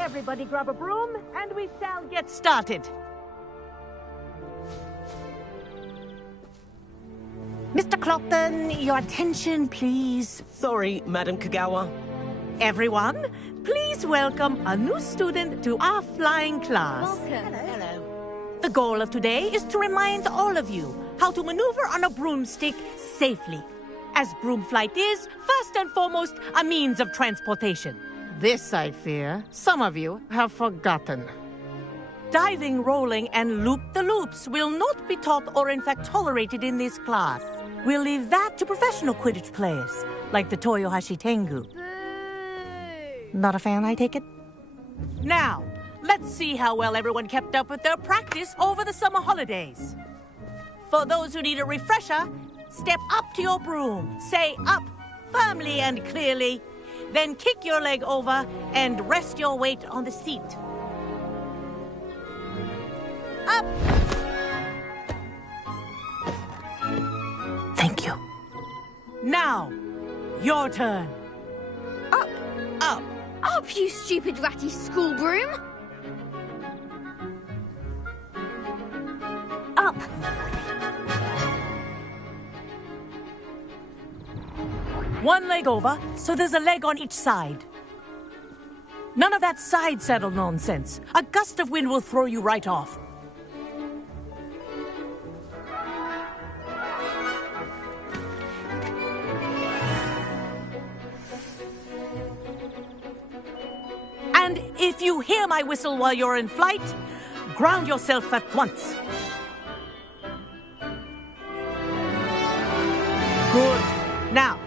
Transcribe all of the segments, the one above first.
Everybody grab a broom, and we shall get started. Mr. Clopton, your attention, please. Sorry, Madam Kagawa. Everyone, please welcome a new student to our flying class. Welcome. Hello. The goal of today is to remind all of you how to maneuver on a broomstick safely, as broom flight is, first and foremost, a means of transportation. This, I fear, some of you have forgotten. Diving, rolling, and loop-the-loops will not be taught or in fact tolerated in this class. We'll leave that to professional Quidditch players, like the Toyohashi Tengu. Boo! Not a fan, I take it? Now, let's see how well everyone kept up with their practice over the summer holidays. For those who need a refresher, step up to your broom, say up firmly and clearly, then kick your leg over and rest your weight on the seat. Up! Thank you. Now, your turn. Up! Up! Up, you stupid ratty school broom! Up! One leg over, so there's a leg on each side. None of that side saddle nonsense. A gust of wind will throw you right off. And if you hear my whistle while you're in flight, ground yourself at once. Good. Now,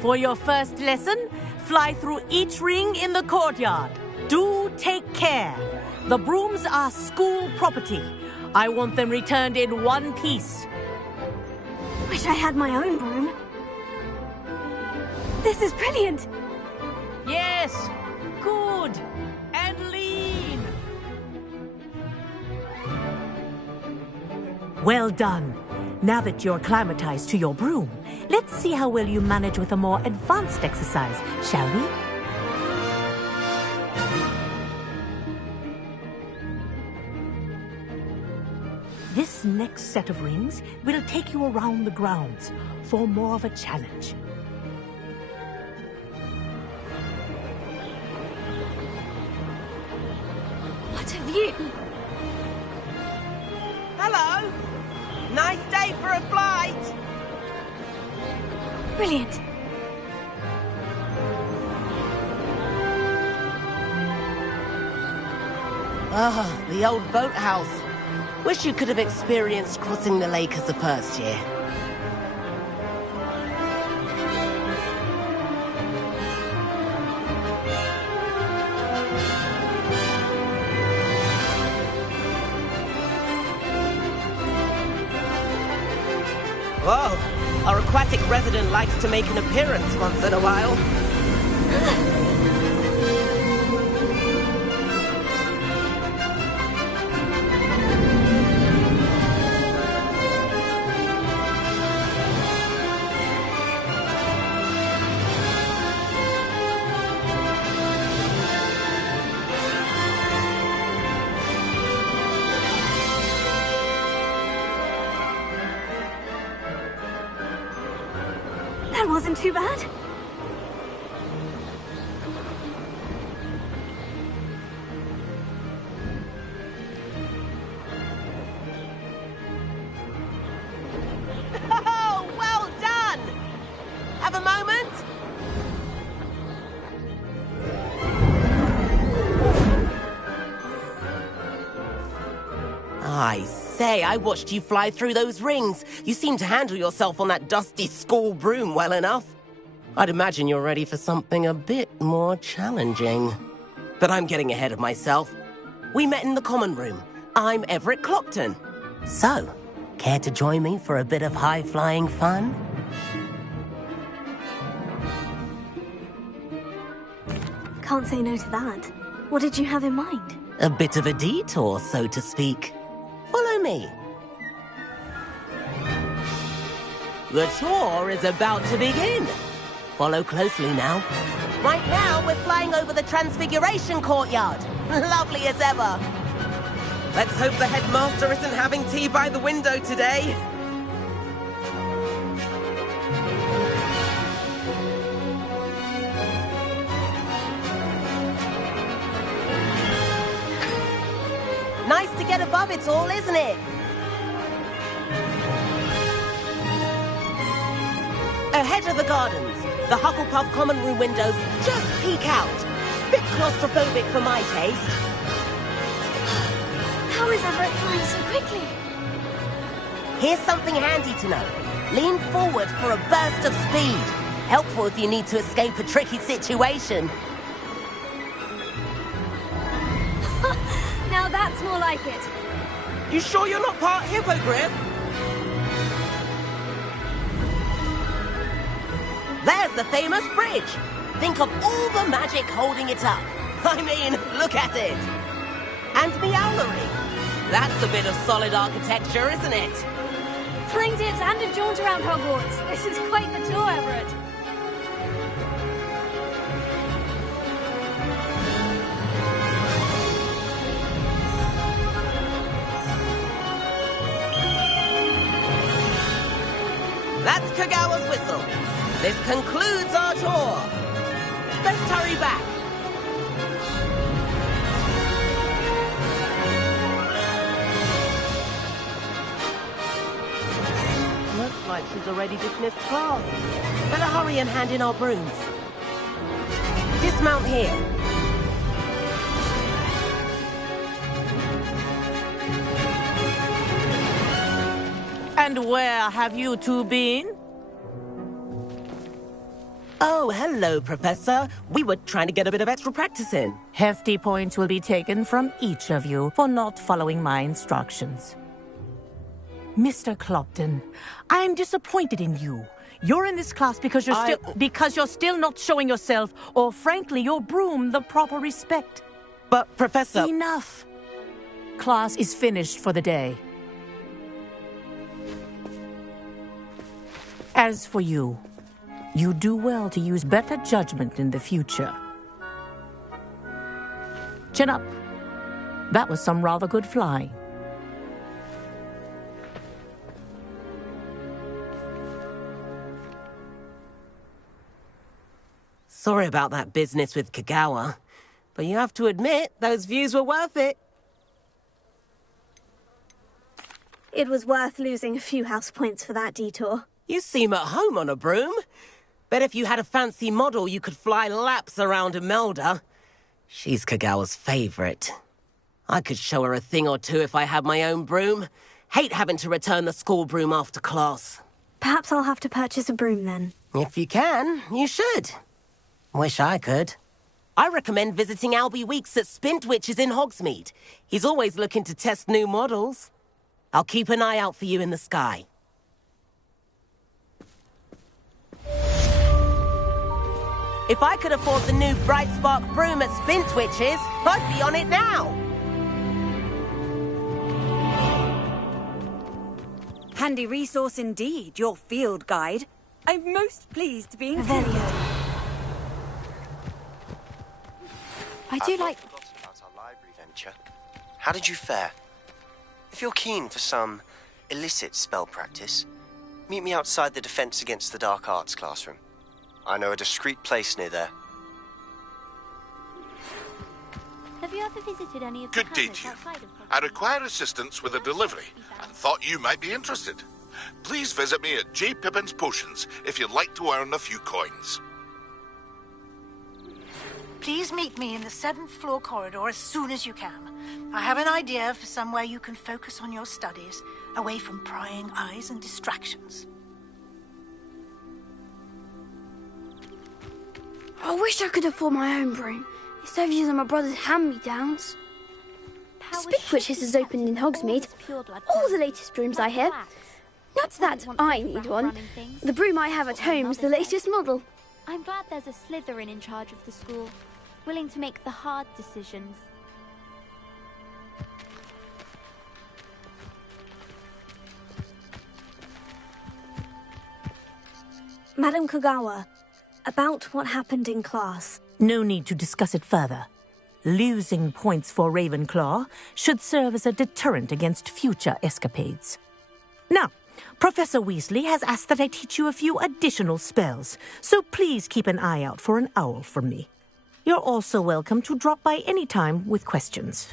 for your first lesson, fly through each ring in the courtyard. Do take care. The brooms are school property. I want them returned in one piece. Wish I had my own broom. This is brilliant! Yes, good. And lean. Well done. Now that you're acclimatized to your broom, let's see how well you manage with a more advanced exercise, shall we? This next set of rings will take you around the grounds for more of a challenge. What a view! Hello! Nice day for a flight! Brilliant! Ah, the old boathouse. Wish you could have experienced crossing the lake as a first year. Whoa, our aquatic resident likes to make an appearance once in a while. That wasn't too bad. Oh, well done! Have a moment? I say, I watched you fly through those rings. You seem to handle yourself on that dusty school broom well enough. I'd imagine you're ready for something a bit more challenging. But I'm getting ahead of myself. We met in the common room. I'm Everett Clopton. So, care to join me for a bit of high-flying fun? Can't say no to that. What did you have in mind? A bit of a detour, so to speak. Follow me. The tour is about to begin. Follow closely now. Right now, we're flying over the Transfiguration Courtyard. Lovely as ever. Let's hope the headmaster isn't having tea by the window today. Nice to get above it all, isn't it? Ahead of the gardens, the Hufflepuff common room windows just peek out. Bit claustrophobic for my taste. How is Everett flying so quickly? Here's something handy to know. Lean forward for a burst of speed. Helpful if you need to escape a tricky situation. Now that's more like it. You sure you're not part hippogriff? There's the famous bridge. Think of all the magic holding it up. I mean, look at it. And Meowlery. That's a bit of solid architecture, isn't it? Flying dips and a jaunt around Hogwarts. This is quite the tour, Everett. That's Kagawa's whistle. This concludes our tour. Let's hurry back. Looks like she's already dismissed class. Better hurry and hand in our brooms. Dismount here. And where have you two been? Oh, hello, Professor. We were trying to get a bit of extra practice in. Hefty points will be taken from each of you for not following my instructions. Mr. Clopton, I'm disappointed in you. You're in this class because you're still not showing yourself, or frankly, your broom the proper respect. But, Professor... Enough. Class is finished for the day. As for you, you do well to use better judgment in the future. Chin up. That was some rather good flying. Sorry about that business with Kagawa, but you have to admit, those views were worth it. It was worth losing a few house points for that detour. You seem at home on a broom. Bet if you had a fancy model, you could fly laps around Imelda. She's Kagawa's favorite. I could show her a thing or two if I had my own broom. Hate having to return the school broom after class. Perhaps I'll have to purchase a broom then. If you can, you should. Wish I could. I recommend visiting Albie Weeks at Spintwitches in Hogsmeade. He's always looking to test new models. I'll keep an eye out for you in the sky. If I could afford the new Bright Spark broom at Spintwitches, I'd be on it now. Handy resource indeed, your field guide. I'm most pleased to be included. I do like... I've not forgotten about our library venture. How did you fare? If you're keen for some illicit spell practice, meet me outside the Defense Against the Dark Arts classroom. I know a discreet place near there. Have you ever visited any of the Good day hamlets to you. outside of Hogwarts? I require assistance with a delivery and thought you might be interested. Please visit me at J. Pippin's Potions if you'd like to earn a few coins. Please meet me in the 7th floor corridor as soon as you can. I have an idea for somewhere you can focus on your studies, away from prying eyes and distractions. I wish I could afford my own broom, instead of using my brother's hand-me-downs. Spintwitches has opened in Hogsmeade. All the latest brooms I hear. Not that I need one. The broom I have at home is the latest model. I'm glad there's a Slytherin in charge of the school, willing to make the hard decisions. Madam Kagawa, about what happened in class. No need to discuss it further. Losing points for Ravenclaw should serve as a deterrent against future escapades. Now, Professor Weasley has asked that I teach you a few additional spells, so please keep an eye out for an owl from me. You're also welcome to drop by any time with questions.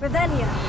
Revelio.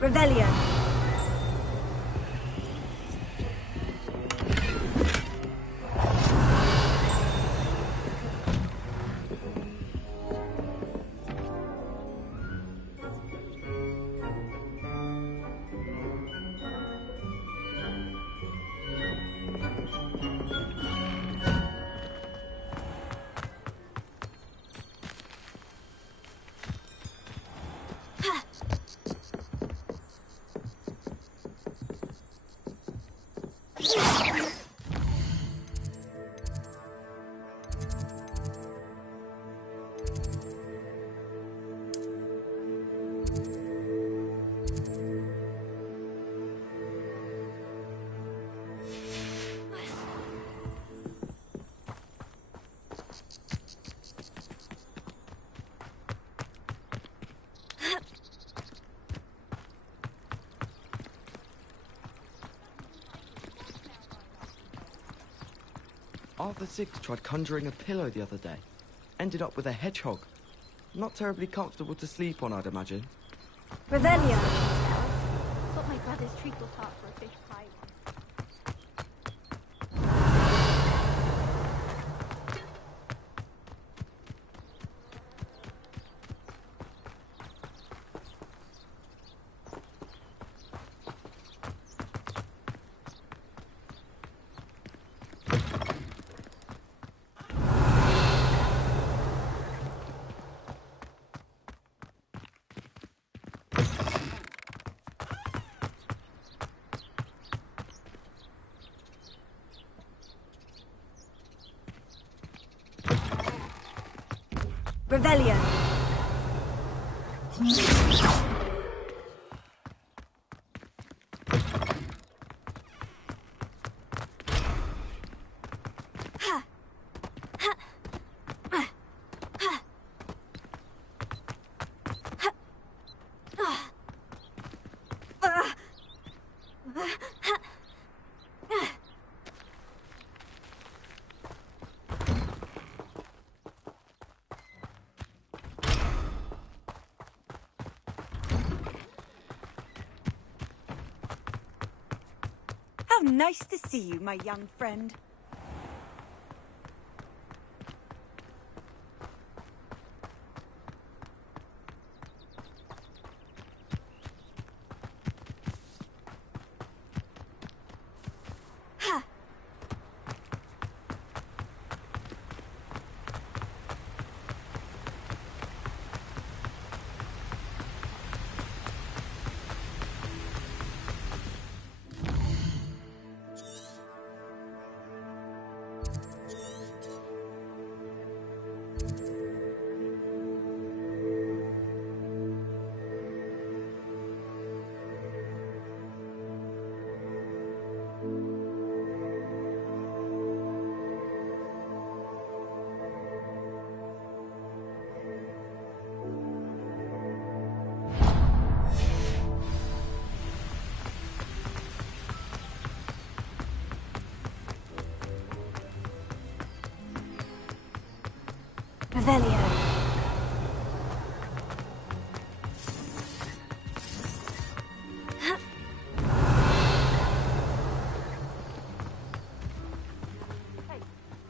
Revelio. Arthur Six tried conjuring a pillow the other day. Ended up with a hedgehog. Not terribly comfortable to sleep on, I'd imagine. Revelio. Thought my brother's treacle tart for a fish pie. Revelio. How nice to see you, my young friend. Revelio.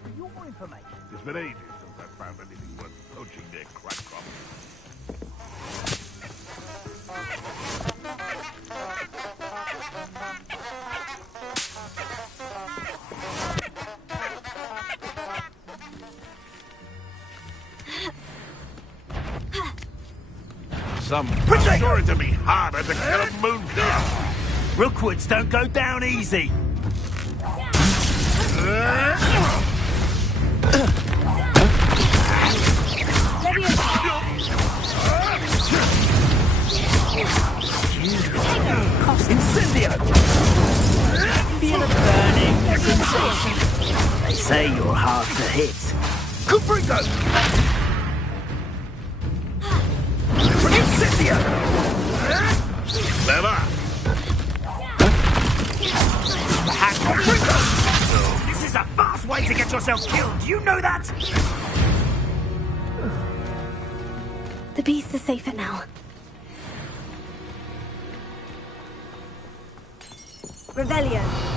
For your information, it's been ages since I found anything worth poaching near Crabcroft. Some sure to be harder to kill a moon calf. Rookwoods don't go down easy. Incendio! Feel a burning sensation. They say you're hard to hit. Caprico! Incendio! Clever! This is a fast way to get yourself killed. Do you know that? The beasts are safer now. Revelio.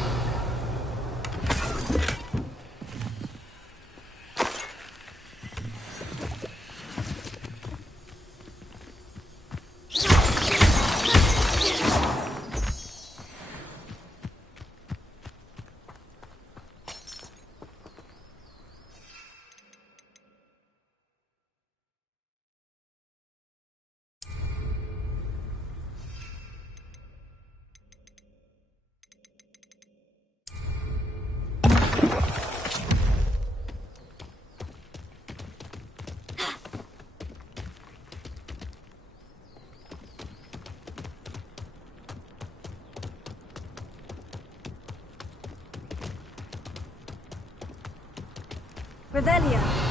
Revelio.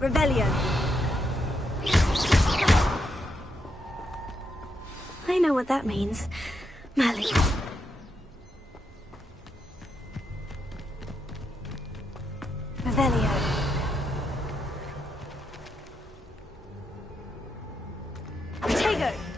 Revelio. I know what that means. Mali. Revelio. Protego.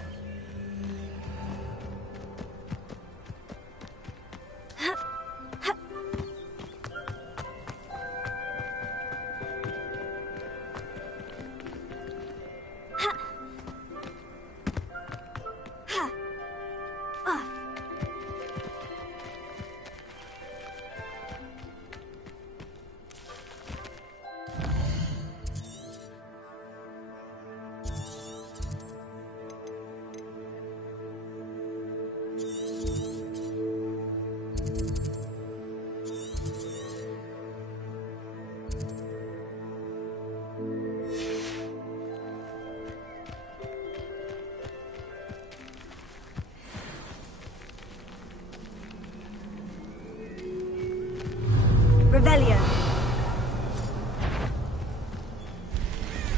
Revelio.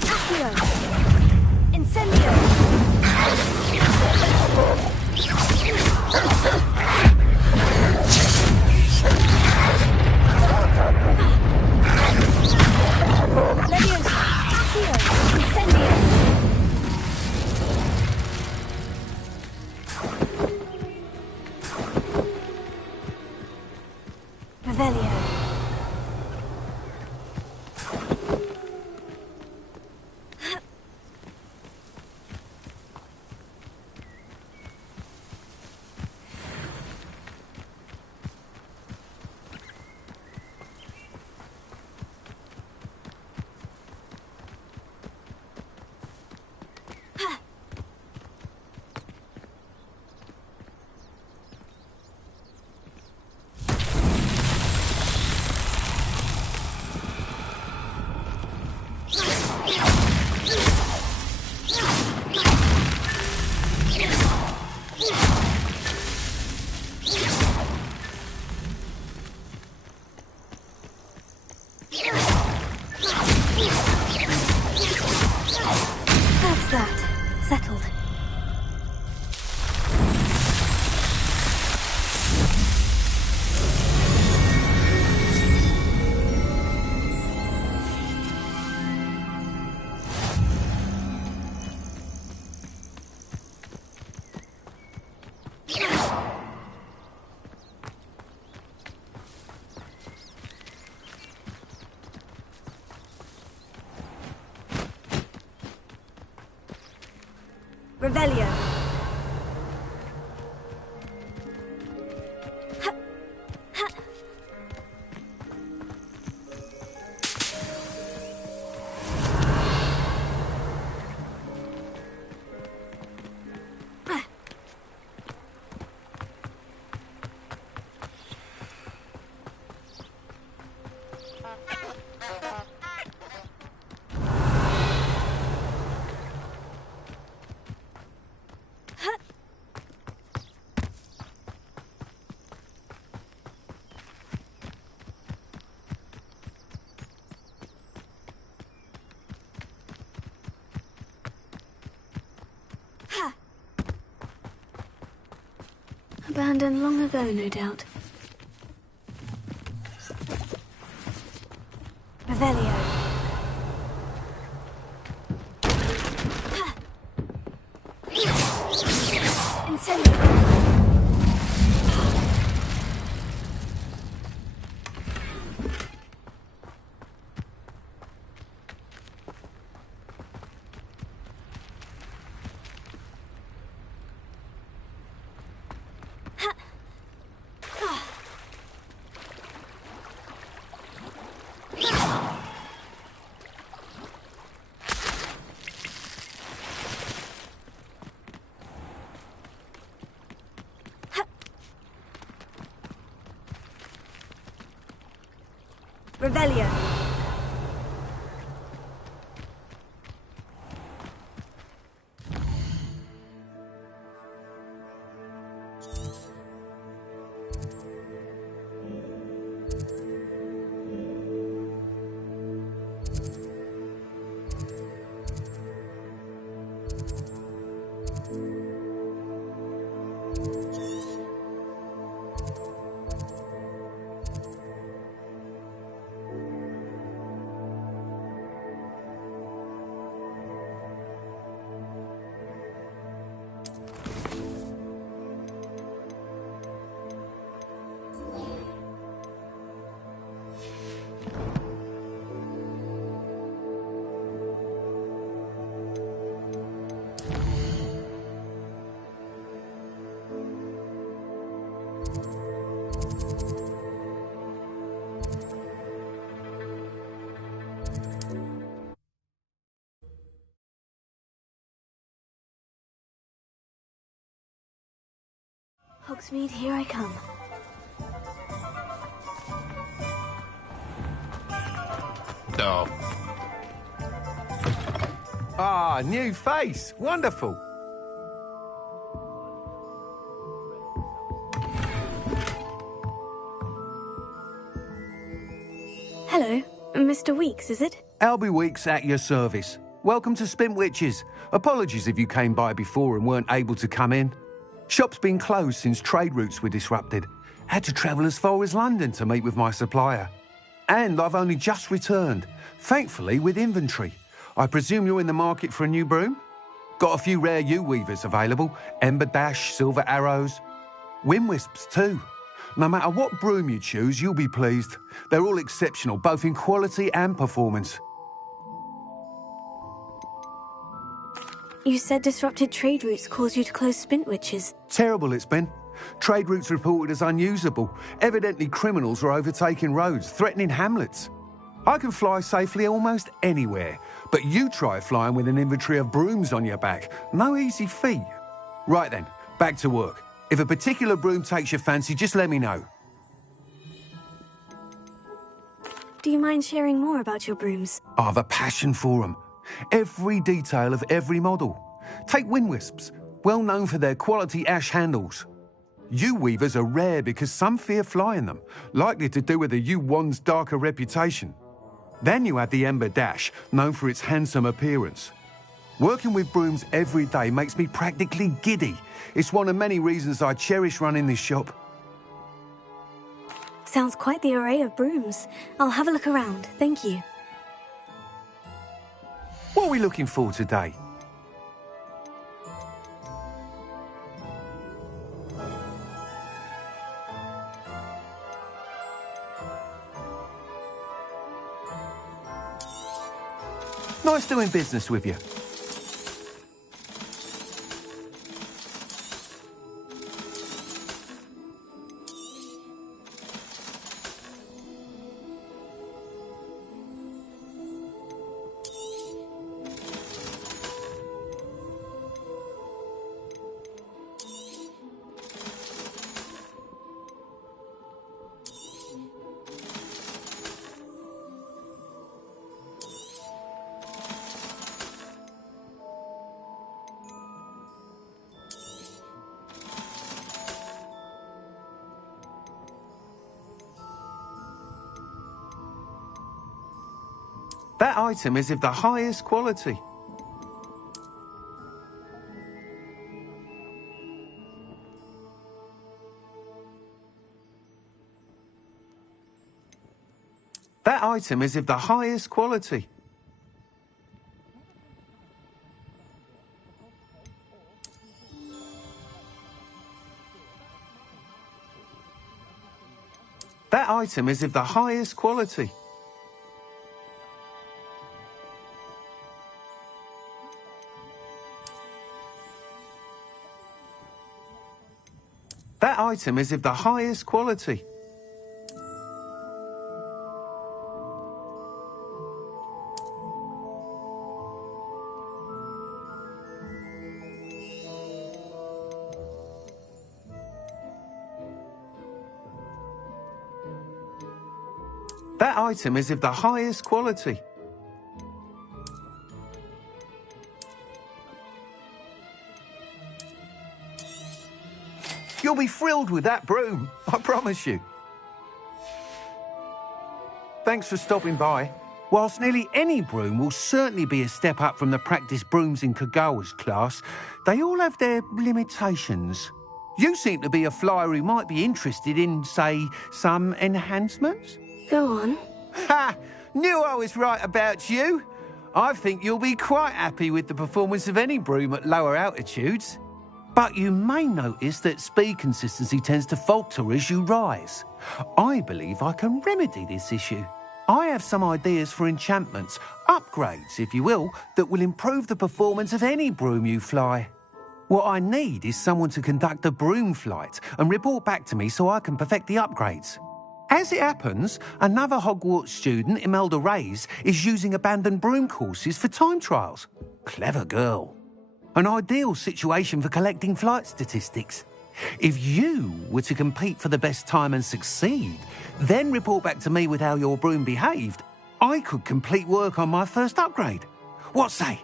Accio. Incendio. Leviosa. Accio. Incendio. Revelio. Revelio. Abandoned long ago, no doubt. Revelio. Incendio. Revelio. Hogsmeade, here I come. Oh. Ah, new face. Wonderful. Hello, Mr. Weeks, is it? Albie Weeks at your service. Welcome to Spintwitches. Apologies if you came by before and weren't able to come in. Shop's been closed since trade routes were disrupted. Had to travel as far as London to meet with my supplier. And I've only just returned, thankfully with inventory. I presume you're in the market for a new broom? Got a few rare yew-weavers available, Ember Dash, Silver Arrows, Wind-Wisps too. No matter what broom you choose, you'll be pleased. They're all exceptional, both in quality and performance. You said disrupted trade routes caused you to close Spintwitches. Terrible it's been. Trade routes reported as unusable. Evidently criminals are overtaking roads, threatening hamlets. I can fly safely almost anywhere, but you try flying with an inventory of brooms on your back. No easy feat. Right then, back to work. If a particular broom takes your fancy, just let me know. Do you mind sharing more about your brooms? I've a passion for them. Every detail of every model. Take Wind-Wisps, well known for their quality ash handles. Yew-weavers are rare because some fear flying them, likely to do with the yew-wand's darker reputation. Then you have the Ember Dash, known for its handsome appearance. Working with brooms every day makes me practically giddy. It's one of many reasons I cherish running this shop. Sounds quite the array of brooms. I'll have a look around, thank you. What are we looking for today? Nice doing business with you. That item is of the highest quality. That item is of the highest quality. That item is of the highest quality. That item is of the highest quality. That item is of the highest quality. You'll be thrilled with that broom, I promise you. Thanks for stopping by. Whilst nearly any broom will certainly be a step up from the practice brooms in Kagawa's class, they all have their limitations. You seem to be a flyer who might be interested in, say, some enhancements? Go on. Ha! Knew I was right about you. I think you'll be quite happy with the performance of any broom at lower altitudes. But you may notice that speed consistency tends to falter as you rise. I believe I can remedy this issue. I have some ideas for enchantments, upgrades, if you will, that will improve the performance of any broom you fly. What I need is someone to conduct a broom flight and report back to me so I can perfect the upgrades. As it happens, another Hogwarts student, Imelda Reyes, is using abandoned broom courses for time trials. Clever girl. An ideal situation for collecting flight statistics. If you were to compete for the best time and succeed, then report back to me with how your broom behaved, I could complete work on my first upgrade. What say?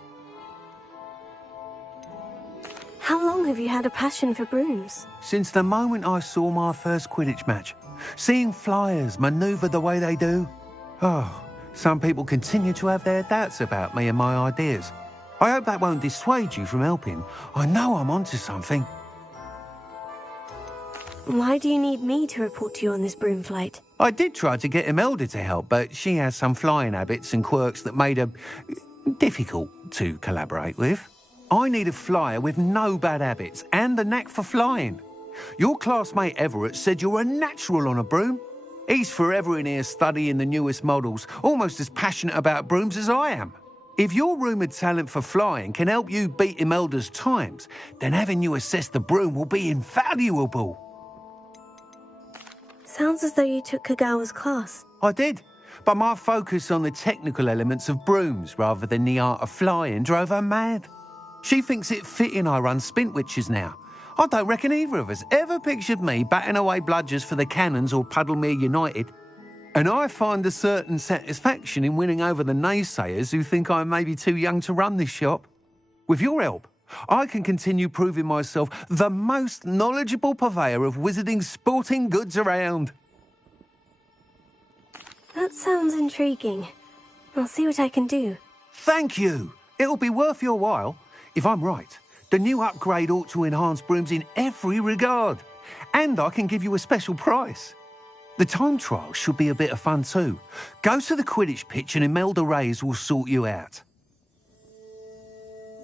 How long have you had a passion for brooms? Since the moment I saw my first Quidditch match. Seeing flyers manoeuvre the way they do. Oh, some people continue to have their doubts about me and my ideas. I hope that won't dissuade you from helping. I know I'm onto something. Why do you need me to report to you on this broom flight? I did try to get Imelda to help, but she has some flying habits and quirks that made her difficult to collaborate with. I need a flyer with no bad habits and the knack for flying. Your classmate Everett said you're a natural on a broom. He's forever in here studying the newest models, almost as passionate about brooms as I am. If your rumoured talent for flying can help you beat Imelda's times, then having you assess the broom will be invaluable. Sounds as though you took Kagawa's class. I did, but my focus on the technical elements of brooms rather than the art of flying drove her mad. She thinks it fitting I run Spintwitches now. I don't reckon either of us ever pictured me batting away bludgers for the Cannons or Puddlemere United. And I find a certain satisfaction in winning over the naysayers who think I may be too young to run this shop. With your help, I can continue proving myself the most knowledgeable purveyor of wizarding sporting goods around. That sounds intriguing. I'll see what I can do. Thank you. It'll be worth your while. If I'm right, the new upgrade ought to enhance brooms in every regard. And I can give you a special price. The time trial should be a bit of fun too. Go to the Quidditch pitch and Imelda Reyes will sort you out.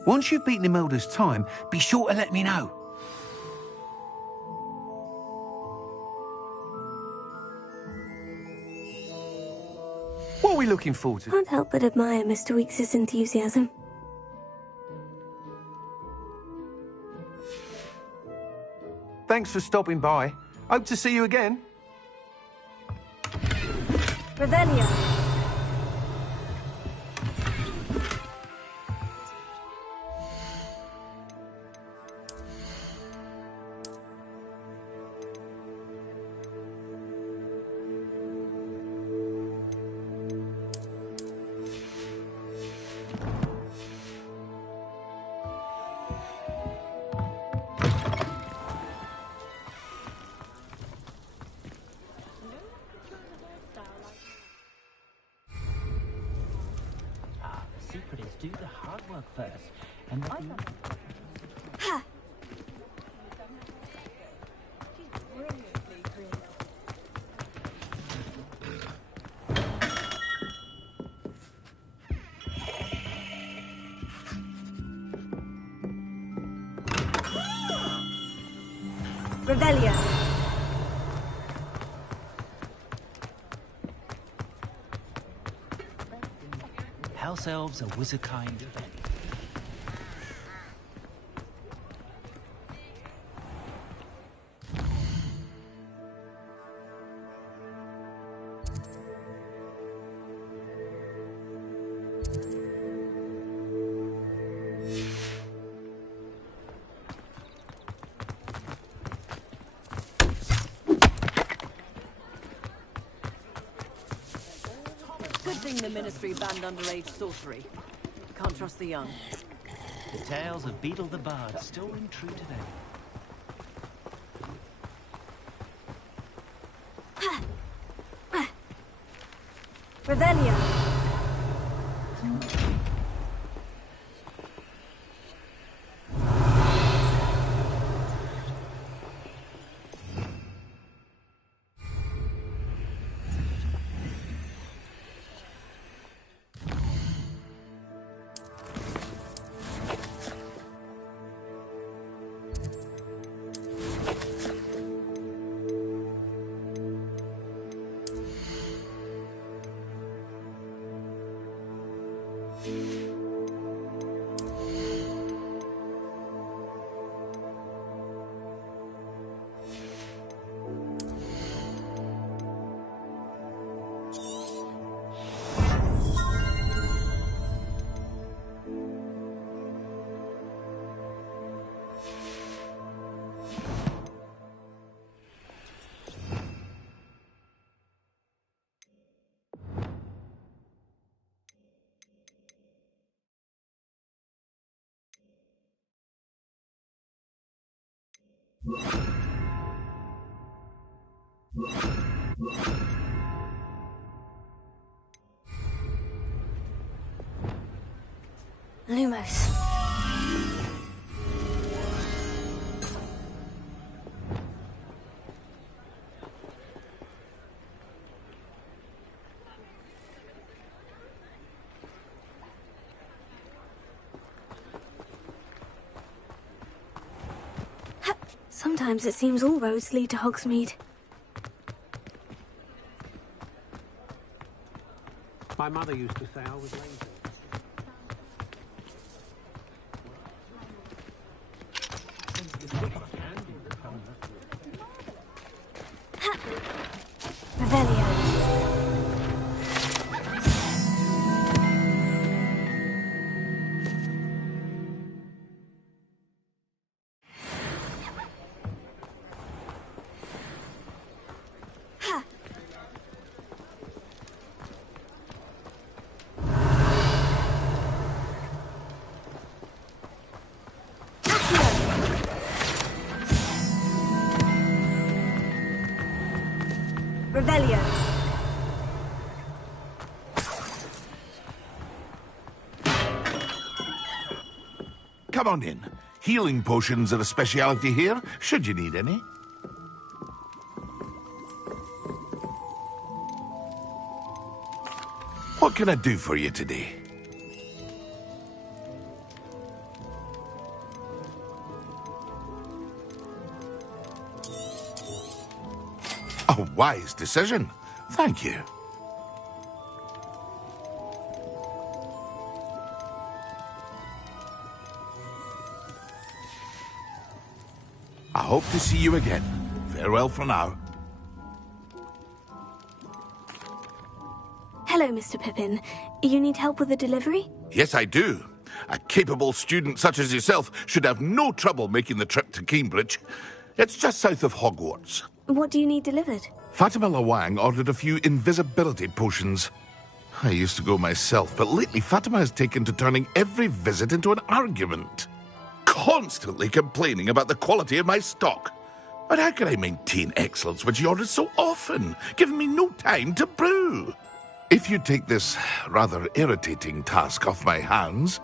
Once you've beaten Imelda's time, be sure to let me know. What are we looking forward to? Can't help but admire Mr. Weekes' enthusiasm. Thanks for stopping by. Hope to see you again. Revelio. first. And Revelio. House elves are wizard-kind. Good thing the Ministry banned underage sorcery. Can't trust the young. The tales of Beetle the Bard still ring true today. Revelio. Lumos. Sometimes it seems all roads lead to Hogsmeade. My mother used to say I was lazy. Revelio. Come on in. Healing potions are a speciality here, should you need any. What can I do for you today? A wise decision. Thank you. I hope to see you again. Farewell for now. Hello, Mr. Pippin. You need help with a delivery? Yes, I do. A capable student such as yourself should have no trouble making the trip to Cambridge. It's just south of Hogwarts. What do you need delivered? Fatima Lawang ordered a few invisibility potions. I used to go myself, but lately Fatima has taken to turning every visit into an argument. Constantly complaining about the quality of my stock. But how can I maintain excellence when she orders so often, giving me no time to brew? If you take this rather irritating task off my hands,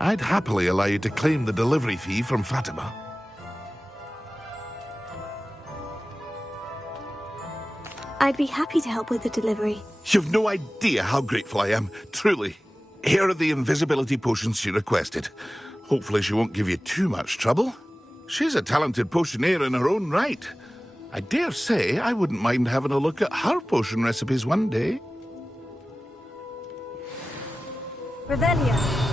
I'd happily allow you to claim the delivery fee from Fatima. I'd be happy to help with the delivery. You've no idea how grateful I am, truly. Here are the invisibility potions she requested. Hopefully she won't give you too much trouble. She's a talented potioneer in her own right. I dare say I wouldn't mind having a look at her potion recipes one day. Revelia.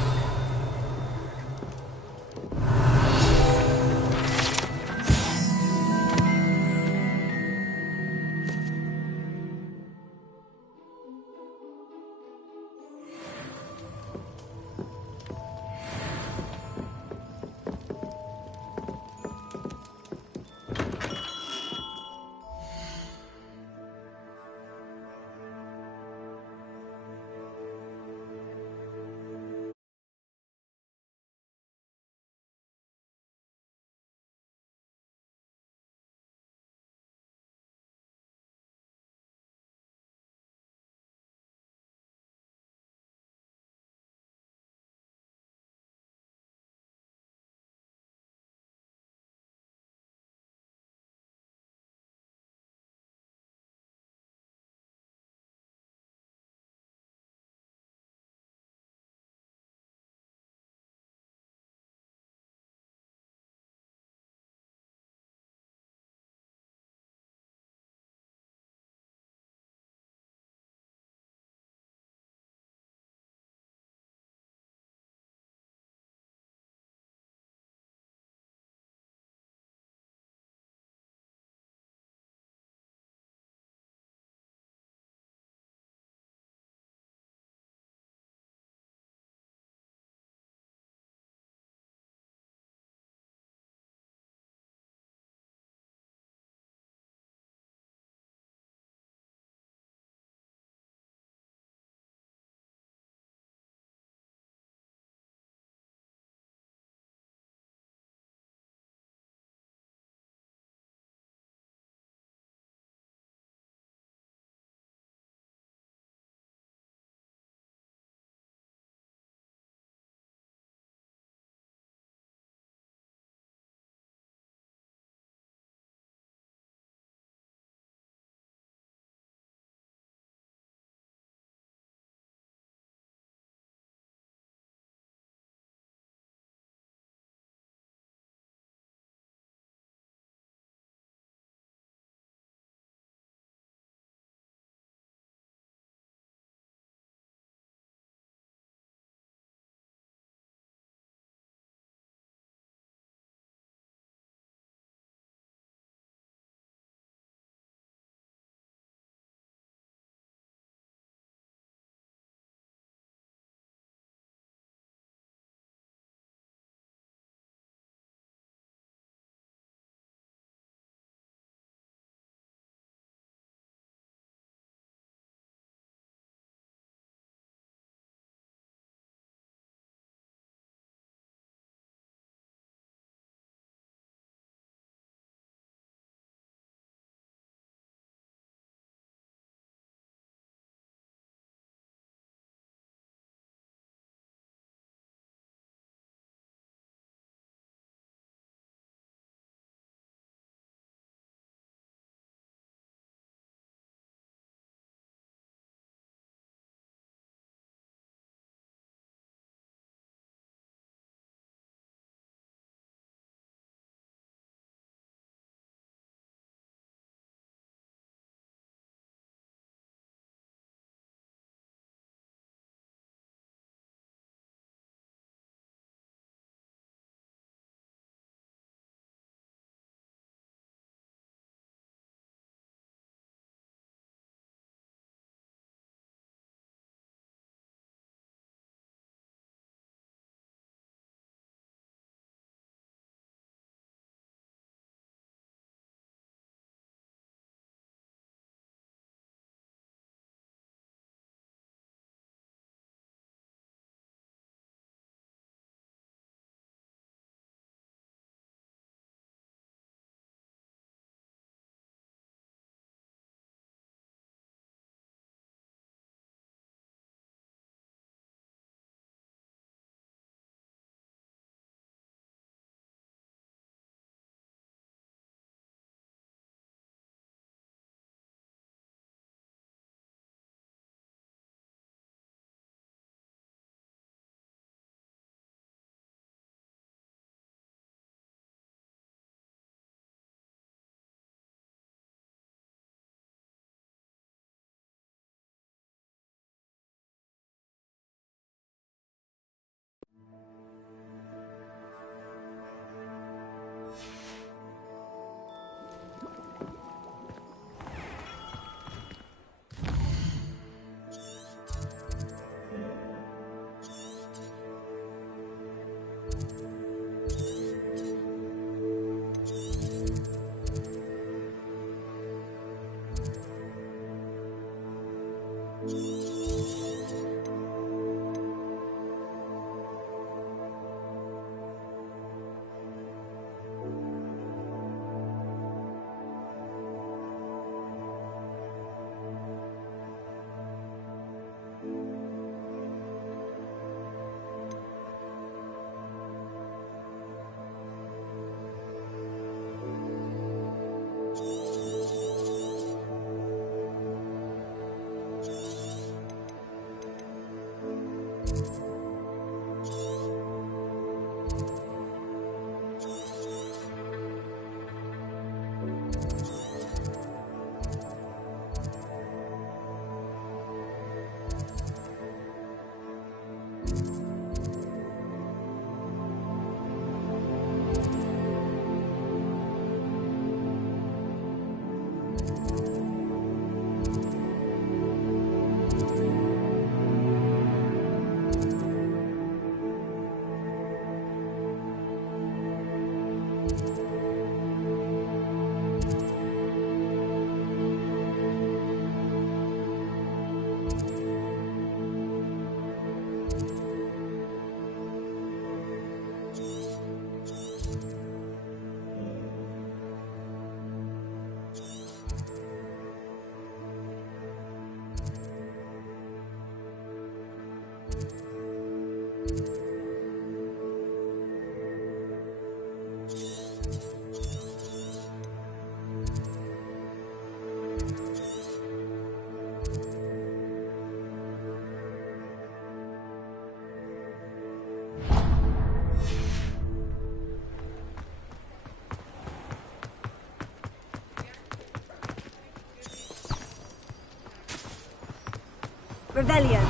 Revelio.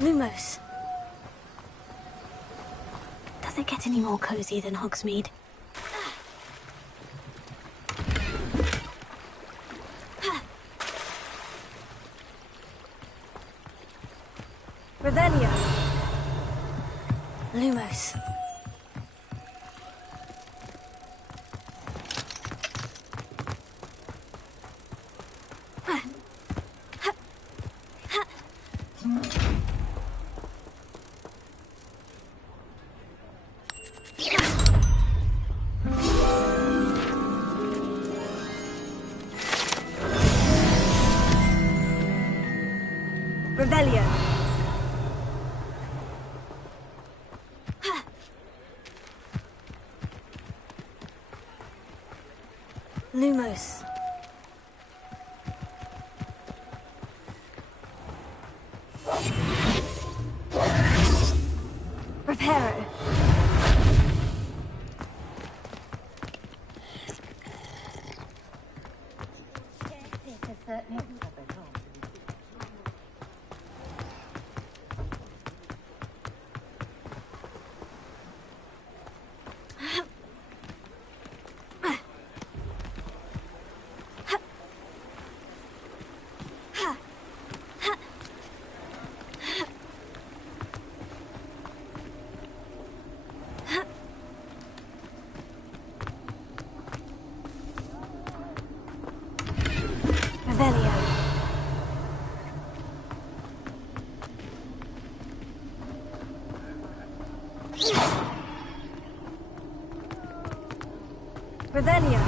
Lumos. Does it get any more cozy than Hogsmeade? Revelio. Lumos. Revelio. Lumos. Reparo. Revelio. Revelio.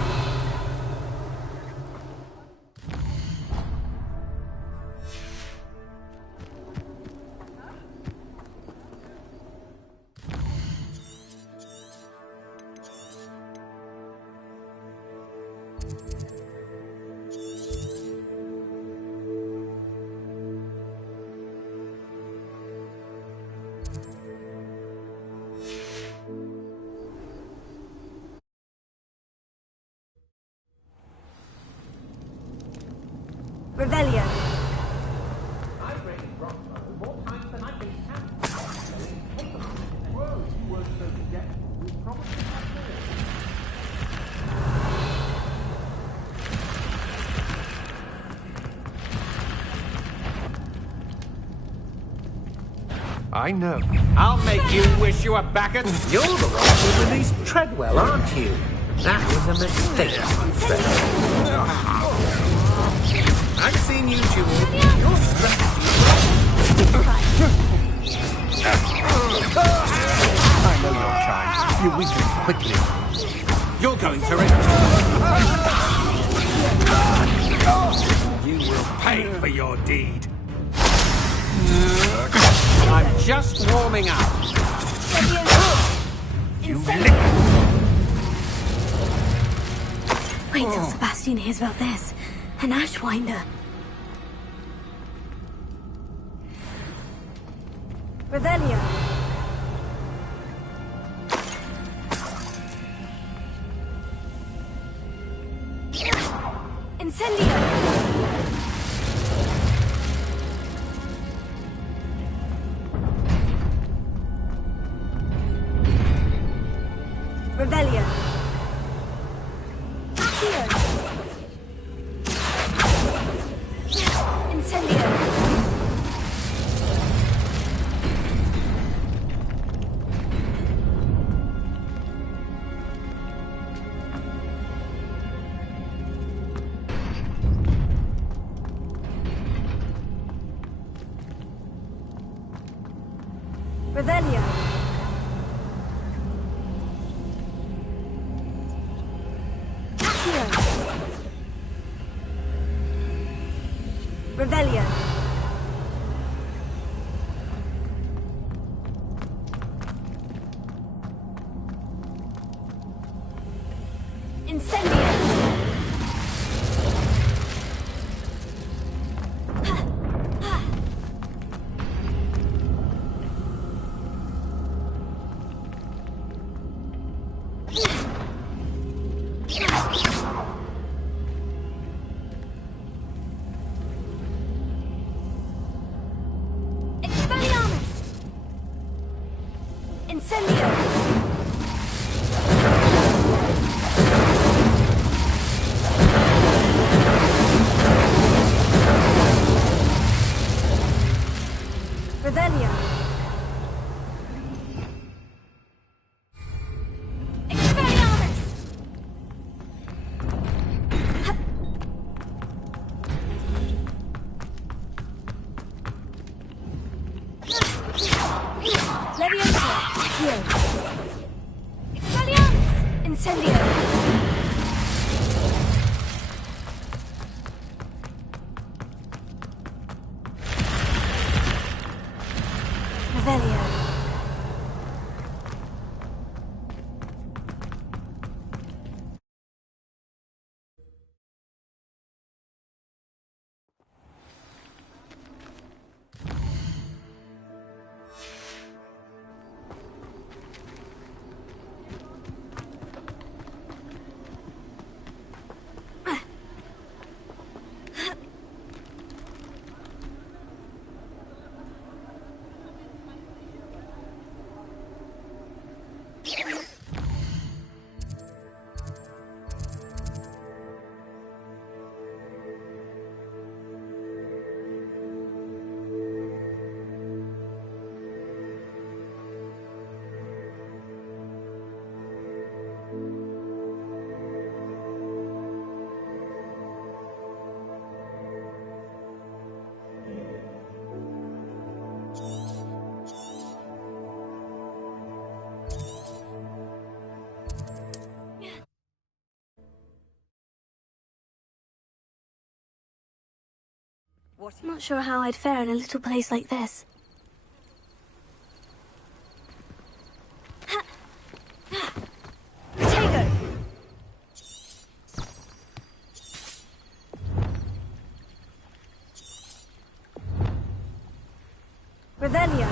Revelio. I know. I'll make you wish you were back at... You're the one who released Treadwell, aren't you? That was a mistake, I've seen you, Jewel. Your strategy... I know you're trying. You weaken quickly. You're going to it. You will pay for your deed. I'm just warming up. You Wait till Sebastian hears about this. An Ashwinder. Revelio. Incendio. Revelio. Incendio. Revelio. Revelio. Incendio. Incendio! Revelio! Expelliarmus! Leviosa! Here! Expelliarmus! Incendio! Revelio! Not sure how I'd fare in a little place like this. Protego! Revelio!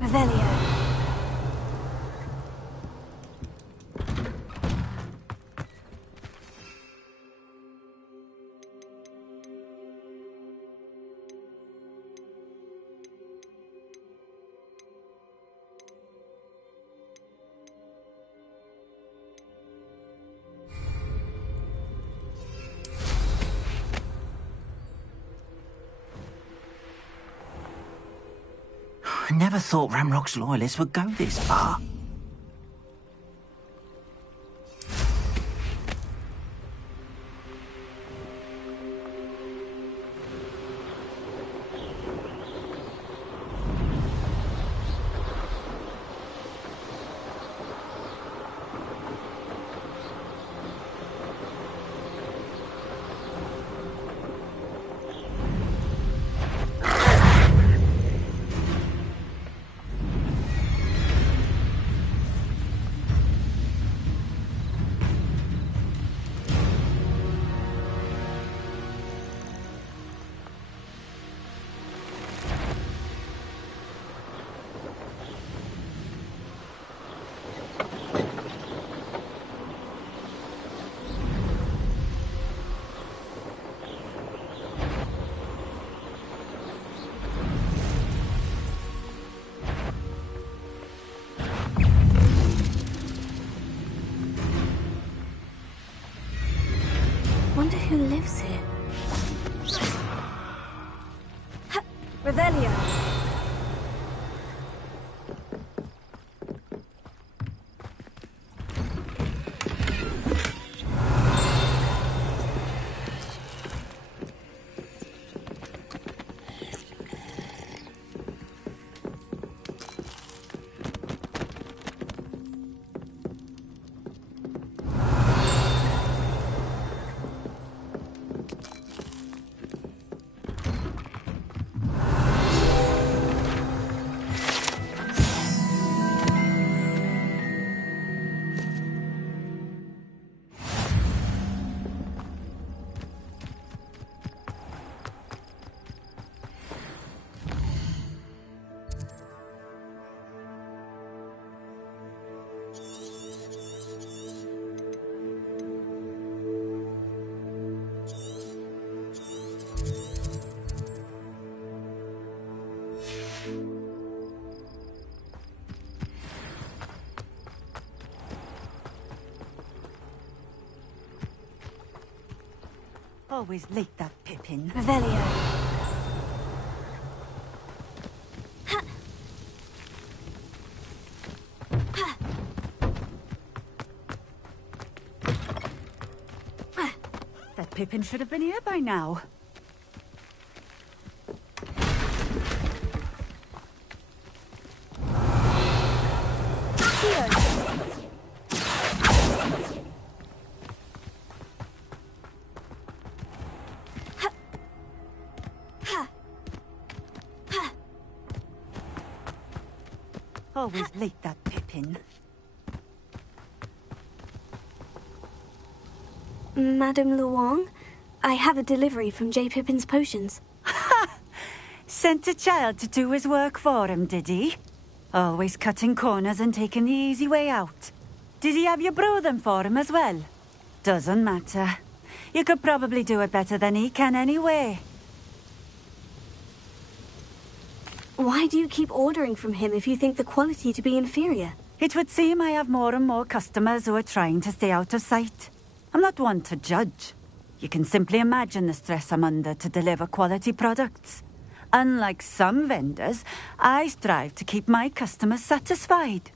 Revelio! I never thought Ranrock's loyalists would go this far. Wonder who lives here. Revelio! Always late, that Pippin. Revelio. That Pippin should have been here by now. Always late, that Pippin. Madame Luong, I have a delivery from J. Pippin's potions. Sent a child to do his work for him, did he? Always cutting corners and taking the easy way out. Did he have you brew them for him as well? Doesn't matter. You could probably do it better than he can anyway. Why do you keep ordering from him if you think the quality to be inferior? It would seem I have more and more customers who are trying to stay out of sight. I'm not one to judge. You can simply imagine the stress I'm under to deliver quality products. Unlike some vendors, I strive to keep my customers satisfied.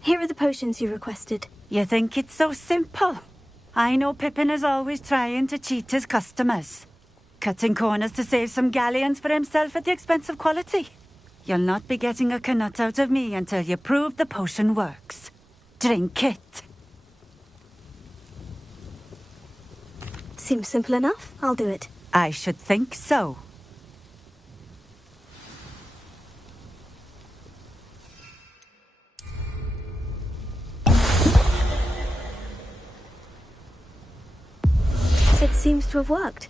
Here are the potions you requested. You think it's so simple? I know Pippin is always trying to cheat his customers. Cutting corners to save some galleons for himself at the expense of quality. You'll not be getting a canut out of me until you prove the potion works. Drink it. Seems simple enough. I'll do it. I should think so. It seems to have worked.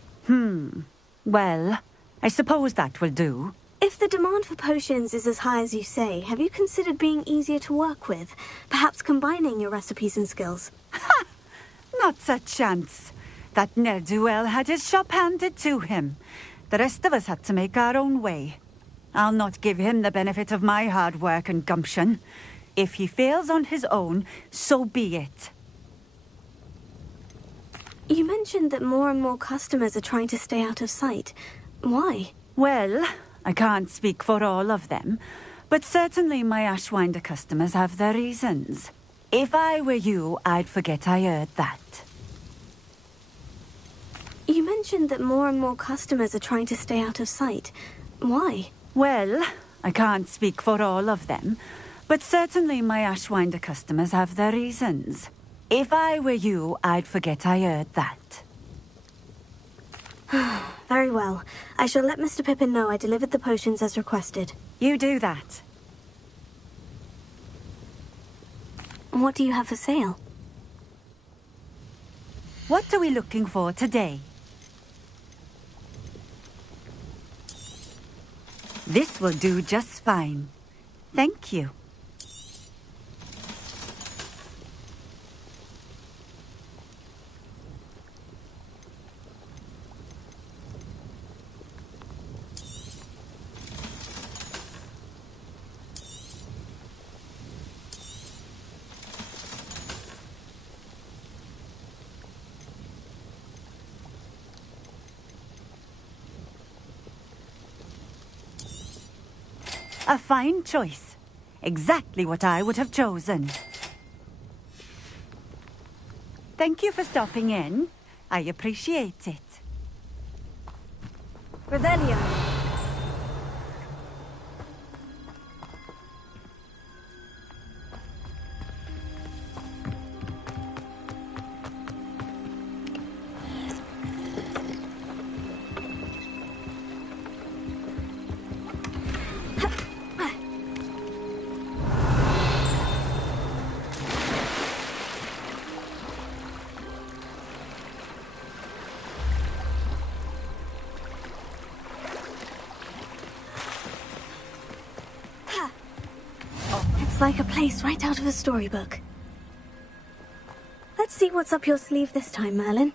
Well, I suppose that will do. If the demand for potions is as high as you say, have you considered being easier to work with? Perhaps combining your recipes and skills? Ha! Not a chance. That ne'er-do-well had his shop handed to him. The rest of us had to make our own way. I'll not give him the benefit of my hard work and gumption. If he fails on his own, so be it. You mentioned that more and more customers are trying to stay out of sight. Why? Well, I can't speak for all of them, but certainly my Ashwinder customers have their reasons. If I were you, I'd forget I heard that. You mentioned that more and more customers are trying to stay out of sight. Why? Well, I can't speak for all of them, but certainly my Ashwinder customers have their reasons. If I were you, I'd forget I heard that. Very well. I shall let Mr. Pippin know I delivered the potions as requested. You do that. What do you have for sale? What are we looking for today? This will do just fine. Thank you. A fine choice. Exactly what I would have chosen. Thank you for stopping in. I appreciate it. Revelio. It's like a place right out of a storybook. Let's see what's up your sleeve this time, Merlin.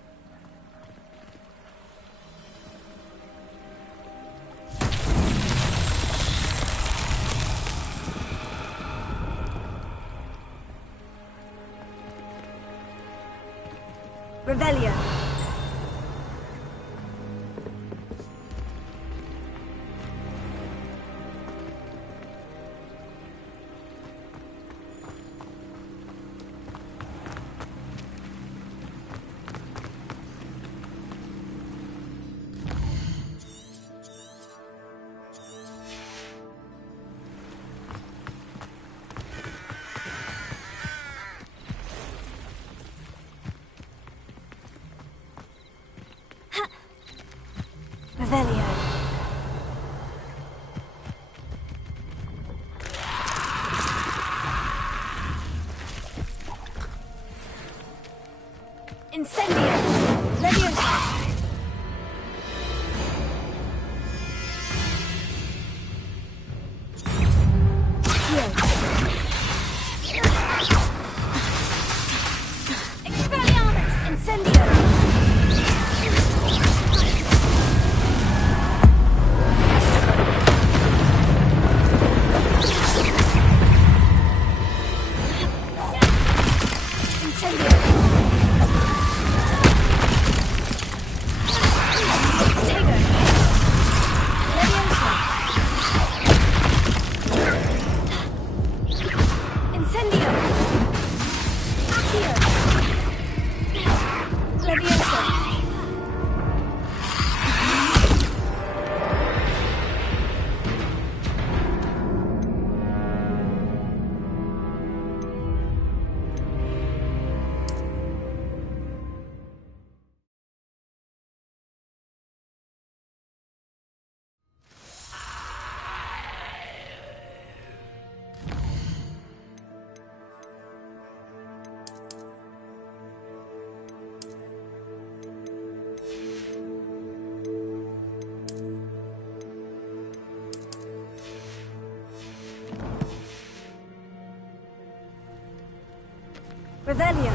Revelio.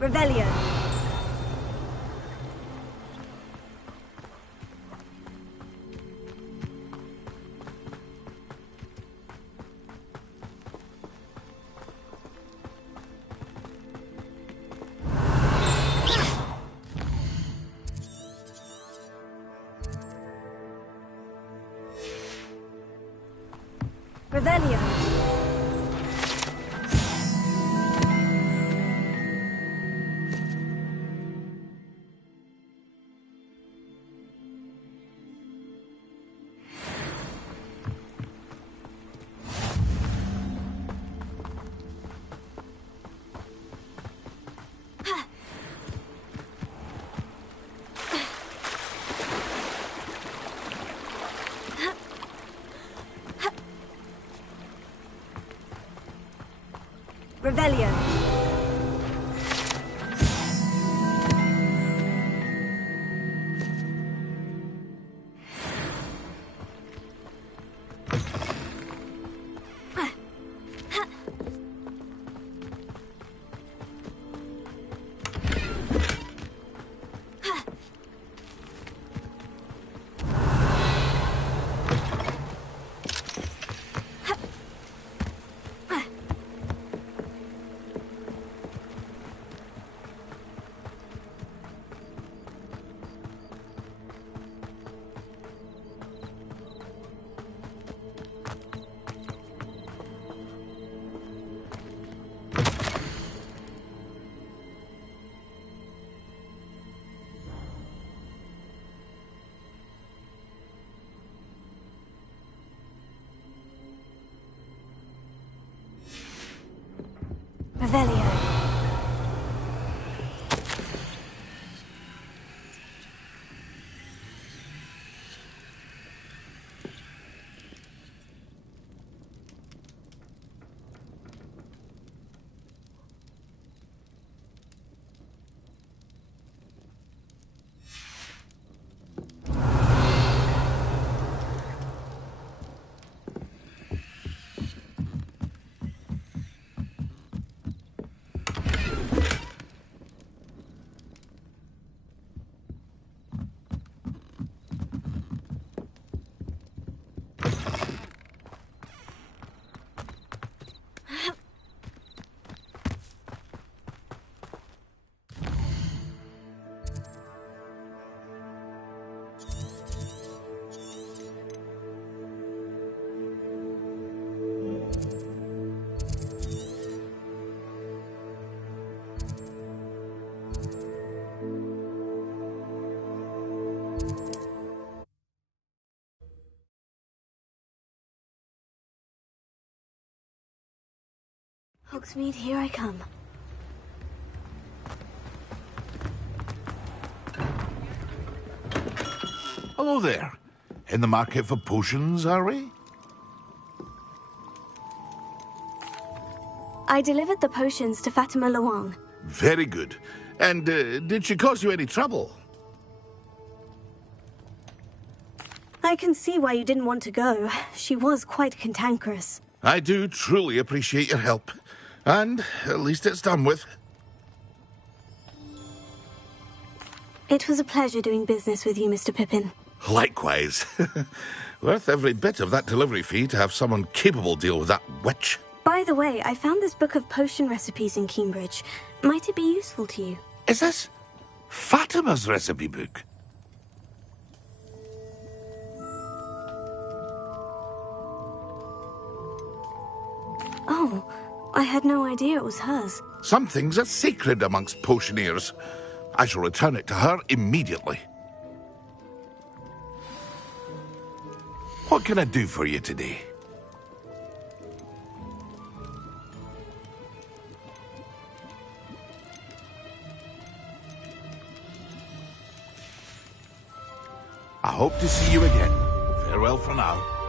Revelio. Revelio. Revelio. Revelio. Hogsmeade, here I come. Hello there. In the market for potions, are we? I delivered the potions to Fatima Luang. Very good. And did she cause you any trouble? I can see why you didn't want to go. She was quite cantankerous. I do truly appreciate your help. And at least it's done with. It was a pleasure doing business with you, Mr. Pippin. Likewise. Worth every bit of that delivery fee to have someone capable deal with that witch. By By the way, I found this book of potion recipes in Cambridge. Might it be useful to you? Is this Fatima's recipe book? Oh, I had no idea it was hers. Some things are sacred amongst potioneers. I shall return it to her immediately. What can I do for you today? I hope to see you again. Farewell for now.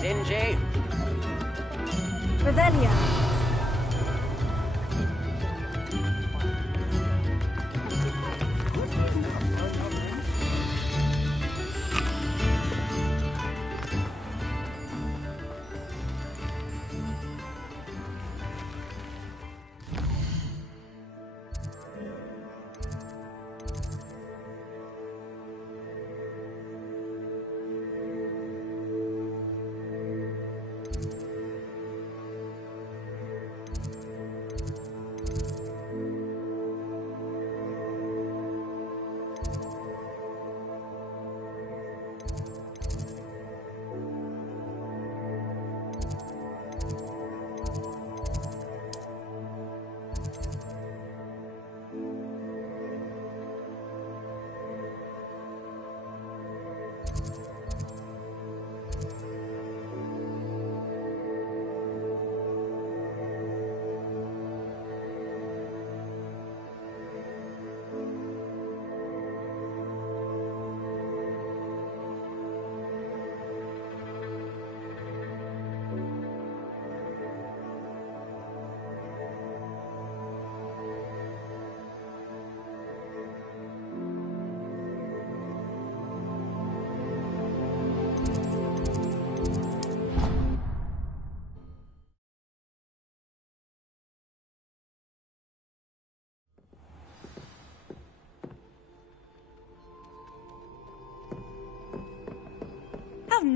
Stingy. Revelia.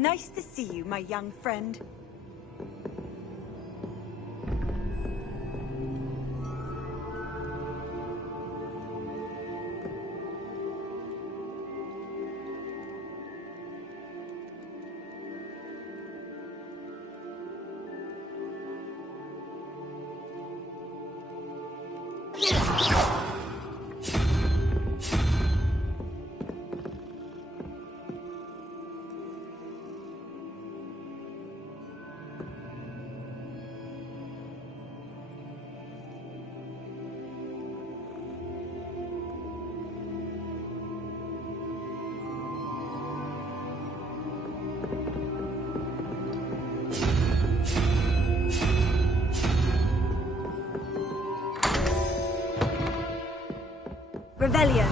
Nice to see you, my young friend. Revelio.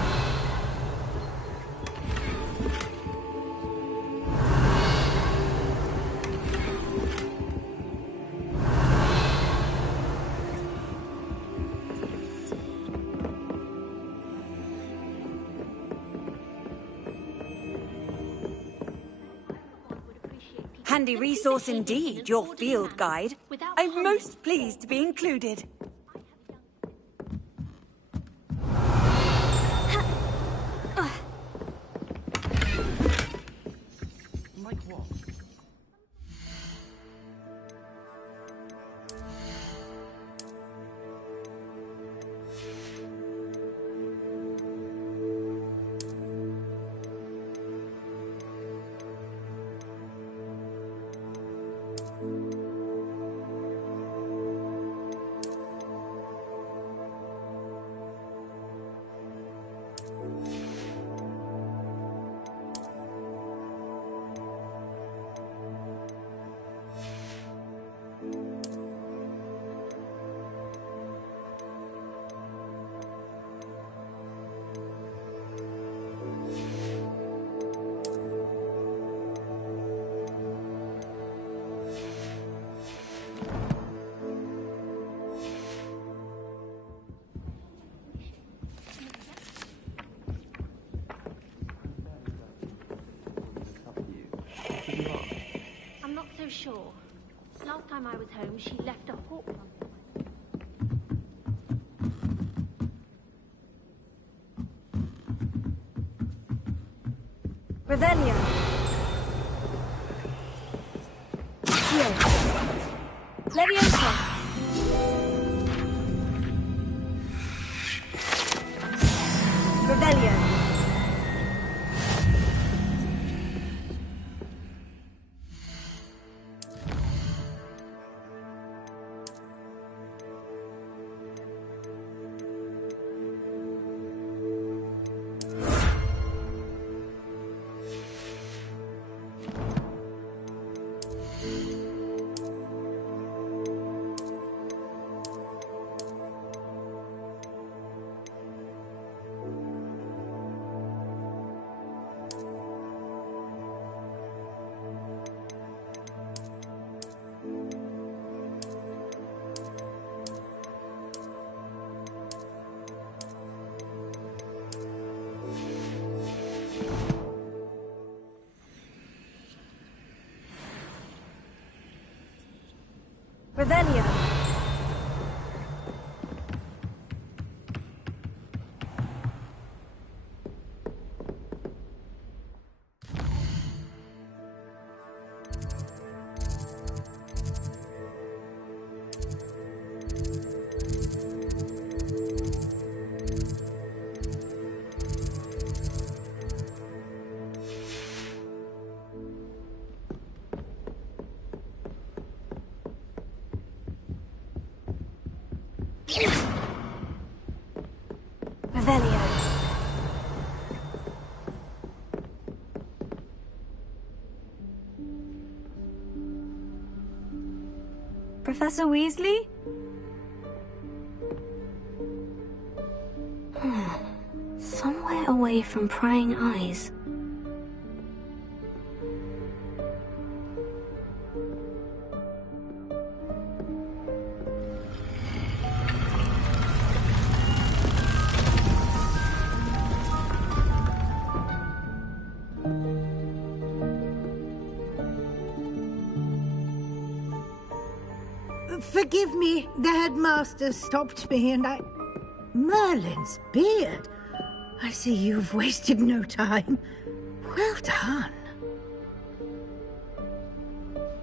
Handy resource indeed, your field guide. I'm most pleased to be included. I'm not so sure. Last time I was home, she left a hawk. Revelio. Here. Leviosa. Revelio. Revelio. Revelio. Professor Weasley? Somewhere away from prying eyes. Forgive me, the headmaster stopped me and I... Merlin's beard. I see you've wasted no time. Well done.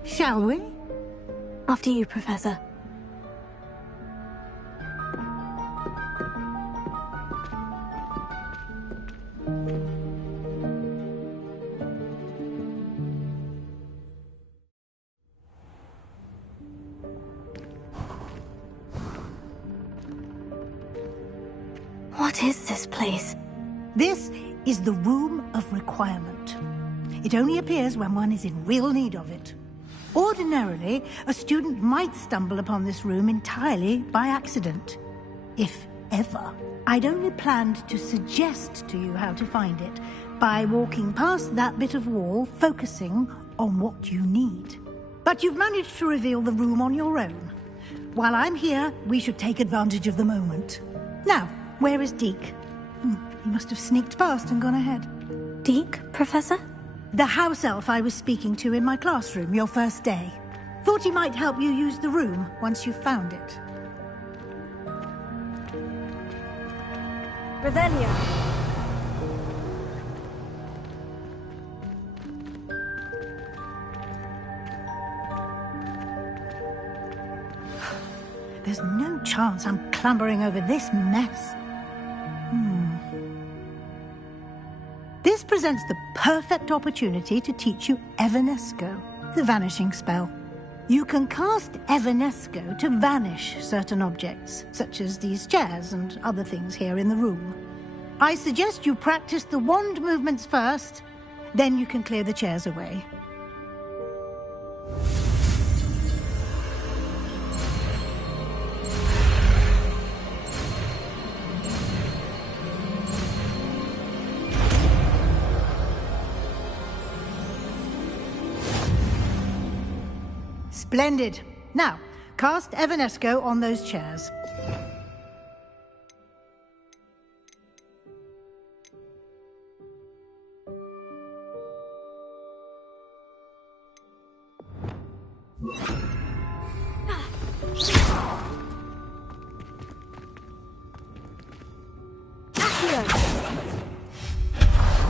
Shall we? After you, Professor. What is this place? This is the Room of Requirement. It only appears when one is in real need of it. Ordinarily, a student might stumble upon this room entirely by accident. If ever. I'd only planned to suggest to you how to find it by walking past that bit of wall, focusing on what you need. But you've managed to reveal the room on your own. While I'm here, we should take advantage of the moment. Now, where is Deke? He must have sneaked past and gone ahead. Deke, Professor? The house elf I was speaking to in my classroom your first day. Thought he might help you use the room once you've found it. Revelio. There's no chance I'm clambering over this mess. This presents the perfect opportunity to teach you Evanesco, the vanishing spell. You can cast Evanesco to vanish certain objects, such as these chairs and other things here in the room. I suggest you practice the wand movements first, then you can clear the chairs away. Splendid. Now, cast Evanesco on those chairs.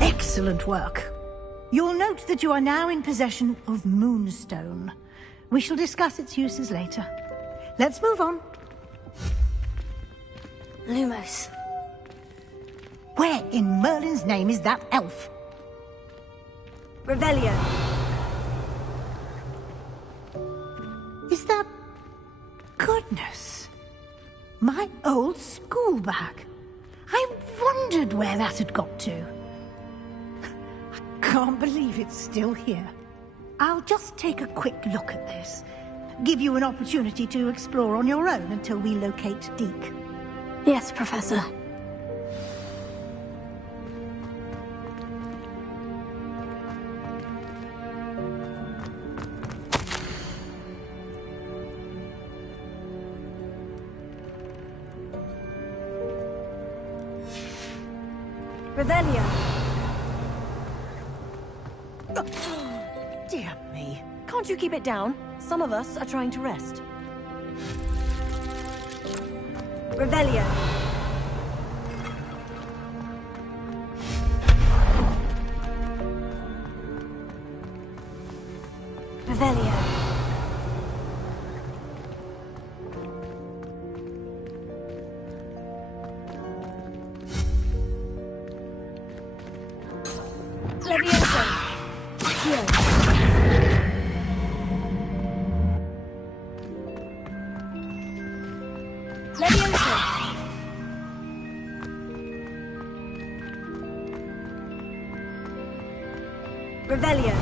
Excellent work. You'll note that you are now in possession of Moonstone. We shall discuss its uses later. Let's move on. Lumos. Where in Merlin's name is that elf? Revelio. Is that... Goodness. My old school bag. I wondered where that had got to. I can't believe it's still here. I'll just take a quick look at this. Give you an opportunity to explore on your own until we locate Deke. Yes, Professor. Revelio. Dear me. Can't you keep it down? Some of us are trying to rest. Revelio. Revelio. Levioso. Here. Levioso. Revelio.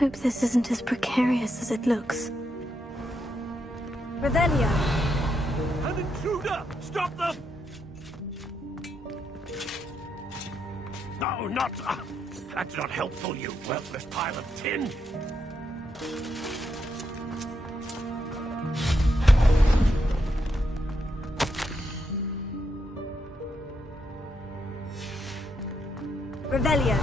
hope this isn't as precarious as it looks. Revelio! An intruder! Stop them! No, not... that's not helpful, you worthless pile of tin! Revelio!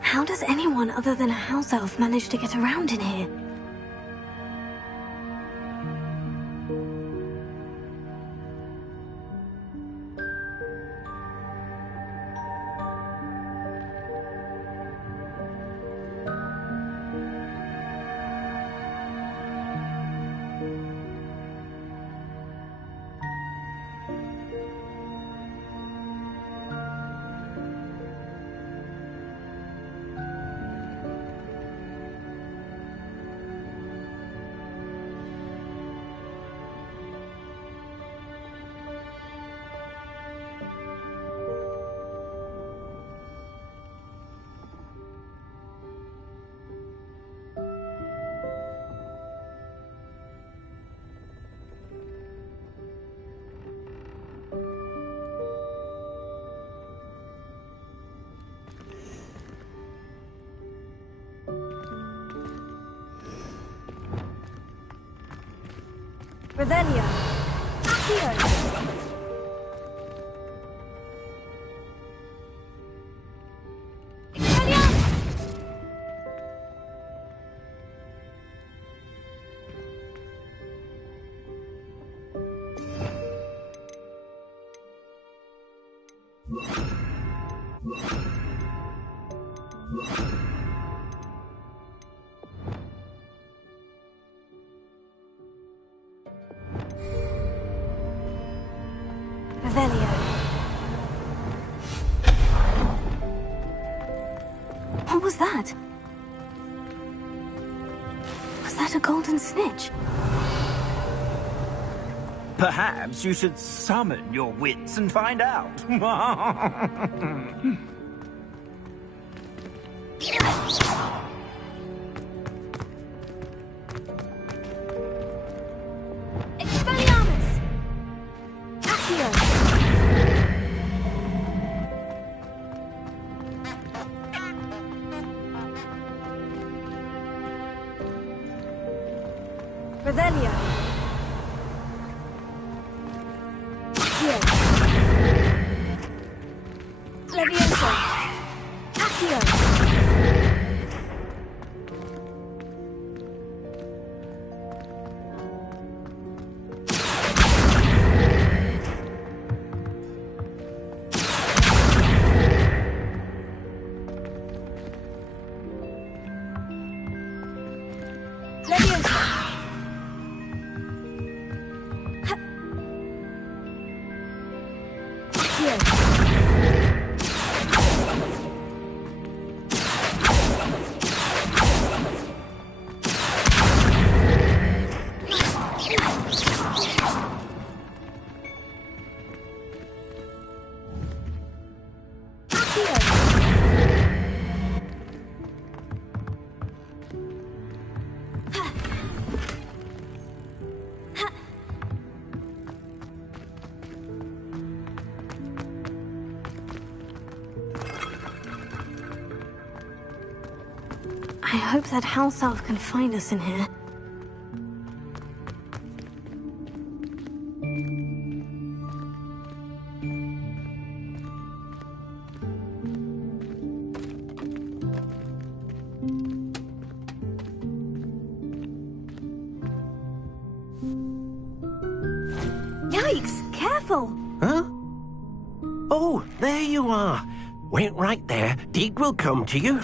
How does anyone other than a house elf manage to get around in here? Revelio! Accio! Revelio. What was that? Was that a golden snitch? Perhaps you should summon your wits and find out. Expelliarmus! Accio! Revelio! Accio! Levioso! Accio! I hope that house elf can find us in here. Yikes! Careful! Huh? Oh, there you are. Wait right there. Deek will come to you.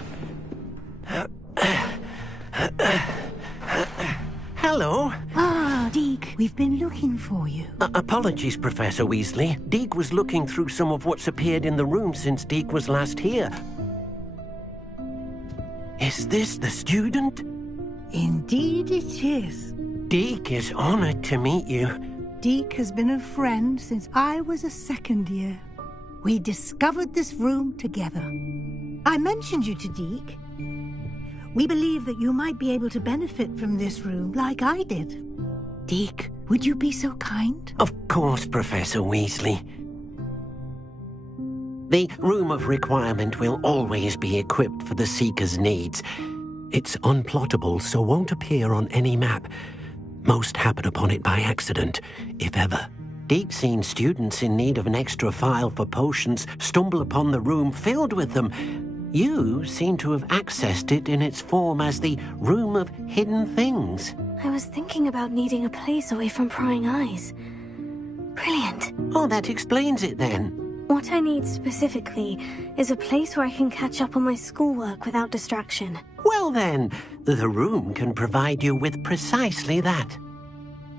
Hello. Ah, Deek, we've been looking for you. Apologies, Professor Weasley. Deek was looking through some of what's appeared in the room since Deek was last here. Is this the student? Indeed it is. Deek is honored to meet you. Deek has been a friend since I was a second year. We discovered this room together. I mentioned you to Deek. We believe that you might be able to benefit from this room like I did. Deek, would you be so kind? Of course, Professor Weasley. The Room of Requirement will always be equipped for the Seeker's needs. It's unplottable, so won't appear on any map. Most happen upon it by accident, if ever. Deek's seen students in need of an extra file for potions stumble upon the room filled with them. You seem to have accessed it in its form as the Room of Hidden Things. I was thinking about needing a place away from prying eyes. Brilliant. Oh, that explains it then. What I need specifically is a place where I can catch up on my schoolwork without distraction. Well then, the room can provide you with precisely that.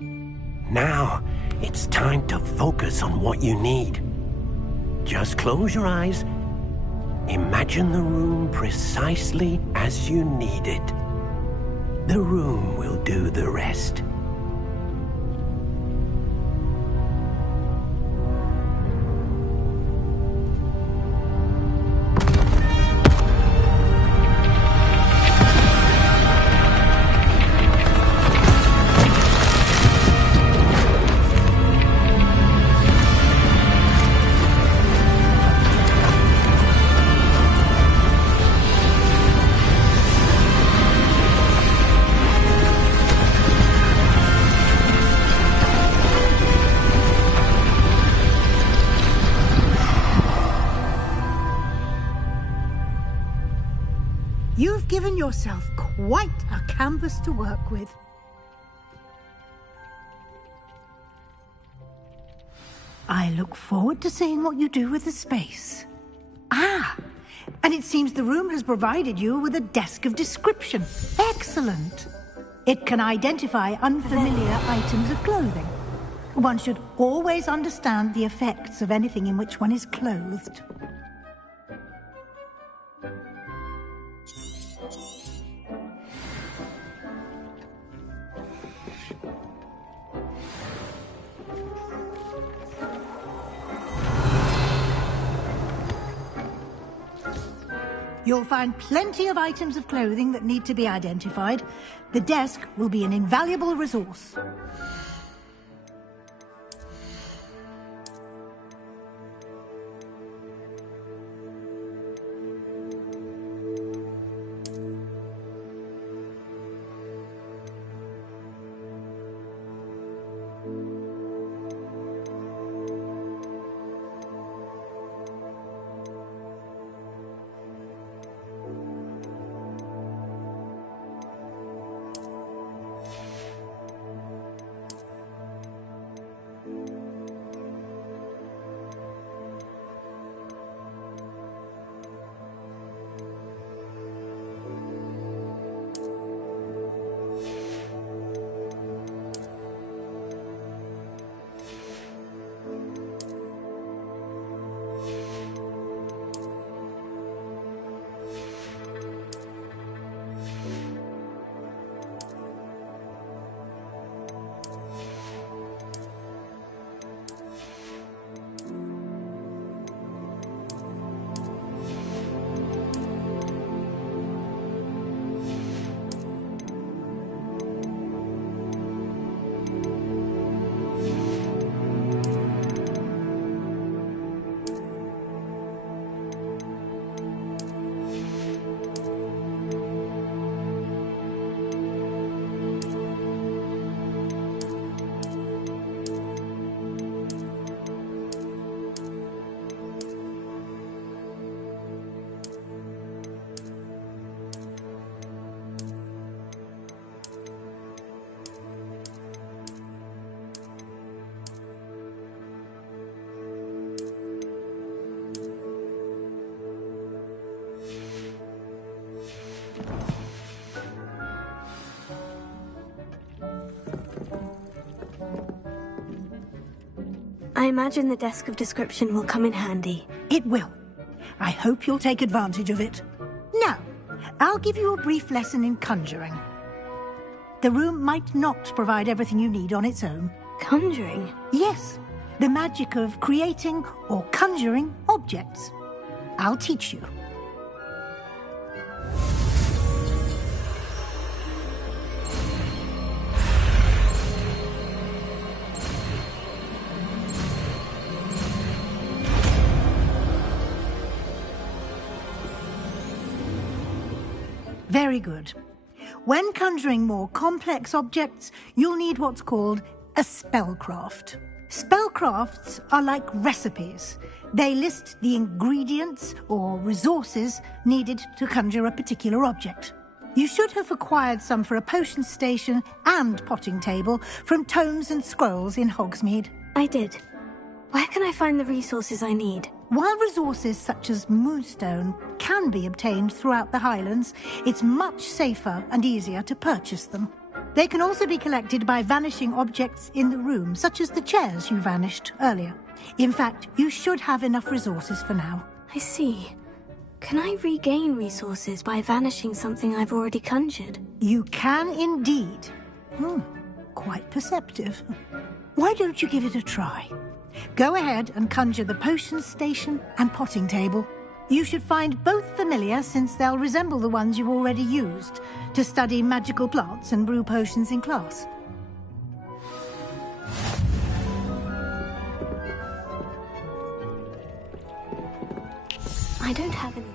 Now, it's time to focus on what you need. Just close your eyes. Imagine the room precisely as you need it. The room will do the rest. You've given yourself quite a canvas to work with. I look forward to seeing what you do with the space. Ah, and it seems the room has provided you with a desk of description. Excellent. It can identify unfamiliar items of clothing. One should always understand the effects of anything in which one is clothed. You'll find plenty of items of clothing that need to be identified. The desk will be an invaluable resource. I imagine the desk of description will come in handy. It will. I hope you'll take advantage of it. Now, I'll give you a brief lesson in conjuring. The room might not provide everything you need on its own. Conjuring? Yes, the magic of creating or conjuring objects. I'll teach you. Very good. When conjuring more complex objects, you'll need what's called a spellcraft. Spellcrafts are like recipes. They list the ingredients or resources needed to conjure a particular object. You should have acquired some for a potion station and potting table from tomes and scrolls in Hogsmeade. I did. Where can I find the resources I need? While resources such as moonstone can be obtained throughout the Highlands, it's much safer and easier to purchase them. They can also be collected by vanishing objects in the room, such as the chairs you vanished earlier. In fact, you should have enough resources for now. I see. Can I regain resources by vanishing something I've already conjured? You can indeed. Quite perceptive. Why don't you give it a try? Go ahead and conjure the potion station and potting table. You should find both familiar, since they'll resemble the ones you've already used to study magical plants and brew potions in class. I don't have any.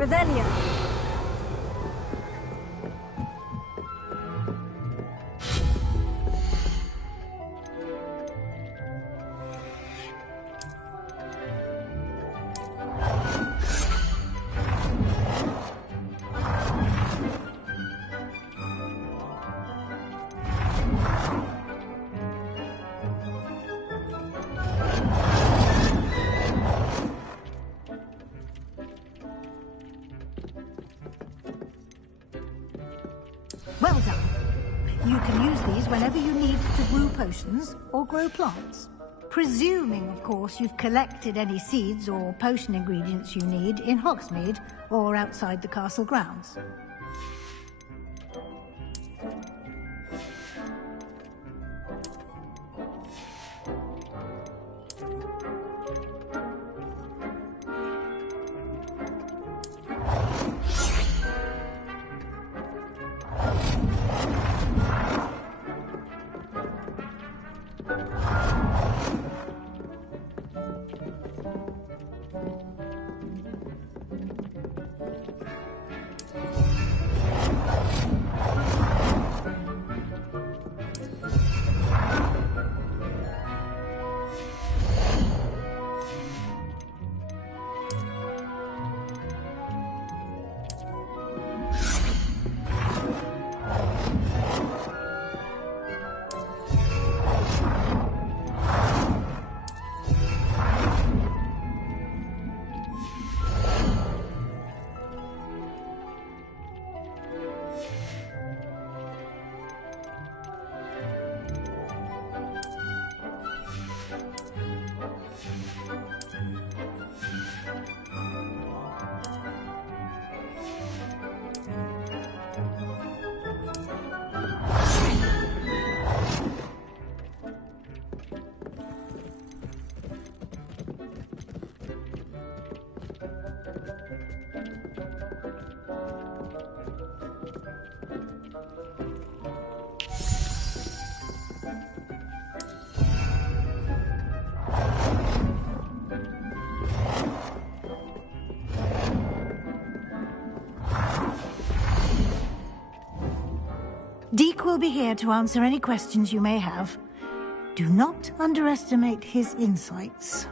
Revelio. Well done. You can use these whenever you need to brew potions or grow plants. Presuming, of course, you've collected any seeds or potion ingredients you need in Hogsmeade or outside the castle grounds. Deek will be here to answer any questions you may have. Do not underestimate his insights.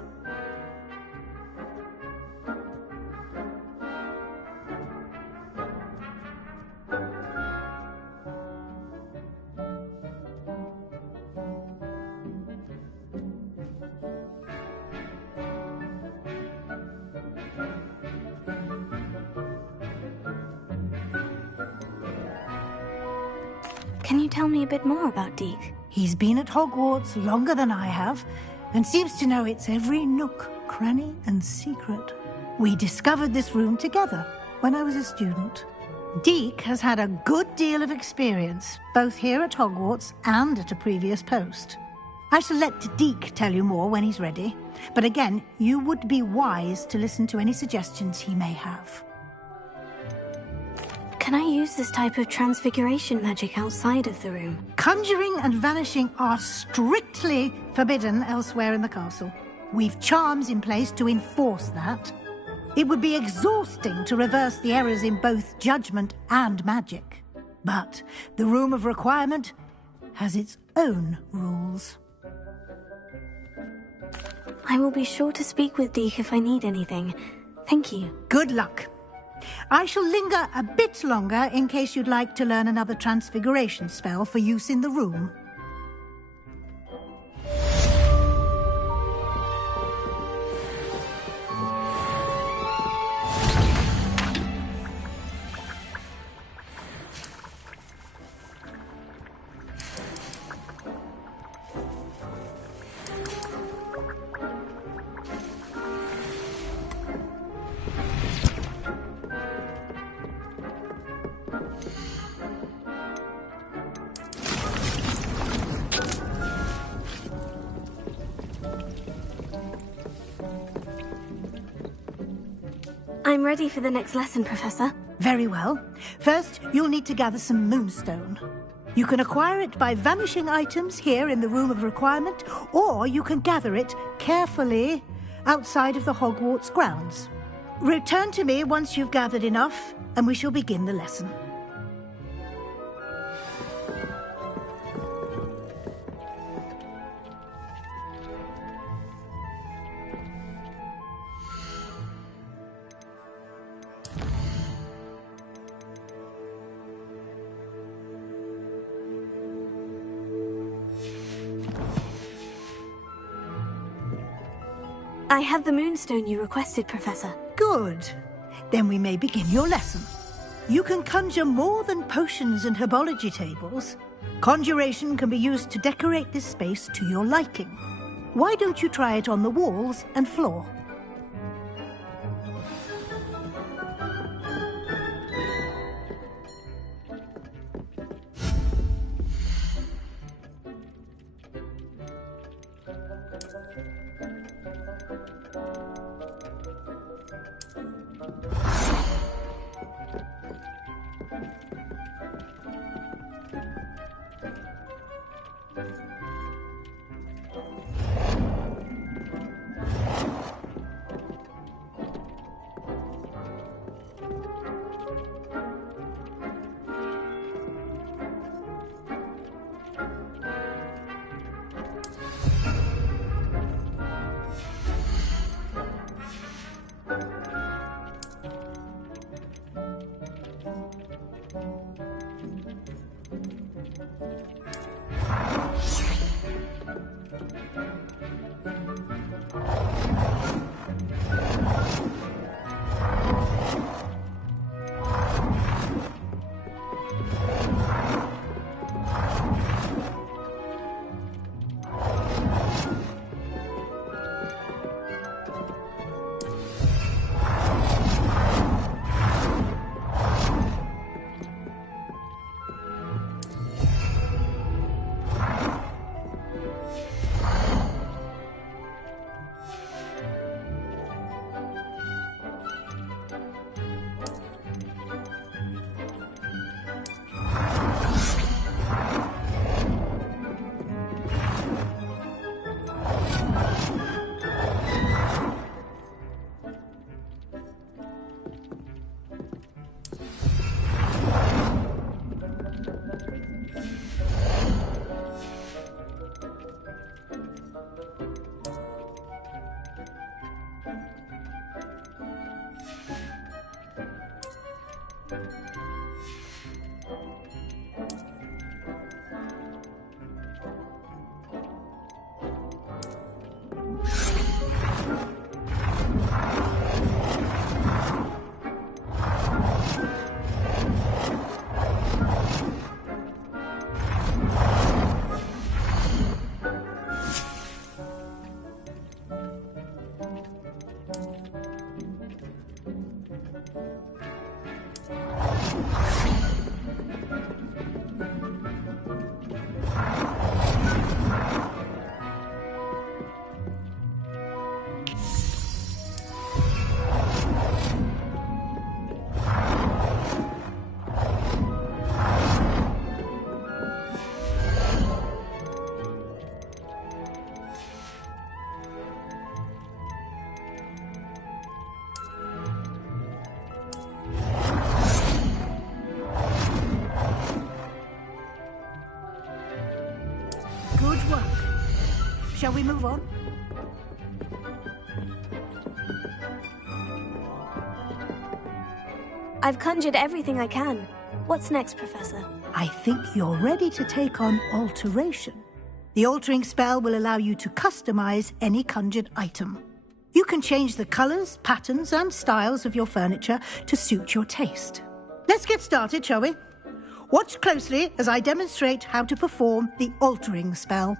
Can you tell me a bit more about Deek? He's been at Hogwarts longer than I have, and seems to know its every nook, cranny, and secret. We discovered this room together when I was a student. Deek has had a good deal of experience, both here at Hogwarts and at a previous post. I shall let Deek tell you more when he's ready, but again, you would be wise to listen to any suggestions he may have. Can I use this type of transfiguration magic outside of the room? Conjuring and vanishing are strictly forbidden elsewhere in the castle. We've charms in place to enforce that. It would be exhausting to reverse the errors in both judgment and magic. But the Room of Requirement has its own rules. I will be sure to speak with Deek if I need anything. Thank you. Good luck. I shall linger a bit longer in case you'd like to learn another transfiguration spell for use in the room. I'm ready for the next lesson, Professor. Very well. First, you'll need to gather some moonstone. You can acquire it by vanishing items here in the Room of Requirement, or you can gather it carefully outside of the Hogwarts grounds. Return to me once you've gathered enough, and we shall begin the lesson. I have the moonstone you requested, Professor. Good. Then we may begin your lesson. You can conjure more than potions and herbology tables. Conjuration can be used to decorate this space to your liking. Why don't you try it on the walls and floor? shall we move on? I've conjured everything I can. What's next, Professor? I think you're ready to take on alteration. The altering spell will allow you to customize any conjured item. You can change the colors, patterns, and styles of your furniture to suit your taste. Let's get started, shall we? Watch closely as I demonstrate how to perform the altering spell.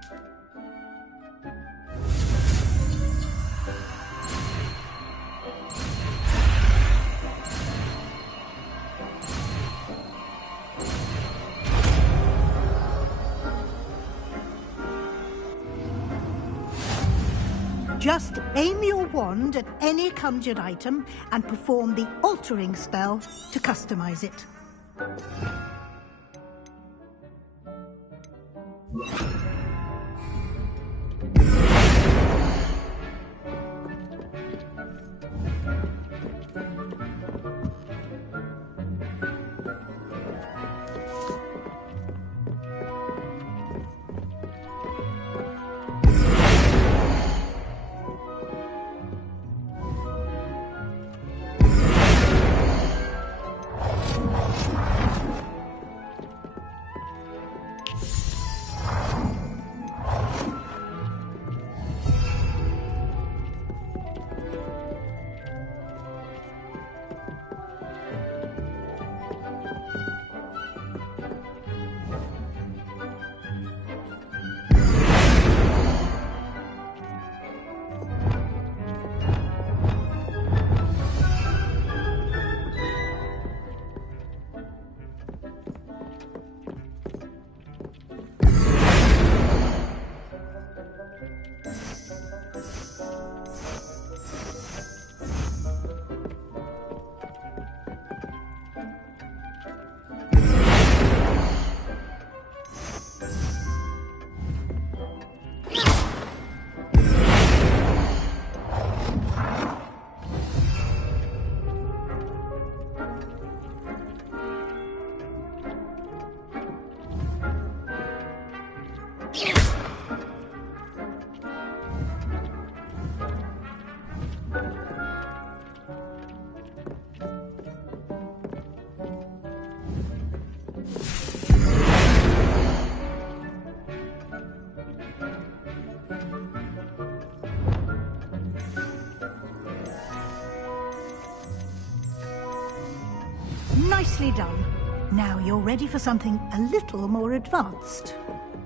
Just aim your wand at any conjured item and perform the altering spell to customize it. Nicely done. Now you're ready for something a little more advanced.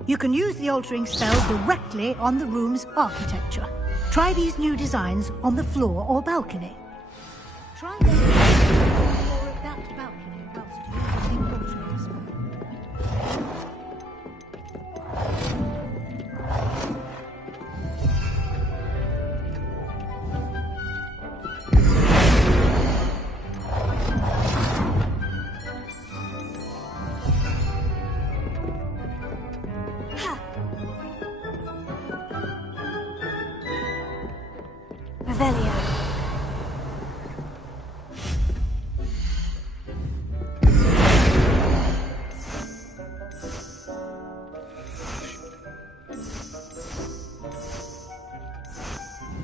You can use the altering spell directly on the room's architecture. Try these new designs on the floor or balcony. Try them or at that balcony whilst using the altering spell. Revelio.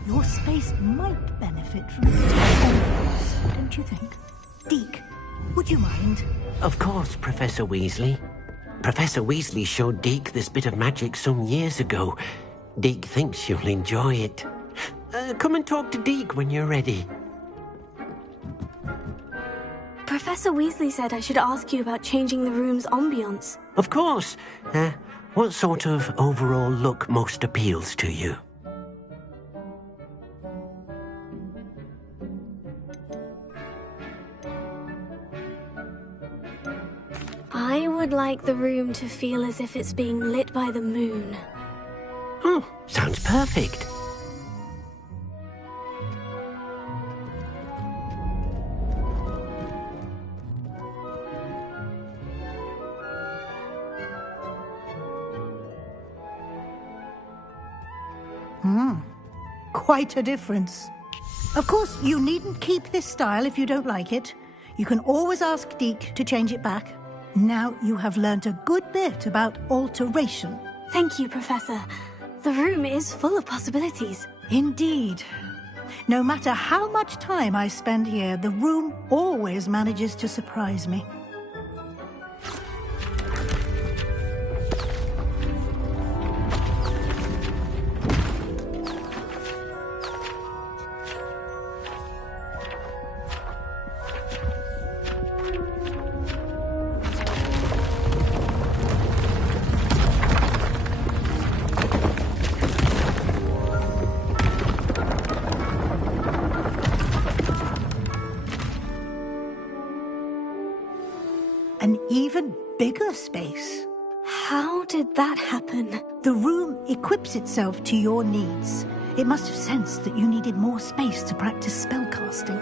Your space might benefit from a bit of ambience, don't you think? Deke, would you mind? Of course, Professor Weasley. Professor Weasley showed Deke this bit of magic some years ago. Deke thinks you'll enjoy it. Come and talk to Deke when you're ready. Professor Weasley said I should ask you about changing the room's ambience. Of course. What sort of overall look most appeals to you? I would like the room to feel as if it's being lit by the moon. Oh, sounds perfect. Quite a difference. Of course, you needn't keep this style if you don't like it. You can always ask Deke to change it back. Now you have learnt a good bit about alteration. Thank you, Professor. The room is full of possibilities. Indeed. No matter how much time I spend here, the room always manages to surprise me. An even bigger space. How did that happen? The room equips itself to your needs. It must have sensed that you needed more space to practice spellcasting.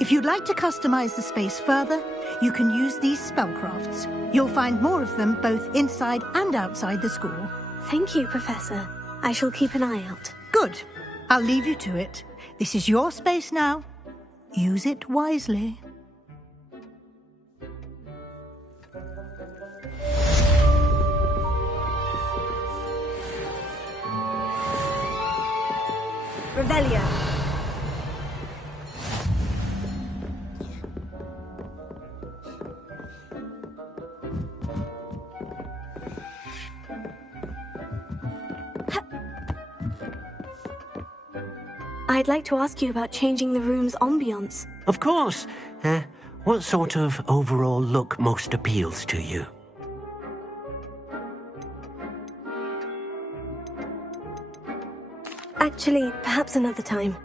If you'd like to customize the space further, you can use these spellcrafts. You'll find more of them both inside and outside the school. Thank you, Professor. I shall keep an eye out. Good. I'll leave you to it. This is your space now. Use it wisely. Revelio. I'd like to ask you about changing the room's ambience. Of course. What sort of overall look most appeals to you? Actually, perhaps another time.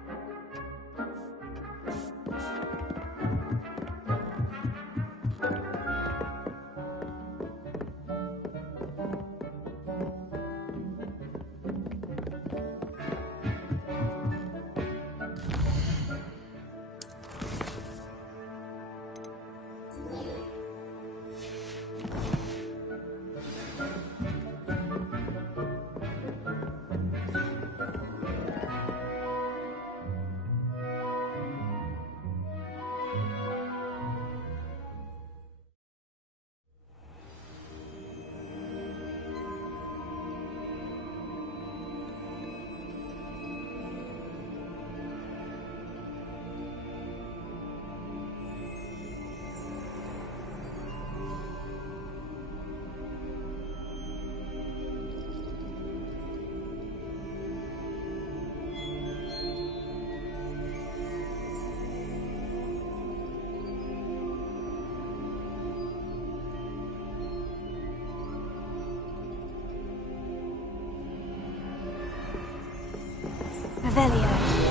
Revelio.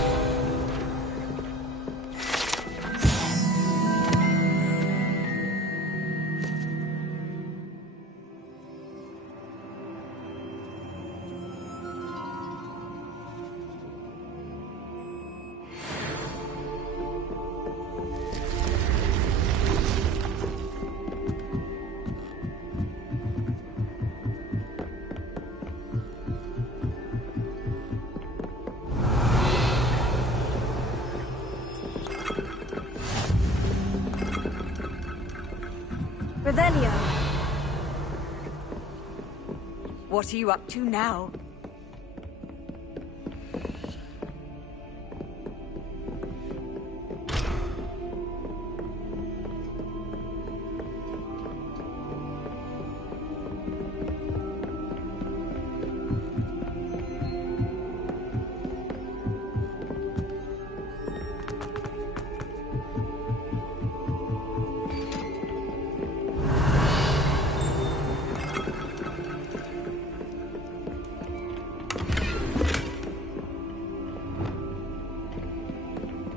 Revelio. What are you up to now?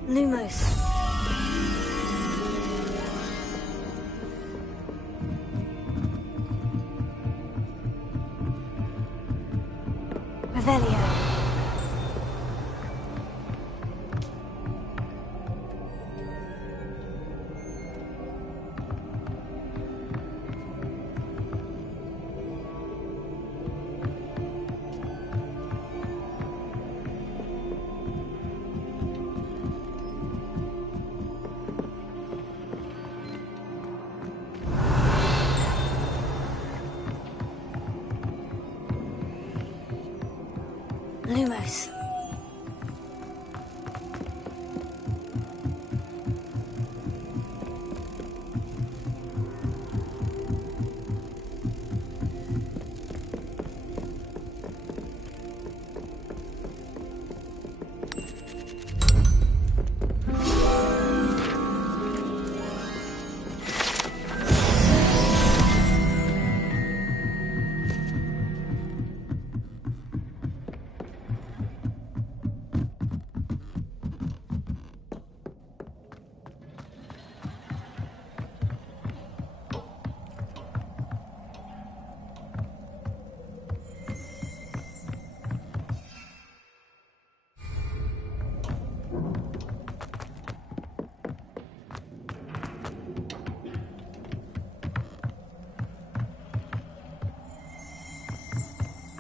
Lumos. Revelio.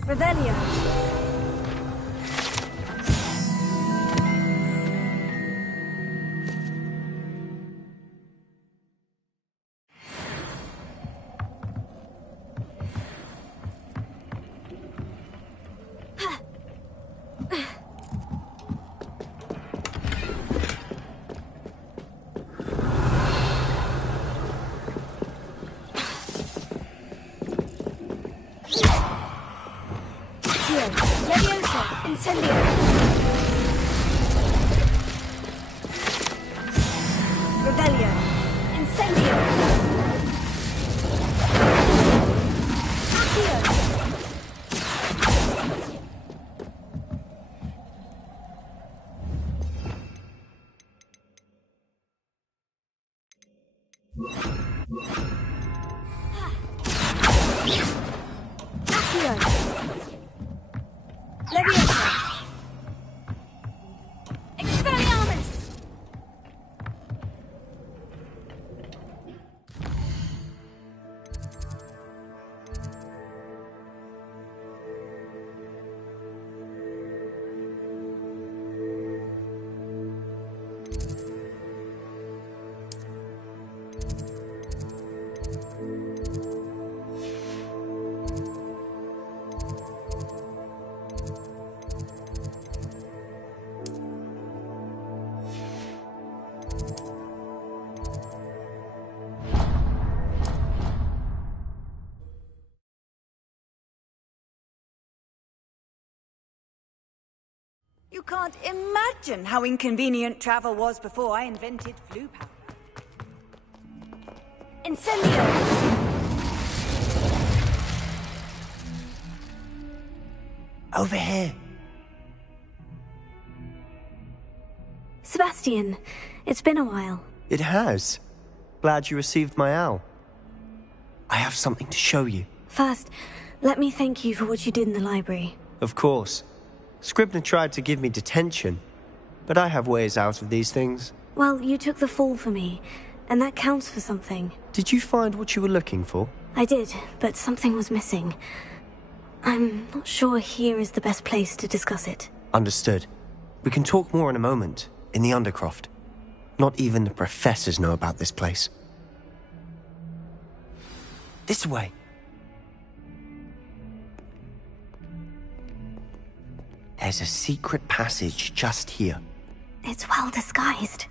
Revelio. Leviosa, incendio. Revelio. Incendio. Accio. Leviosa. Expelliarmus. You can't imagine how inconvenient travel was before I invented flue powder. Incendio. Over here. Sebastian, it's been a while. It has. Glad you received my owl. I have something to show you. First, let me thank you for what you did in the library. Of course. Scribner tried to give me detention, but I have ways out of these things. Well, you took the fall for me, and that counts for something. Did you find what you were looking for? I did, but something was missing. I'm not sure here is the best place to discuss it. Understood. We can talk more in a moment, in the Undercroft. Not even the professors know about this place. This way. There's a secret passage just here. It's well disguised.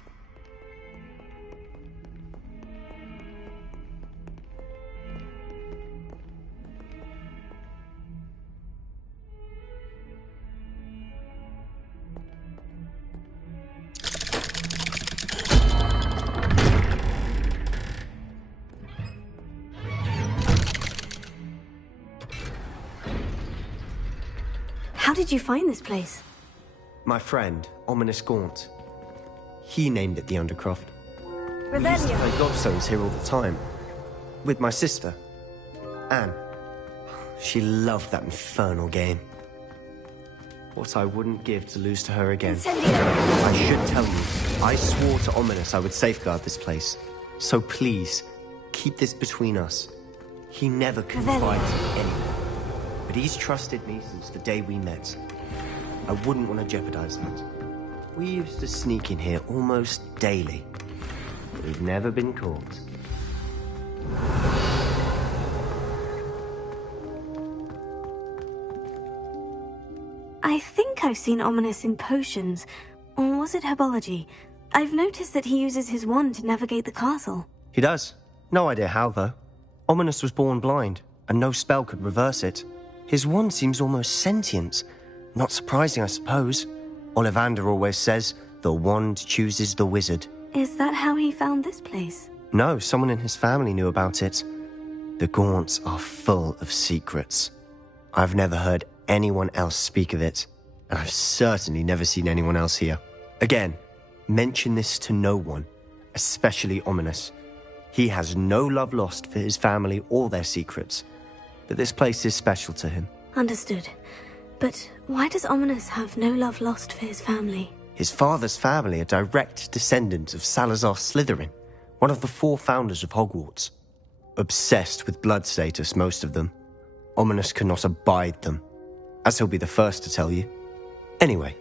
How did you find this place? My friend, Ominous Gaunt. He named it the Undercroft. We used to play Godstones here all the time. With my sister, Anne. She loved that infernal game. What I wouldn't give to lose to her again. I should tell you, I swore to Ominous I would safeguard this place. So please, keep this between us. He never confided in anyone. But he's trusted me since the day we met. I wouldn't want to jeopardize that. We used to sneak in here almost daily. But we've never been caught. I think I've seen Ominous in potions. Or was it herbology? I've noticed that he uses his wand to navigate the castle. He does. No idea how, though. Ominous was born blind, and no spell could reverse it. His wand seems almost sentient. Not surprising, I suppose. Ollivander always says, the wand chooses the wizard. Is that how he found this place? No, someone in his family knew about it. The Gaunts are full of secrets. I've never heard anyone else speak of it, and I've certainly never seen anyone else here. Again, mention this to no one, especially Ominous. He has no love lost for his family or their secrets, but this place is special to him. Understood. But why does Ominous have no love lost for his family? His father's family are direct descendants of Salazar Slytherin, one of the 4 founders of Hogwarts. Obsessed with blood status, most of them. Ominous cannot abide them. as he'll be the first to tell you. Anyway,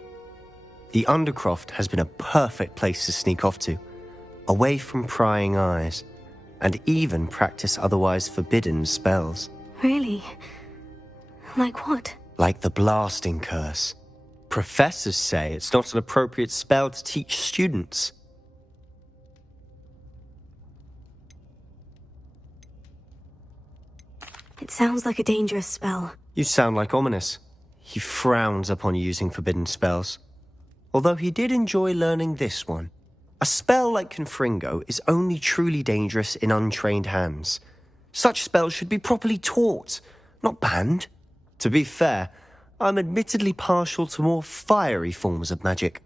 the Undercroft has been a perfect place to sneak off to, away from prying eyes, and even practice otherwise forbidden spells. Really? Like what? Like the Blasting Curse. Professors say it's not an appropriate spell to teach students. It sounds like a dangerous spell. You sound like Ominis. He frowns upon using forbidden spells. Although he did enjoy learning this one. A spell like Confringo is only truly dangerous in untrained hands. Such spells should be properly taught, not banned. To be fair, I'm admittedly partial to more fiery forms of magic.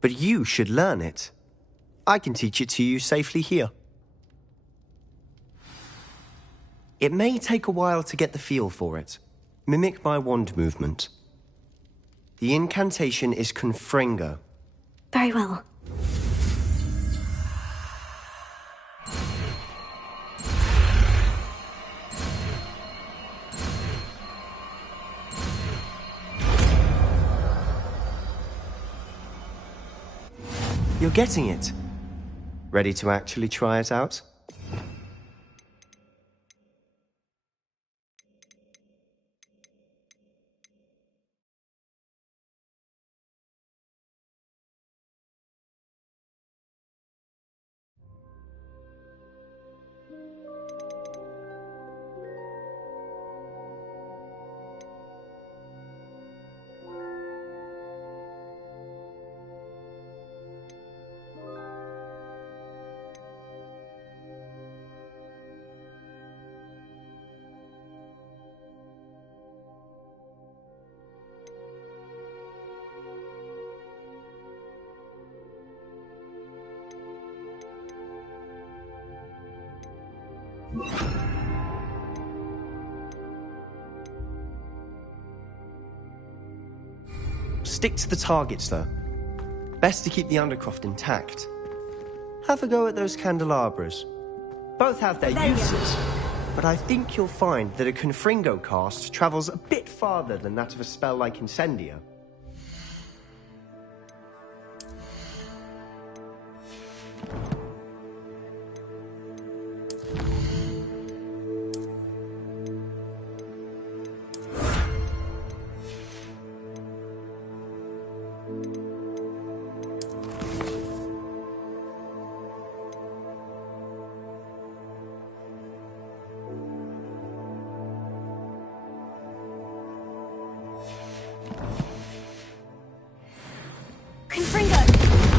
But you should learn it. I can teach it to you safely here. It may take a while to get the feel for it. Mimic my wand movement. The incantation is Confringo. Very well. You're getting it. Ready to actually try it out? Stick to the targets, though. Best to keep the Undercroft intact. Have a go at those candelabras. Both have their uses, but I think you'll find that a Confringo cast travels a bit farther than that of a spell like Incendio.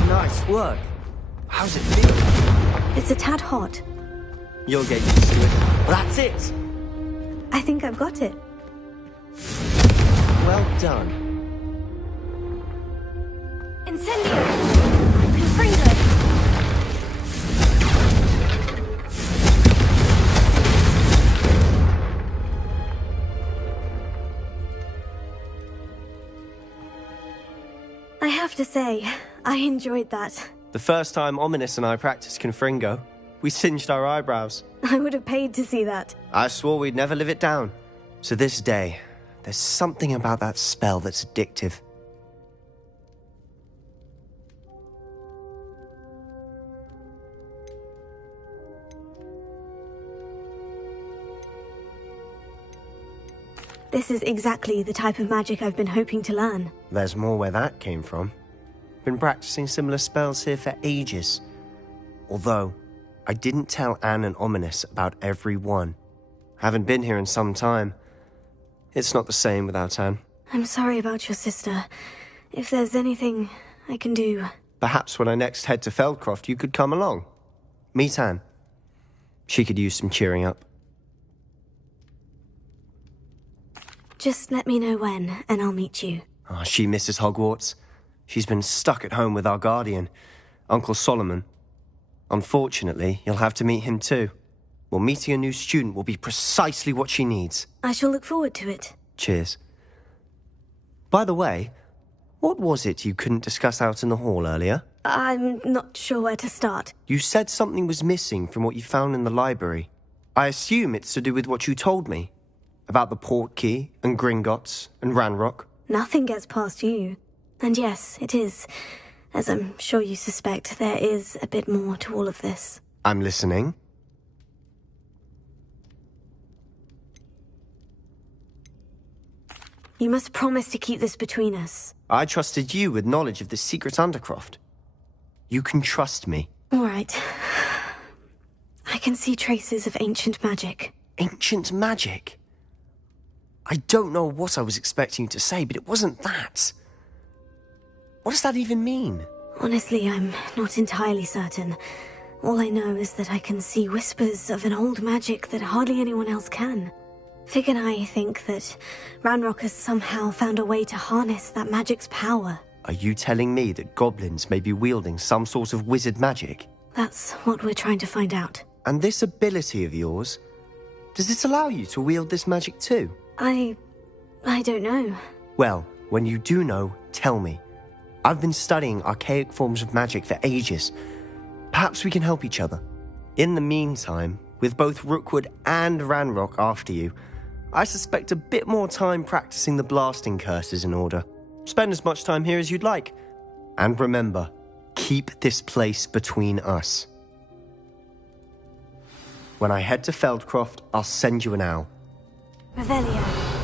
Nice work. How's it feel? It's a tad hot. You'll get used to it. That's it! I think I've got it. Well done. Incendio! Confringo! I have to say, I enjoyed that. The first time Ominis and I practiced Confringo, we singed our eyebrows. I would have paid to see that. I swore we'd never live it down. To this day, there's something about that spell that's addictive. This is exactly the type of magic I've been hoping to learn. There's more where that came from. Been practicing similar spells here for ages. Although, I didn't tell Anne and Ominis about every one. Haven't been here in some time. It's not the same without Anne. I'm sorry about your sister. If there's anything I can do... Perhaps when I next head to Feldcroft, you could come along. Meet Anne. She could use some cheering up. Just let me know when, and I'll meet you. Oh, she misses Hogwarts. She's been stuck at home with our guardian, Uncle Solomon. Unfortunately, you'll have to meet him too. Well, meeting a new student will be precisely what she needs. I shall look forward to it. Cheers. By the way, what was it you couldn't discuss out in the hall earlier? I'm not sure where to start. You said something was missing from what you found in the library. I assume it's to do with what you told me. About the Portkey and Gringotts and Ranrock? Nothing gets past you. And yes, it is, as I'm sure you suspect, there is a bit more to all of this. I'm listening. You must promise to keep this between us. I trusted you with knowledge of the secret Undercroft. You can trust me. All right. I can see traces of ancient magic. Ancient magic? I don't know what I was expecting you to say, but it wasn't that. What does that even mean? Honestly, I'm not entirely certain. All I know is that I can see whispers of an old magic that hardly anyone else can. Fig and I think that Ranrock has somehow found a way to harness that magic's power. Are you telling me that goblins may be wielding some sort of wizard magic? That's what we're trying to find out. And this ability of yours, does it allow you to wield this magic too? I don't know. Well, when you do know, tell me. I've been studying archaic forms of magic for ages. Perhaps we can help each other. In the meantime, with both Rookwood and Ranrock after you, I suspect a bit more time practicing the blasting curse is in order. Spend as much time here as you'd like. And remember, keep this place between us. When I head to Feldcroft, I'll send you an owl. Revelio.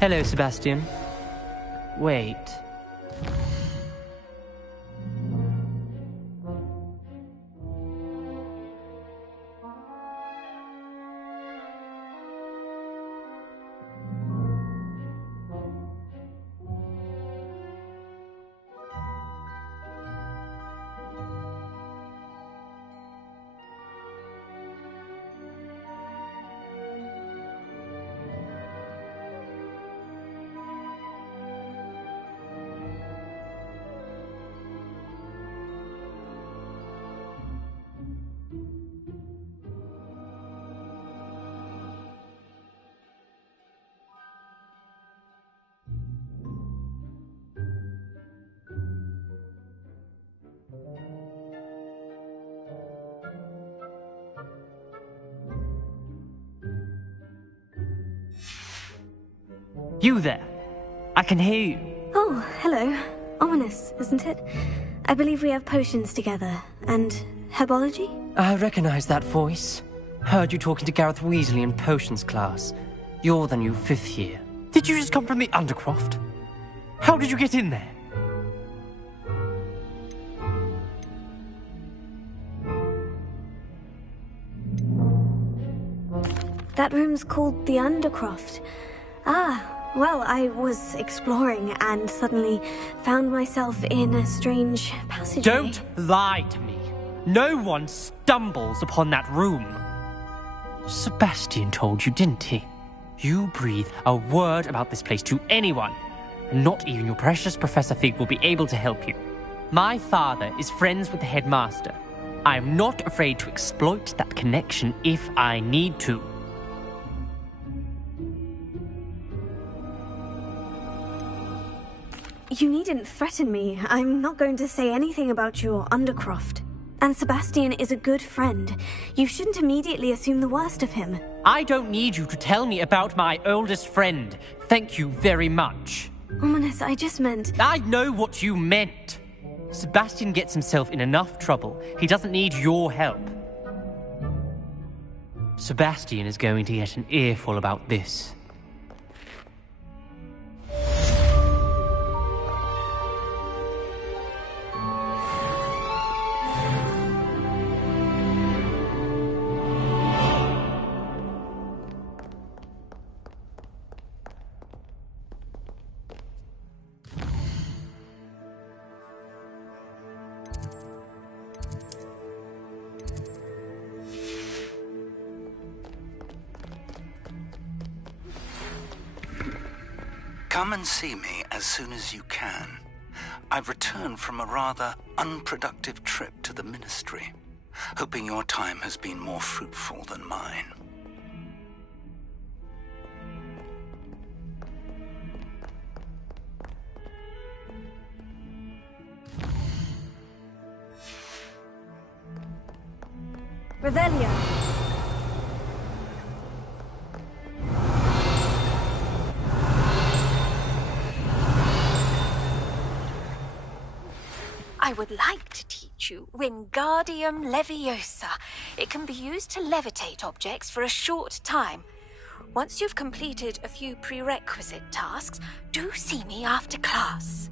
Hello, Sebastian. Wait. You there! I can hear you. Oh, hello. Ominous, isn't it? I believe we have potions together. And herbology? I recognize that voice. Heard you talking to Gareth Weasley in potions class. You're the new 5th year. Did you just come from the Undercroft? How did you get in there? That room's called the Undercroft. Ah, well, I was exploring and suddenly found myself in a strange passageway. Don't lie to me. No one stumbles upon that room. Sebastian told you, didn't he? You breathe a word about this place to anyone, and not even your precious Professor Fig will be able to help you. My father is friends with the headmaster. I am not afraid to exploit that connection if I need to. You needn't threaten me. I'm not going to say anything about your Undercroft. And Sebastian is a good friend. You shouldn't immediately assume the worst of him. I don't need you to tell me about my oldest friend. Thank you very much. Ominous, I just meant... I know what you meant. Sebastian gets himself in enough trouble. He doesn't need your help. Sebastian is going to get an earful about this. Come and see me as soon as you can. I've returned from a rather unproductive trip to the Ministry, hoping your time has been more fruitful than mine. Revelio. I would like to teach you Wingardium Leviosa. It can be used to levitate objects for a short time. Once you've completed a few prerequisite tasks, do see me after class.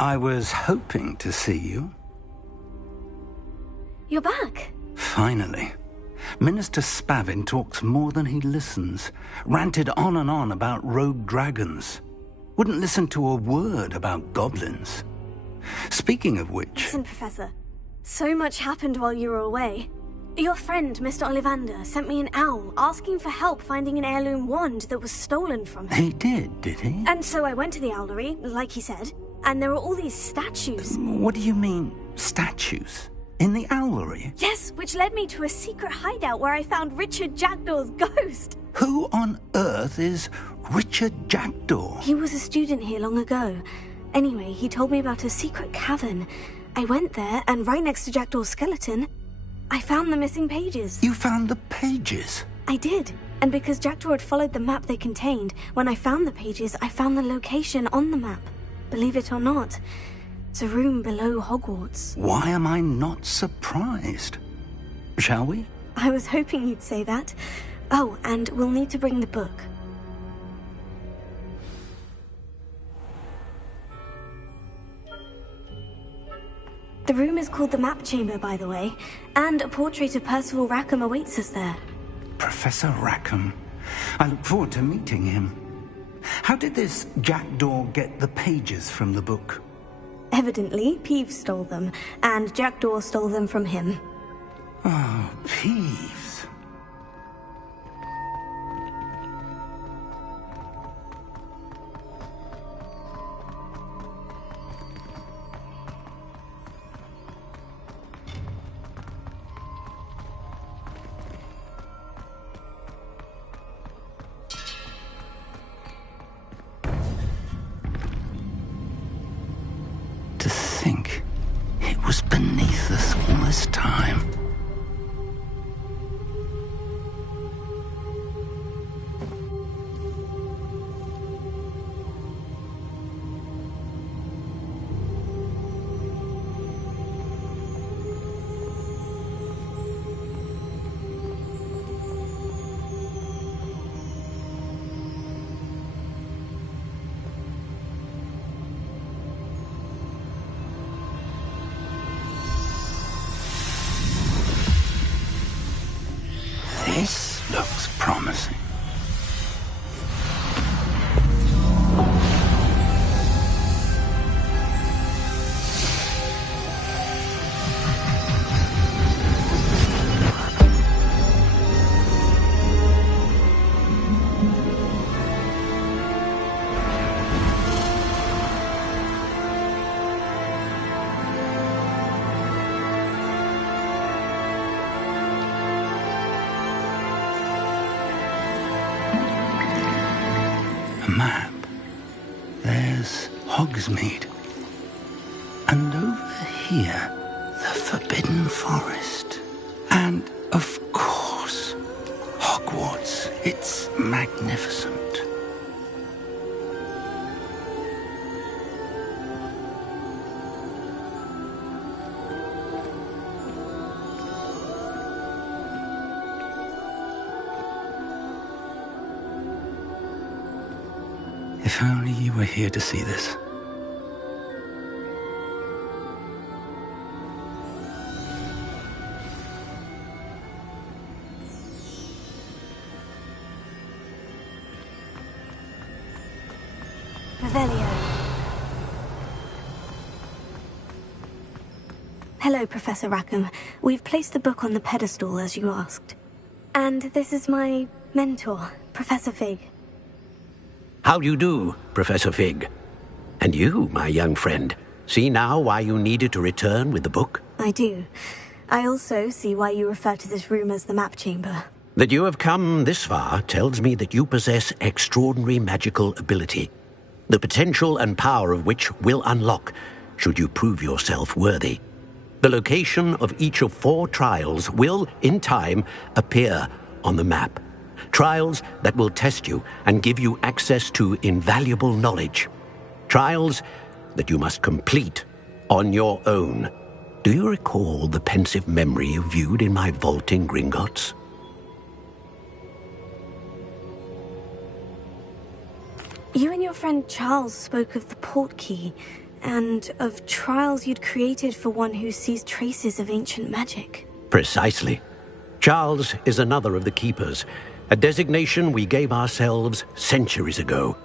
I was hoping to see you. You're back. Finally. Minister Spavin talks more than he listens. Ranted on and on about rogue dragons. Wouldn't listen to a word about goblins. Speaking of which... Listen, Professor. So much happened while you were away. Your friend, Mr. Ollivander, sent me an owl asking for help finding an heirloom wand that was stolen from him. He did he? And so I went to the owlery, like he said, and there were all these statues. What do you mean, statues? In the owlery? Yes, which led me to a secret hideout where I found Richard Jackdaw's ghost. Who on earth is Richard Jackdaw? He was a student here long ago. Anyway, he told me about a secret cavern. I went there, and right next to Jackdaw's skeleton, I found the missing pages. You found the pages? I did. And because Jackdaw had followed the map they contained, when I found the pages, I found the location on the map. Believe it or not, it's a room below Hogwarts. Why am I not surprised? Shall we? I was hoping you'd say that. Oh, and we'll need to bring the book. The room is called the Map Chamber, by the way, and a portrait of Percival Rackham awaits us there. Professor Rackham. I look forward to meeting him. How did this Jackdaw get the pages from the book? Evidently, Peeves stole them, and Jackdaw stole them from him. Oh, Peeves. To think it was beneath us all this time. This looks promising. Map. There's Hogsmeade. And over here, the Forbidden Forest. And, of course, Hogwarts. It's magnificent. If only you were here to see this. Revelio. Hello, Professor Rackham. We've placed the book on the pedestal, as you asked. And this is my mentor, Professor Fig. How do you do, Professor Fig? And you, my young friend, see now why you needed to return with the book? I do. I also see why you refer to this room as the Map Chamber. That you have come this far tells me that you possess extraordinary magical ability, the potential and power of which will unlock should you prove yourself worthy. The location of each of 4 trials will, in time, appear on the map. Trials that will test you and give you access to invaluable knowledge. Trials that you must complete on your own. Do you recall the pensive memory you viewed in my vault in Gringotts? You and your friend Charles spoke of the Portkey. and of trials you'd created for one who sees traces of ancient magic. Precisely. Charles is another of the Keepers, a designation we gave ourselves centuries ago,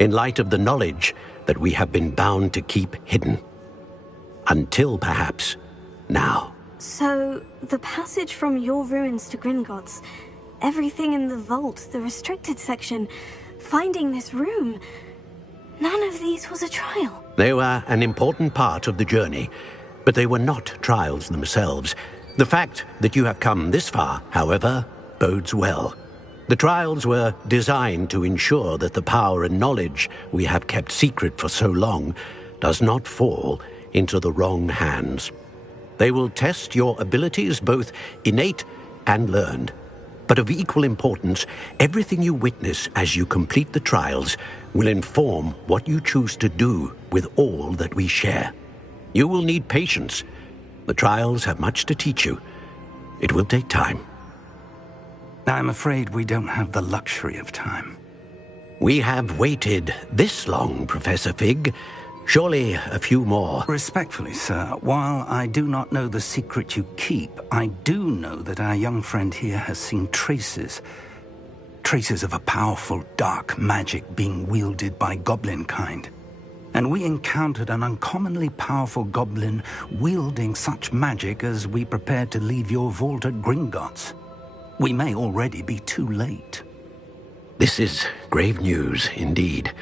in light of the knowledge that we have been bound to keep hidden. Until, perhaps, now. So, the passage from your ruins to Gringotts, everything in the vault, the restricted section, finding this room, none of these was a trial. They were an important part of the journey, but they were not trials themselves. The fact that you have come this far, however, bodes well. The trials were designed to ensure that the power and knowledge we have kept secret for so long does not fall into the wrong hands. They will test your abilities, both innate and learned. But of equal importance, everything you witness as you complete the trials will inform what you choose to do with all that we share. You will need patience. The trials have much to teach you. It will take time. I'm afraid we don't have the luxury of time. We have waited this long, Professor Fig. Surely a few more. Respectfully, sir, while I do not know the secret you keep, I do know that our young friend here has seen traces of a powerful dark magic being wielded by goblin kind. And we encountered an uncommonly powerful goblin wielding such magic as we prepared to leave your vault at Gringotts. We may already be too late. This is grave news, indeed.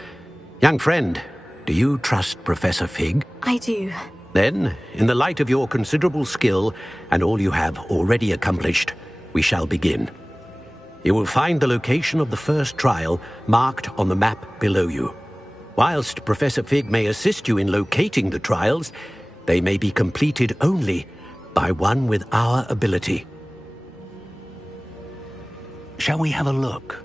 Young friend, do you trust Professor Fig? I do. Then, in the light of your considerable skill and all you have already accomplished, we shall begin. You will find the location of the first trial marked on the map below you. Whilst Professor Fig may assist you in locating the trials, they may be completed only by one with our ability. Shall we have a look?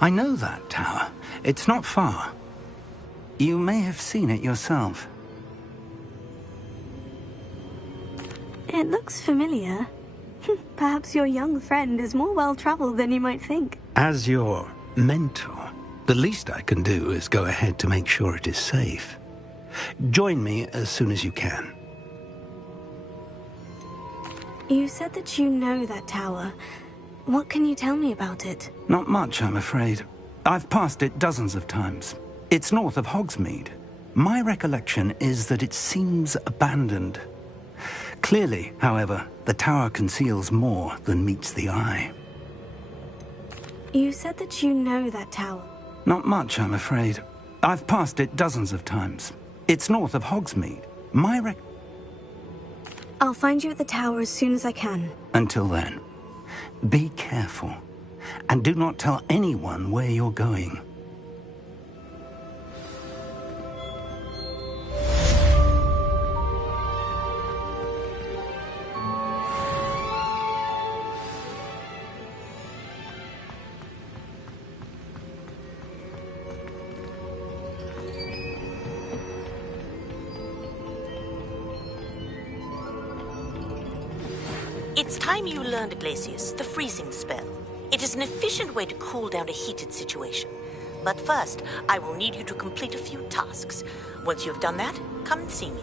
I know that tower. It's not far. You may have seen it yourself. It looks familiar. Perhaps your young friend is more well-traveled than you might think. As your mentor, the least I can do is go ahead to make sure it is safe. Join me as soon as you can. You said that you know that tower. What can you tell me about it? Not much, I'm afraid. I've passed it dozens of times. It's north of Hogsmeade. My recollection is that it seems abandoned. Clearly, however, the tower conceals more than meets the eye. You said that you know that tower. Not much, I'm afraid. I've passed it dozens of times. It's north of Hogsmeade. I'll find you at the tower as soon as I can. Until then, be careful, and do not tell anyone where you're going. It's time you learned, Glacius, the freezing spell. It is an efficient way to cool down a heated situation. But first, I will need you to complete a few tasks. Once you have done that, come and see me.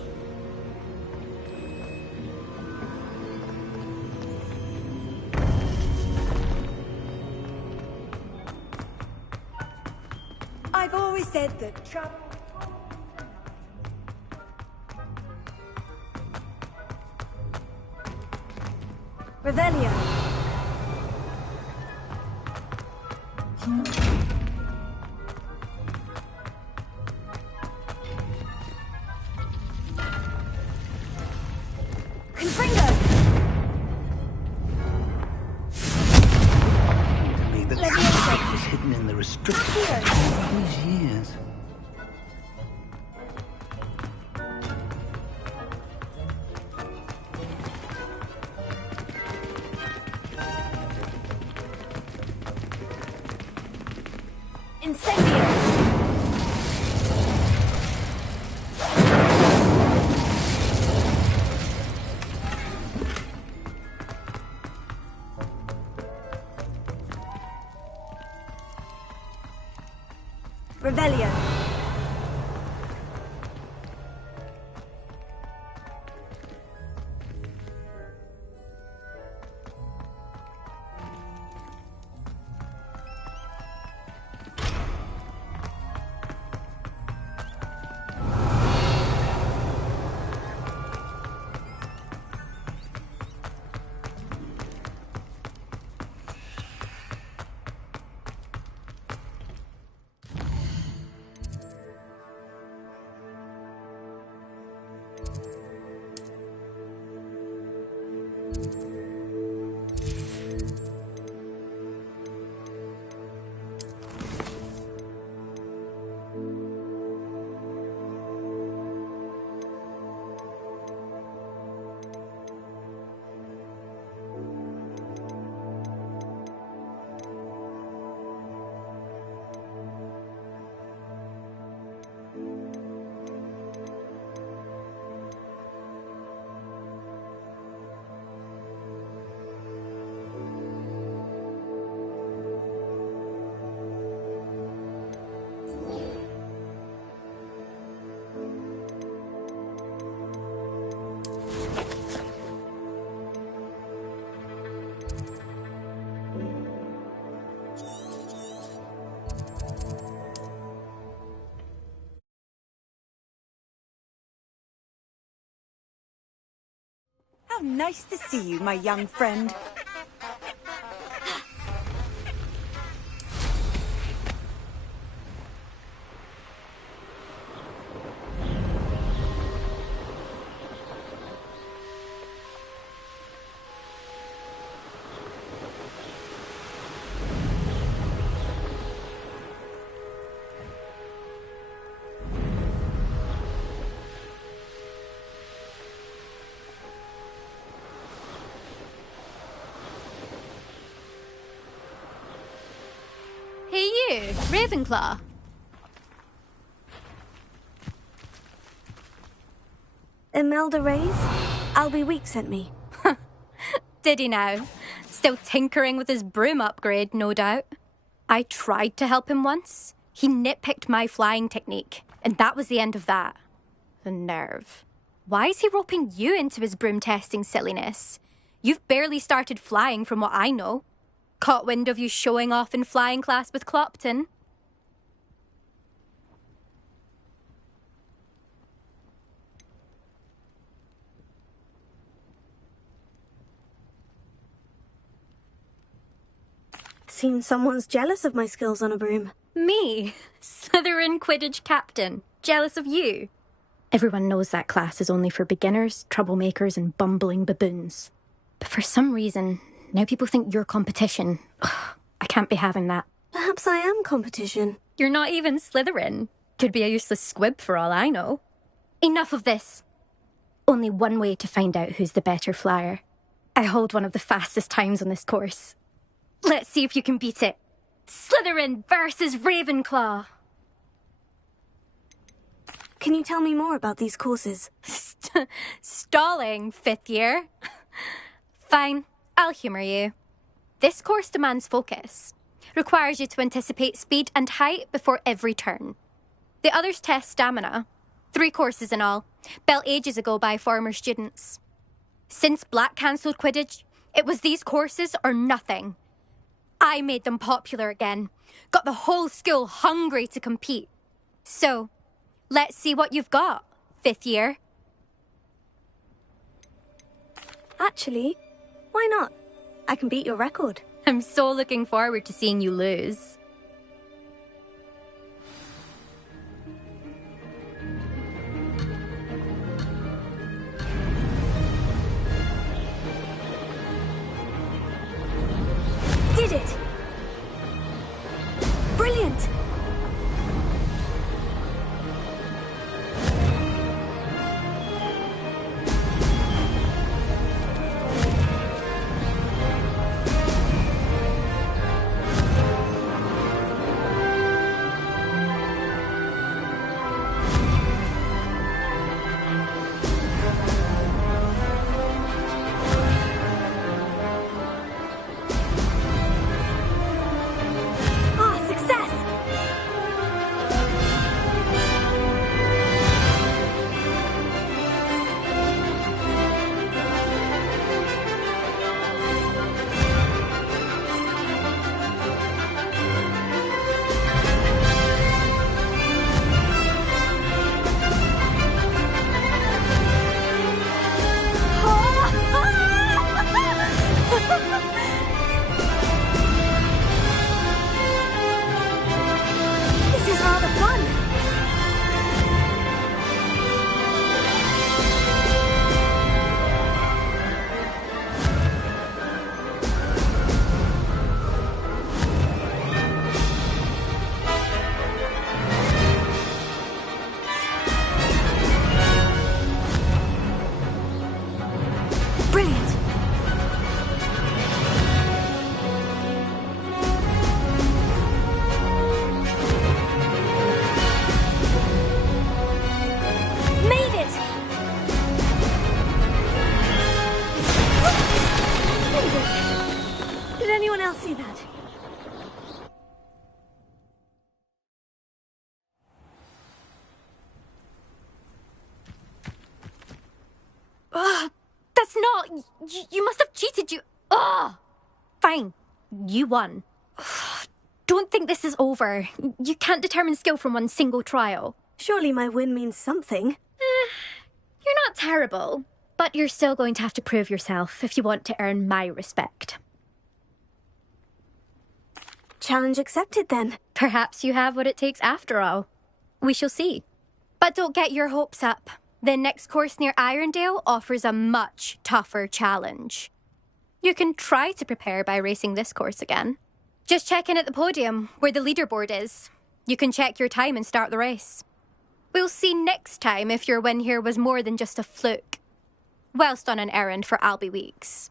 I've always said that travel... Revelio. Confringo! To me, the truth was hidden in the restricted all these years. Revelio. How nice to see you, my young friend. Hey you, Ravenclaw. Imelda Reyes? Albie Week sent me. Did he now? Still tinkering with his broom upgrade, no doubt. I tried to help him once. He nitpicked my flying technique, and that was the end of that. The nerve. Why is he roping you into his broom testing silliness? You've barely started flying from what I know. Caught wind of you showing off in flying class with Clopton. Seems someone's jealous of my skills on a broom. Me? Slytherin Quidditch captain. Jealous of you? Everyone knows that class is only for beginners, troublemakers, and bumbling baboons. But for some reason, now people think you're competition. Ugh, I can't be having that. Perhaps I am competition. You're not even Slytherin. Could be a useless squib for all I know. Enough of this. Only one way to find out who's the better flyer. I hold one of the fastest times on this course. Let's see if you can beat it. Slytherin versus Ravenclaw. Can you tell me more about these courses? Stalling, 5th year. Fine, I'll humour you. This course demands focus. Requires you to anticipate speed and height before every turn. The others test stamina. 3 courses in all, built ages ago by former students. Since Black cancelled Quidditch, it was these courses or nothing. I made them popular again. Got the whole school hungry to compete. So, let's see what you've got, 5th year. Actually, why not? I can beat your record. I'm so looking forward to seeing you lose. Did it! Brilliant! I'll see that. That's not... You must have cheated, you... Ugh! Fine. You won. Don't think this is over. You can't determine skill from one single trial. Surely my win means something. You're not terrible, but you're still going to have to prove yourself if you want to earn my respect. Challenge accepted, then. Perhaps you have what it takes after all. We shall see. But don't get your hopes up. The next course near Irondale offers a much tougher challenge. You can try to prepare by racing this course again. Just check in at the podium, where the leaderboard is. You can check your time and start the race. We'll see next time if your win here was more than just a fluke, whilst on an errand for Albie Weeks.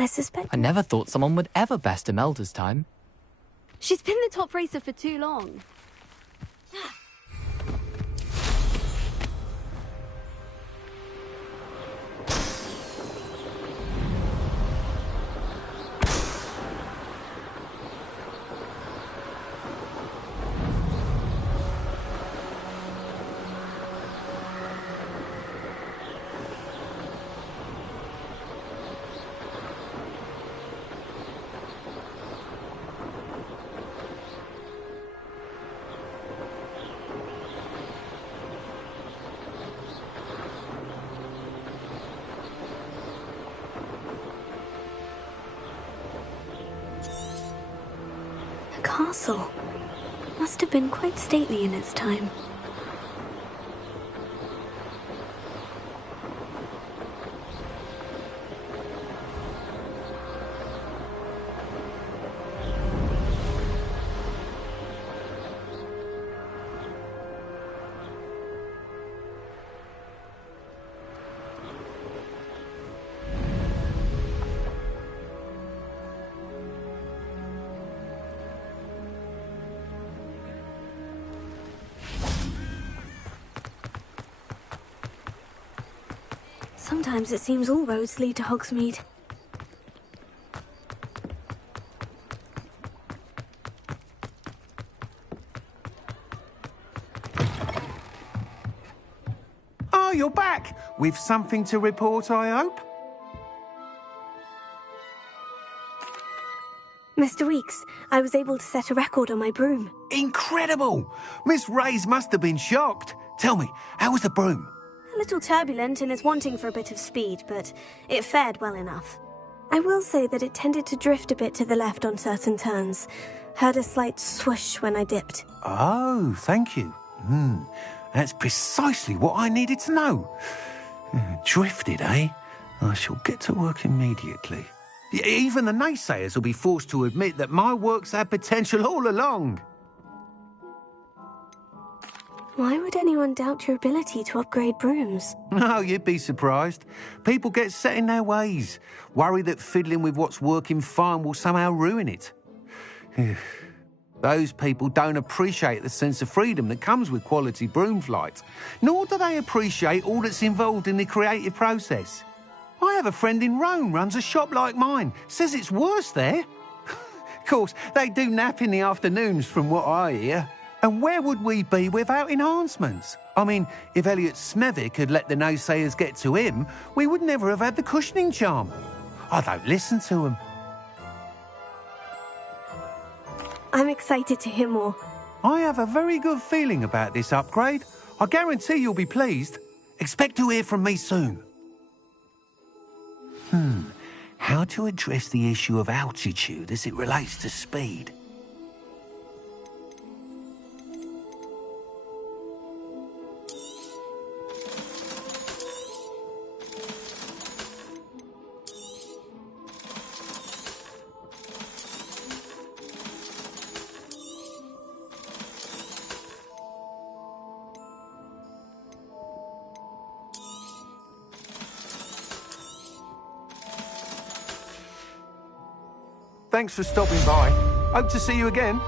I suspect... I never thought someone would ever best Imelda's time. She's been the top racer for too long. Castle. Must have been quite stately in its time. Sometimes it seems all roads lead to Hogsmeade. Oh, you're back! With something to report, I hope? Mr. Weeks, I was able to set a record on my broom. Incredible! Miss Reyes must have been shocked. Tell me, how was the broom? A little turbulent and is wanting for a bit of speed, but it fared well enough. I will say that it tended to drift a bit to the left on certain turns. Heard a slight swoosh when I dipped. Oh, thank you. That's precisely what I needed to know. Drifted, eh? I shall get to work immediately. Even the naysayers will be forced to admit that my work's had potential all along. Why would anyone doubt your ability to upgrade brooms? No, you'd be surprised. People get set in their ways, worry that fiddling with what's working fine will somehow ruin it. Those people don't appreciate the sense of freedom that comes with quality broom flight, nor do they appreciate all that's involved in the creative process. I have a friend in Rome runs a shop like mine, says it's worse there. Of course, they do nap in the afternoons from what I hear. And where would we be without enhancements? I mean, if Elliot Smethwick had let the naysayers get to him, we would never have had the cushioning charm. I don't listen to them. I'm excited to hear more. I have a very good feeling about this upgrade. I guarantee you'll be pleased. Expect to hear from me soon. How to address the issue of altitude as it relates to speed? Thanks for stopping by. Hope to see you again.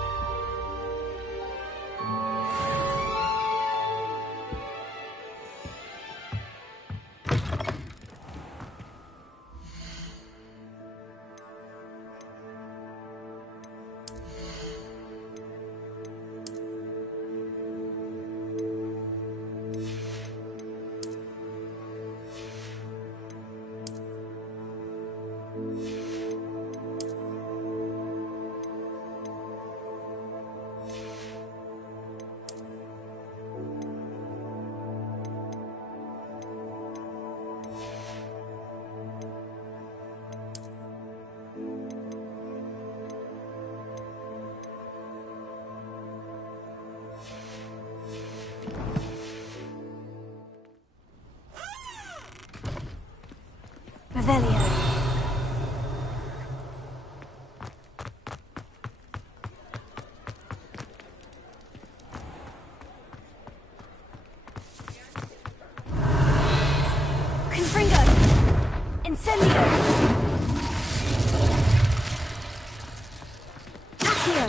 Accio!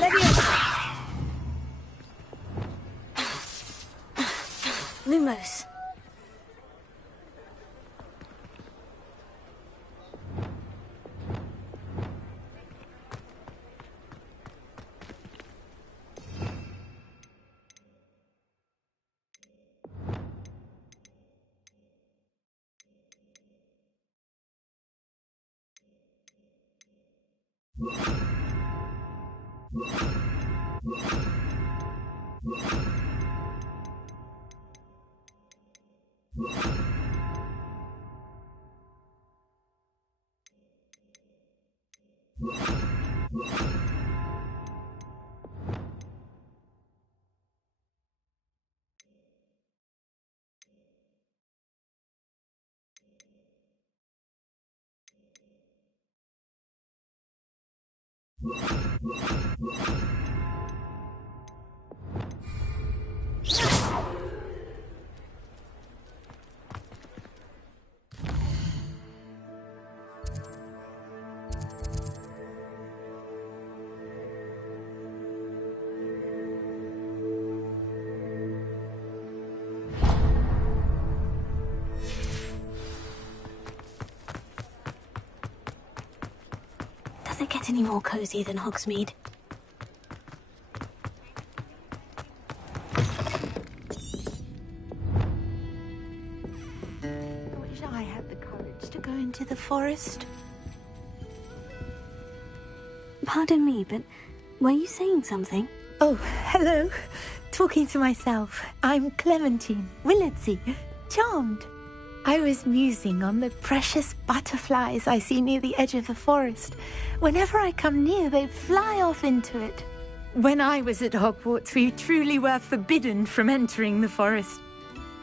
Leviosa! Lumos. Does it get any more cozy than Hogsmeade? I wish I had the courage to go into the forest. Pardon me, but were you saying something? Oh, hello. Talking to myself. I'm Clementine Willardsey. Charmed. I was musing on the precious butterflies I see near the edge of the forest. Whenever I come near, they fly off into it. When I was at Hogwarts, we truly were forbidden from entering the forest.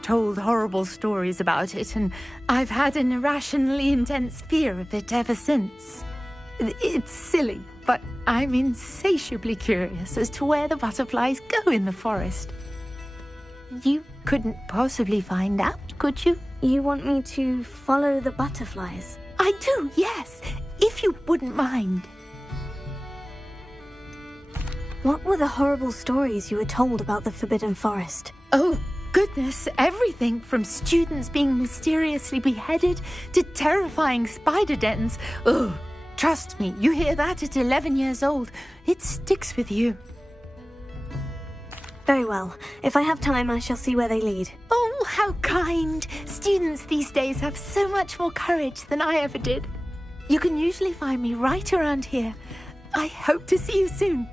Told horrible stories about it, and I've had an irrationally intense fear of it ever since. It's silly, but I'm insatiably curious as to where the butterflies go in the forest. You couldn't possibly find out, could you? You want me to follow the butterflies? I do, yes, if you wouldn't mind. What were the horrible stories you were told about the Forbidden Forest? Oh, goodness, everything from students being mysteriously beheaded to terrifying spider dens. Oh, trust me, you hear that at 11 years old, it sticks with you. Very well. If I have time, I shall see where they lead. Oh, how kind. Students these days have so much more courage than I ever did. You can usually find me right around here. I hope to see you soon.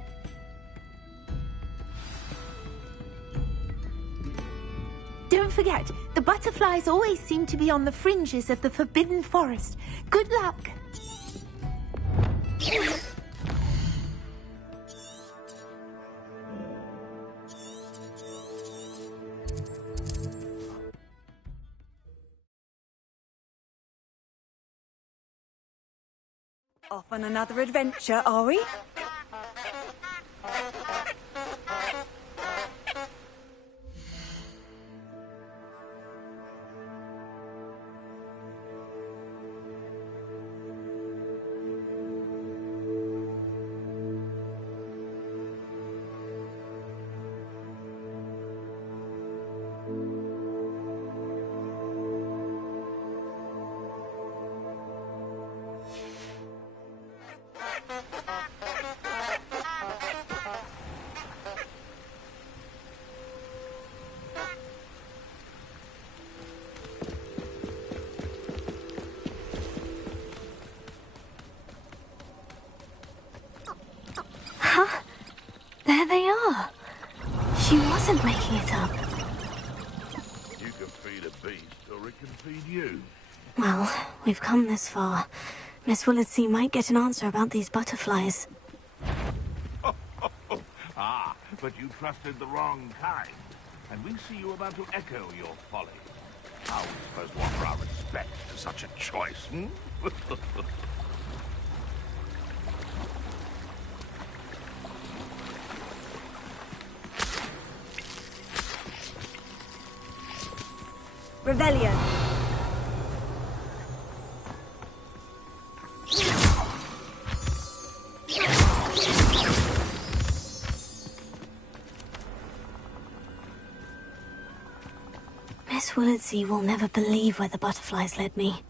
Don't forget, the butterflies always seem to be on the fringes of the Forbidden Forest. Good luck. Off on another adventure, are we? There they are. She wasn't making it up. You can feed a beast, or it can feed you. Well, we've come this far. Miss Willardsey might get an answer about these butterflies. Ah, but you trusted the wrong kind. And we see you about to echo your folly. How are we supposed to offer our respect to such a choice, hmm? Revelio. Miss Willardsey will never believe where the butterflies led me.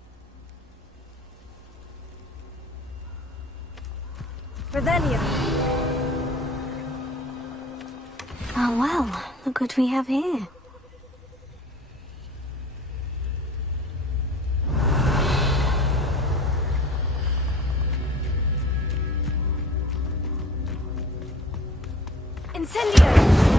Revelio. Oh well, look what we have here. Incendio!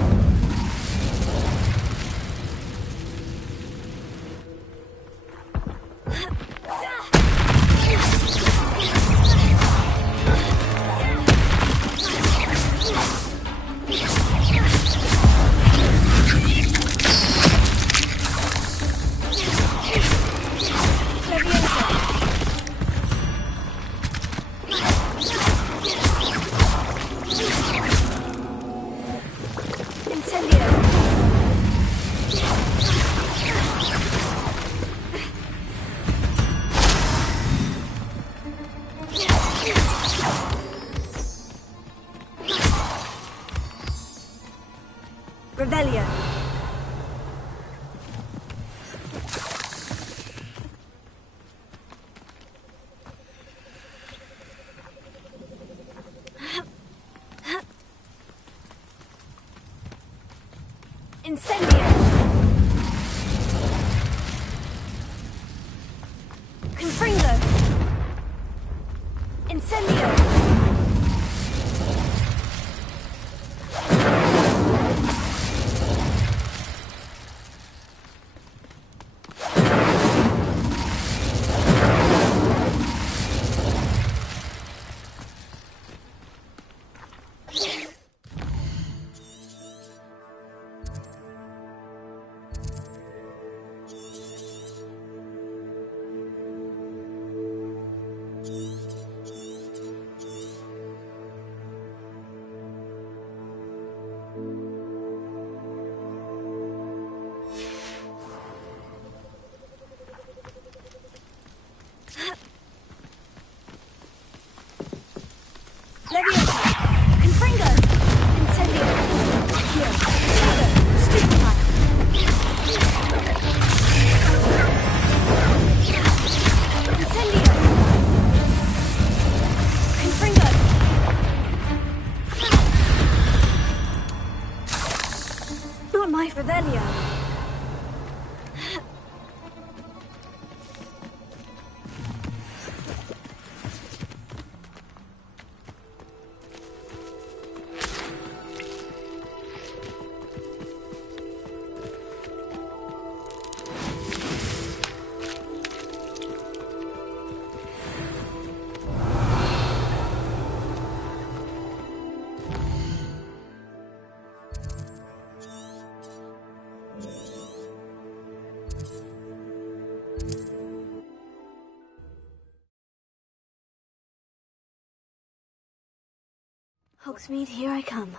Revelio. Incendio. Confringo. Incendio. Leviosa! Confringo! Incendio! Accio! Stego! Stupefy! Incendio! Confringo! Not my Revelio! Hogsmeade, here I come.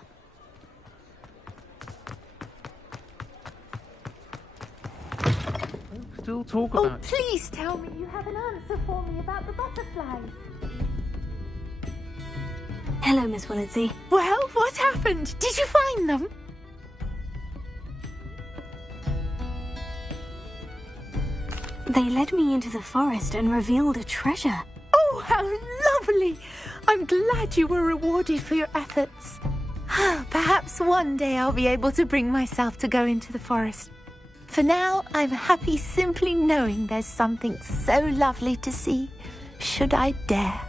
Still talk Oh, about... please tell me you have an answer for me about the butterflies. Hello, Miss Willardsey. Well, what happened? Did you find them? They led me into the forest and revealed a treasure. Oh, how lovely! I'm glad you were rewarded for your efforts. Perhaps one day I'll be able to bring myself to go into the forest. For now, I'm happy simply knowing there's something so lovely to see, should I dare.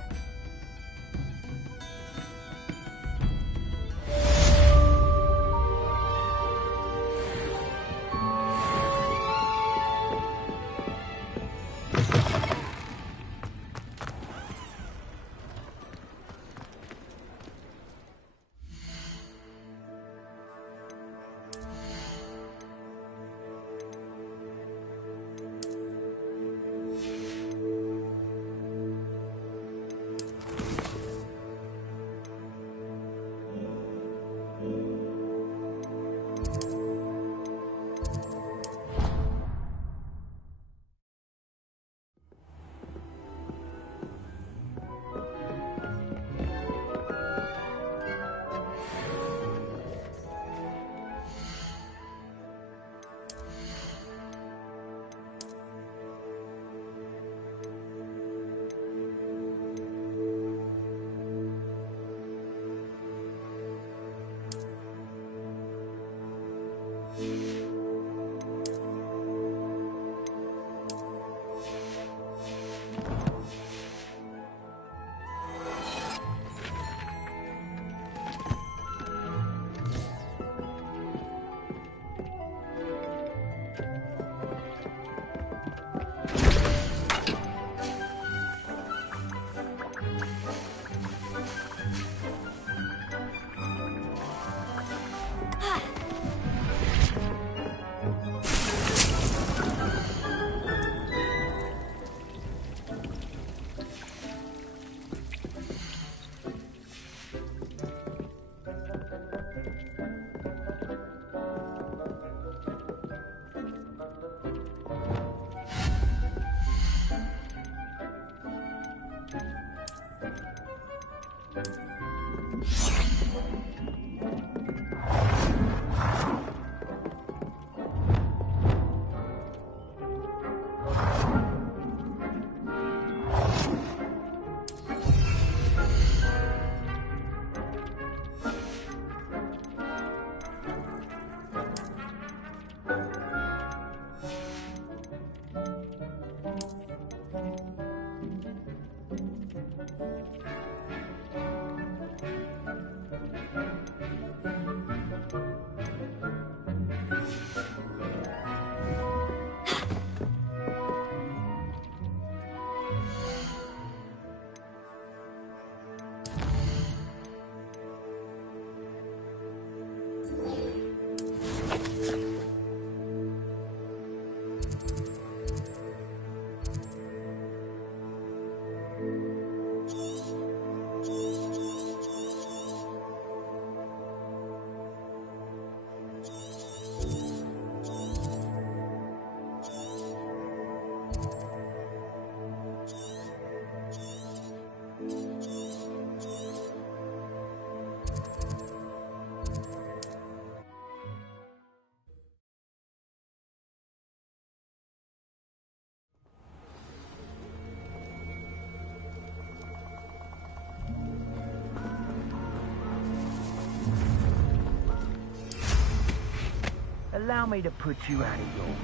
Allow me to put you out of your...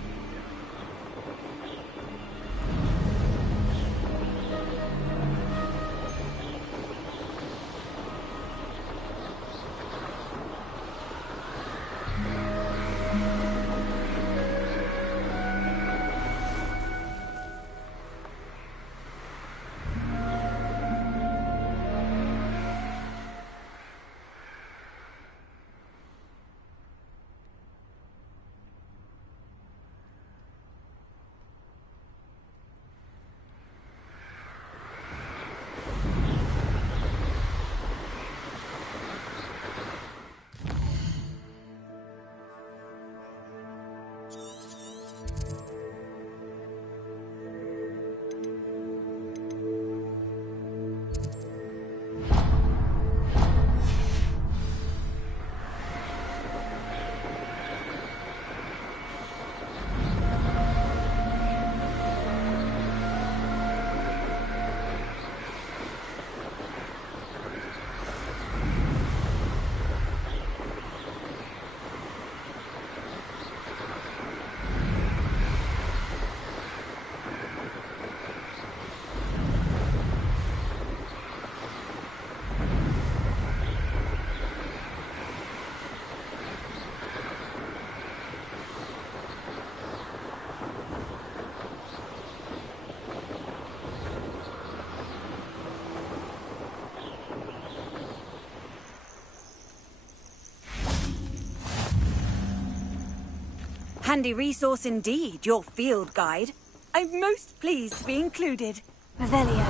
Handy resource indeed, your field guide. I'm most pleased to be included. Revelio.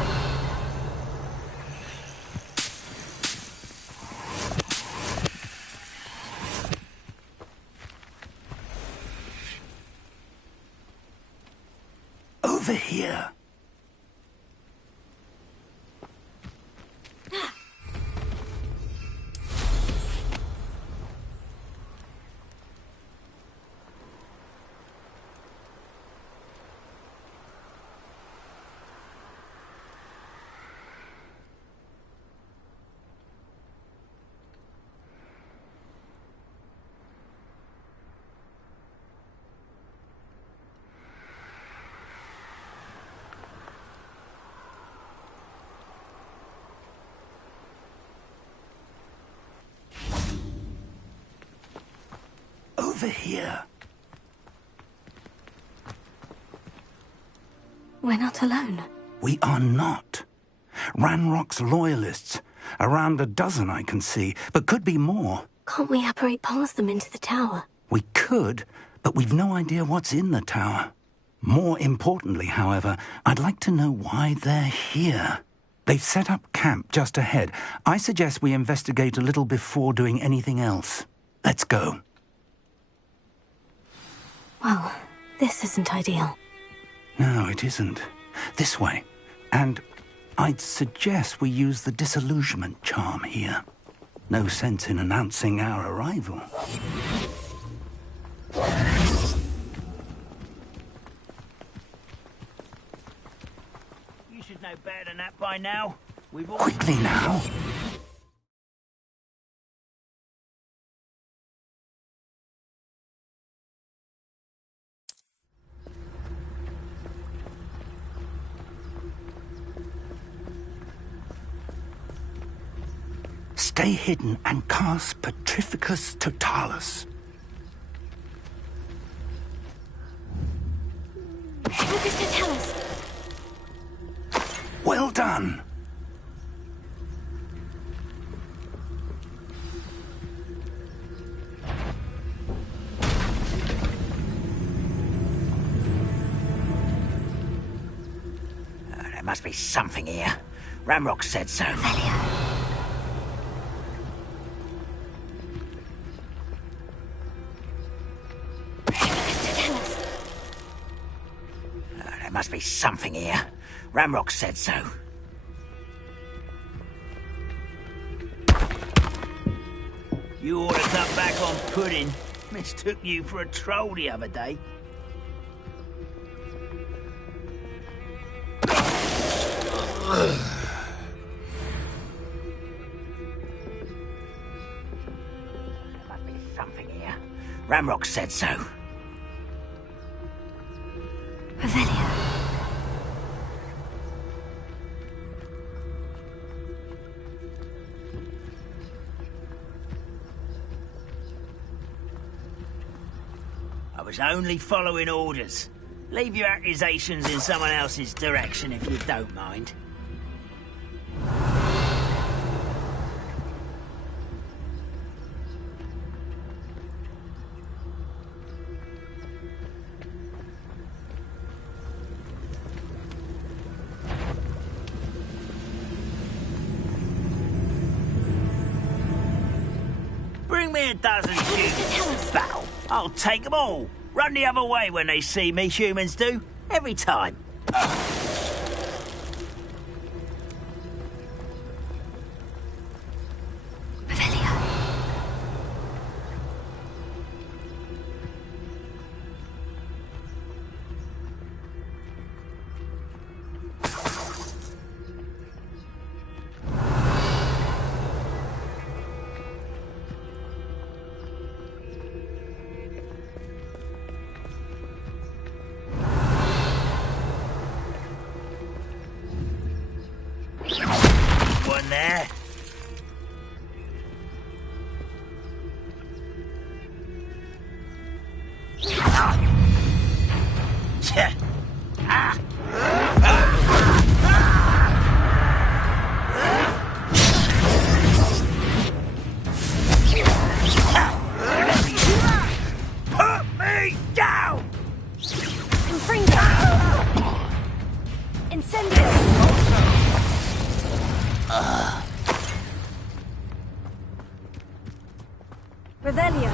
Over here. Over here. We're not alone. We are not. Ranrock's loyalists. Around a dozen I can see, but could be more. Can't we apparate pulse them into the tower? We could, but we've no idea what's in the tower. More importantly, however, I'd like to know why they're here. They've set up camp just ahead. I suggest we investigate a little before doing anything else. Let's go. Well, this isn't ideal. No, it isn't. This way. And I'd suggest we use the disillusionment charm here. No sense in announcing our arrival. You should know better than that by now. We've all... Quickly now. Stay hidden and cast Petrificus Totalis. Petrificus Totalis. Well done. There must be something here. Ranrock said so. There must be something here. Ranrock said so. You ought to cut back on pudding. Mistook you for a troll the other day. There must be something here. Ranrock said so. Revelio. I was only following orders. Leave your accusations in someone else's direction if you don't mind. Bring me a dozen humans to battle. I'll take them all. Run the other way when they see me, humans do. Every time. One there. Put me down! Confringo! Incendio! Revelio.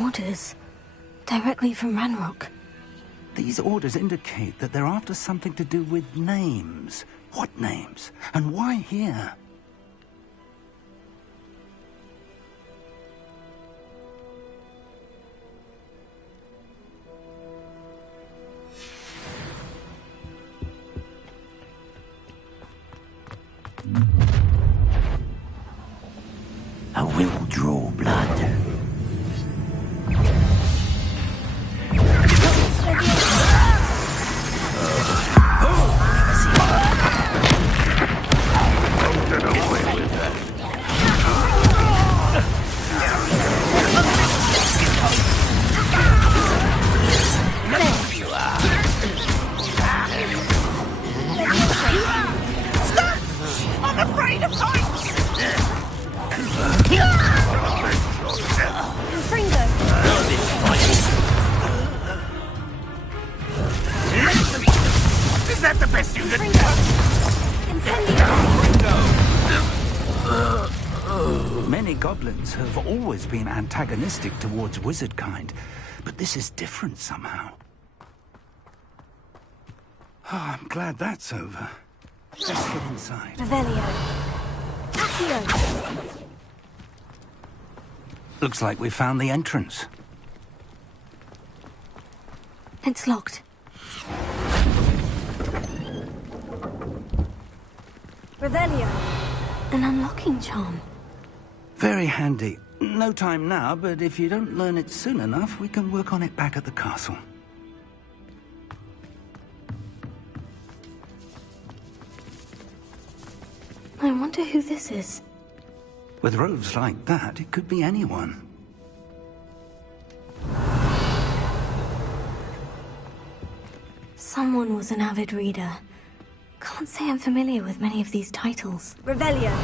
Orders. Directly from Ranrock. These orders indicate that they're after something to do with names. What names? And why here? I will draw blood. Stop! I'm afraid of heights! Confringo. Is that the best you can do? Many goblins have always been antagonistic towards wizard kind, but this is different somehow. Oh, I'm glad that's over. Let's get inside. Revelio. Accio. Looks like we found the entrance. It's locked. Revelio. An unlocking charm. Very handy. No time now, but if you don't learn it soon enough, we can work on it back at the castle. I wonder who this is. With robes like that, it could be anyone. Someone was an avid reader. Can't say I'm familiar with many of these titles. Revelio.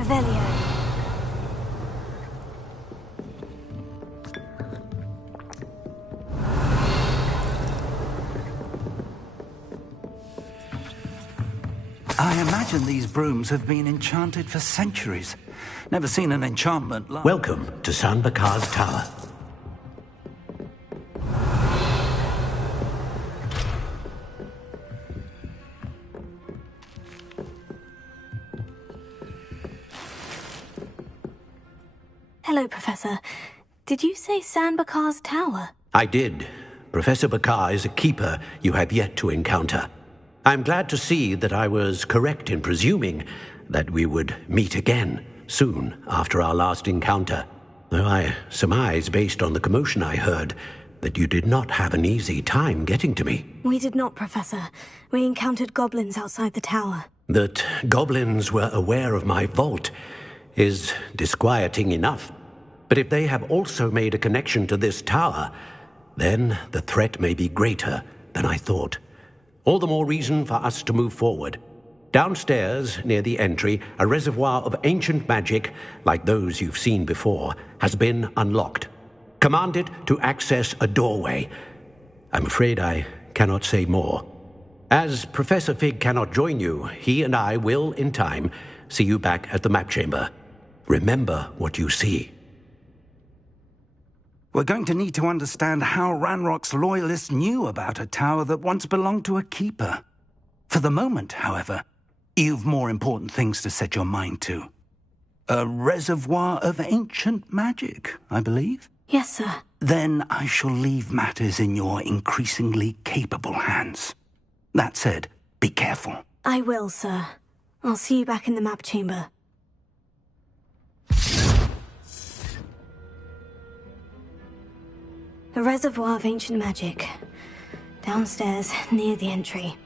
Revelio. I imagine these brooms have been enchanted for centuries. Never seen an enchantment like... Welcome to San Bakar's Tower. Hello, Professor. Did you say San Bakar's Tower? I did. Professor Bakar is a keeper you have yet to encounter. I'm glad to see that I was correct in presuming that we would meet again soon after our last encounter, though I surmise, based on the commotion I heard, that you did not have an easy time getting to me. We did not, Professor. We encountered goblins outside the tower. That goblins were aware of my vault is disquieting enough. But if they have also made a connection to this tower, then the threat may be greater than I thought. All the more reason for us to move forward. Downstairs, near the entry, a reservoir of ancient magic, like those you've seen before, has been unlocked. Command it to access a doorway. I'm afraid I cannot say more. As Professor Fig cannot join you, he and I will, in time, see you back at the map chamber. Remember what you see. We're going to need to understand how Ranrock's loyalists knew about a tower that once belonged to a keeper. For the moment, however, you've more important things to set your mind to. A reservoir of ancient magic, I believe? Yes, sir. Then I shall leave matters in your increasingly capable hands. That said, be careful. I will, sir. I'll see you back in the map chamber. A reservoir of ancient magic. Downstairs, near the entry.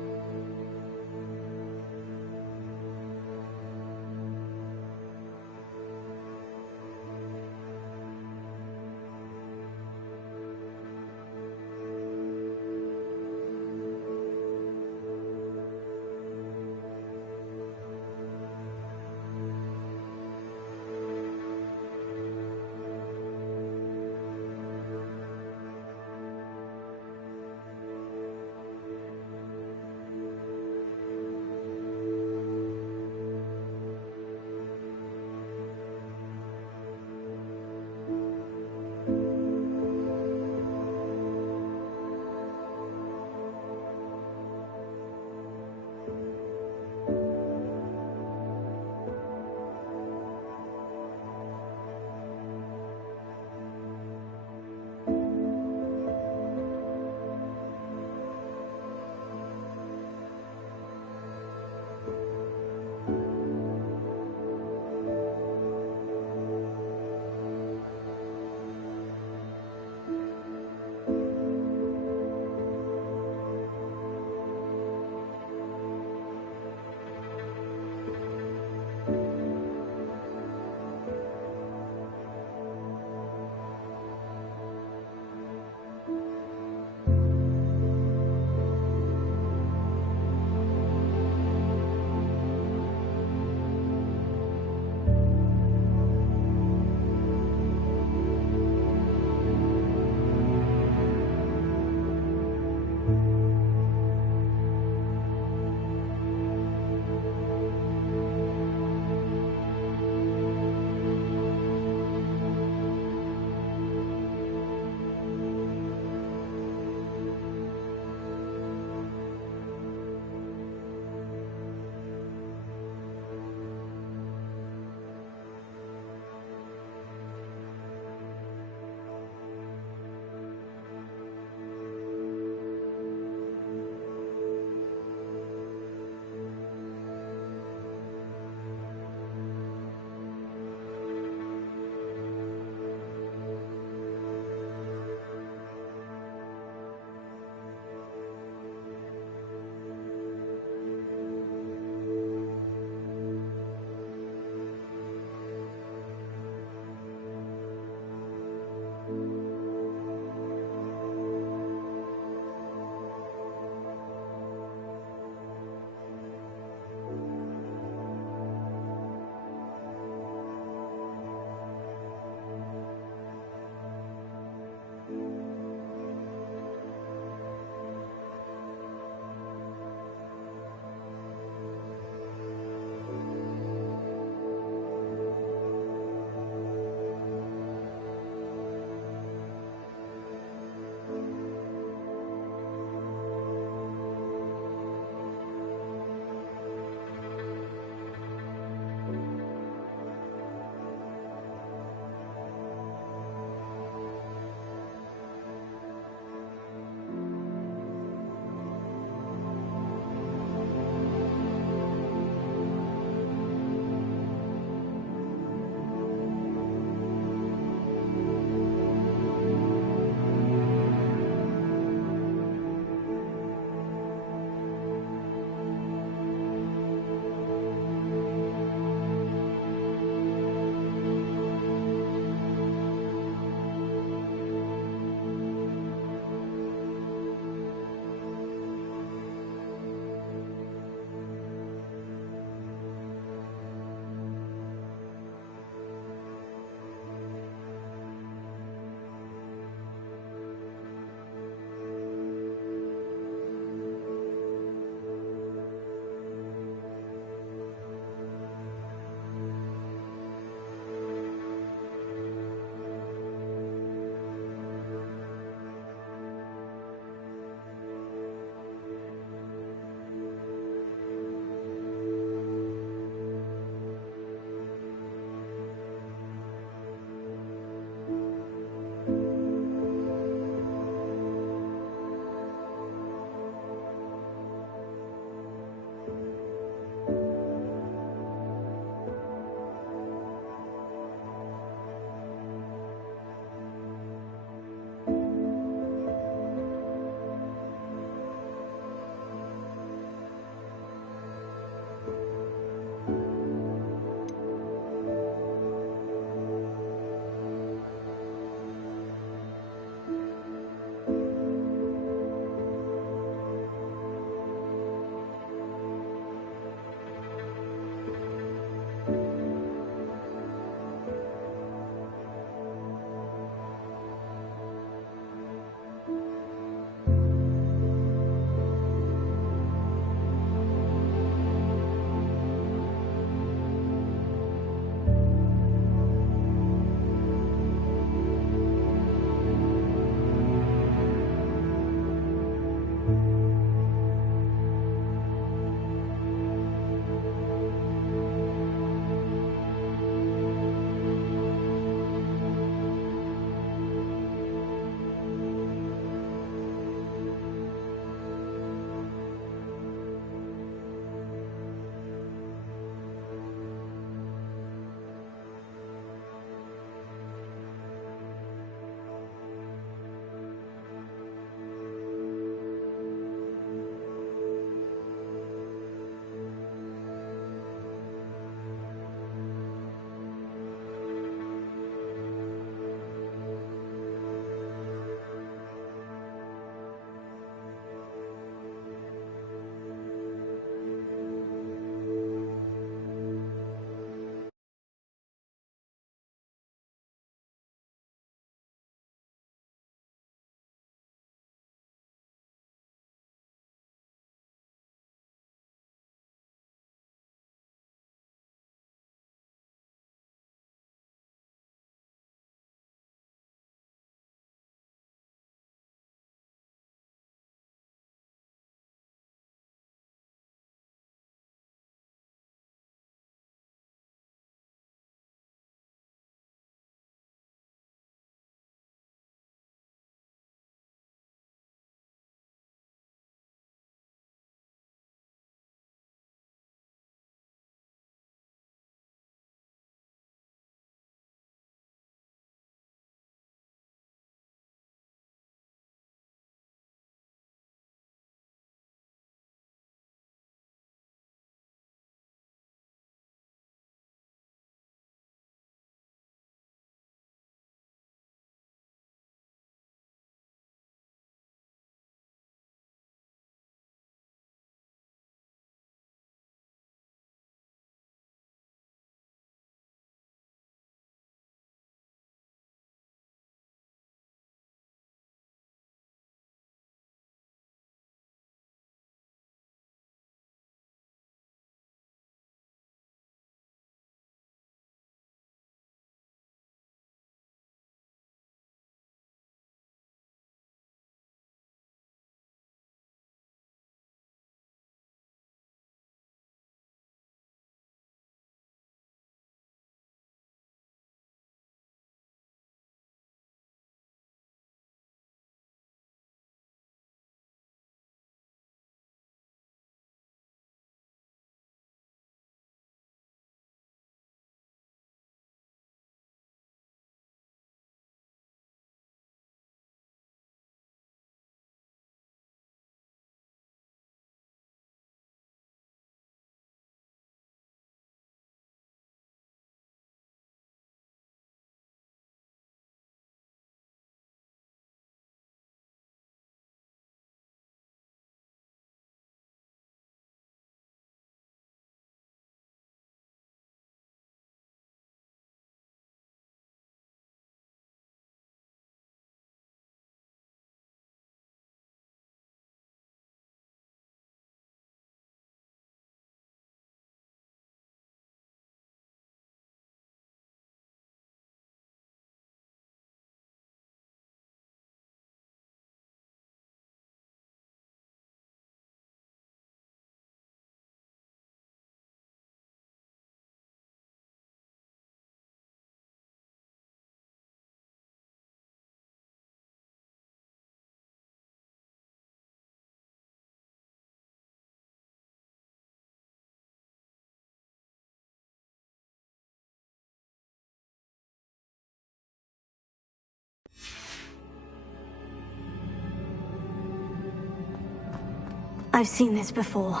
I've seen this before.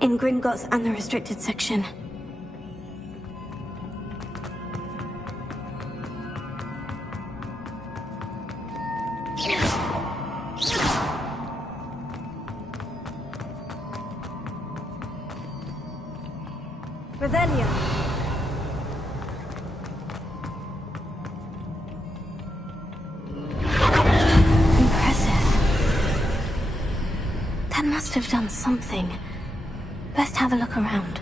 In Gringotts and the restricted section. Revelio. Impressive. That must have done something. Best have a look around.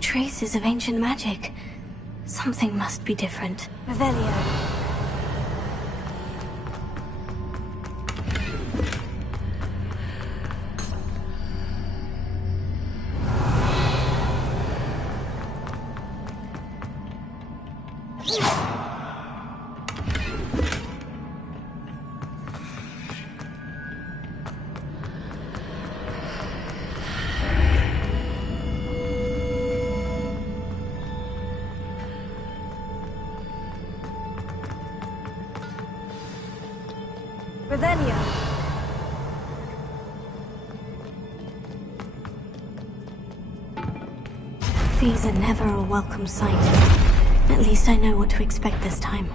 Traces of ancient magic. Something must be different. Revelio. Revelio. These are never a welcome sight. At least I know what to expect this time.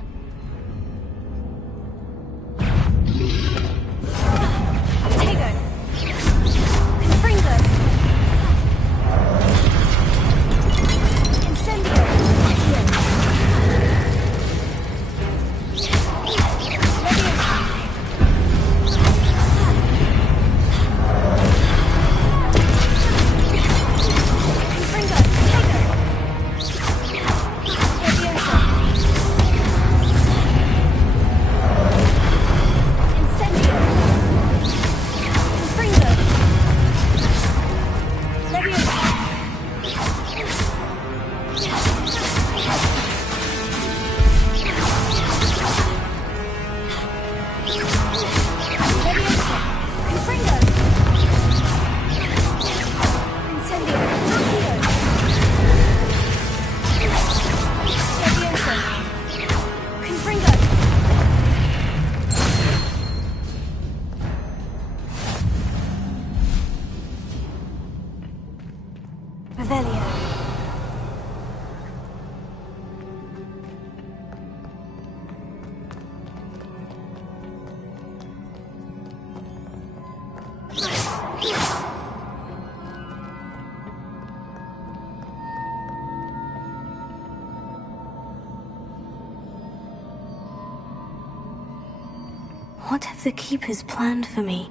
What have the Keepers planned for me?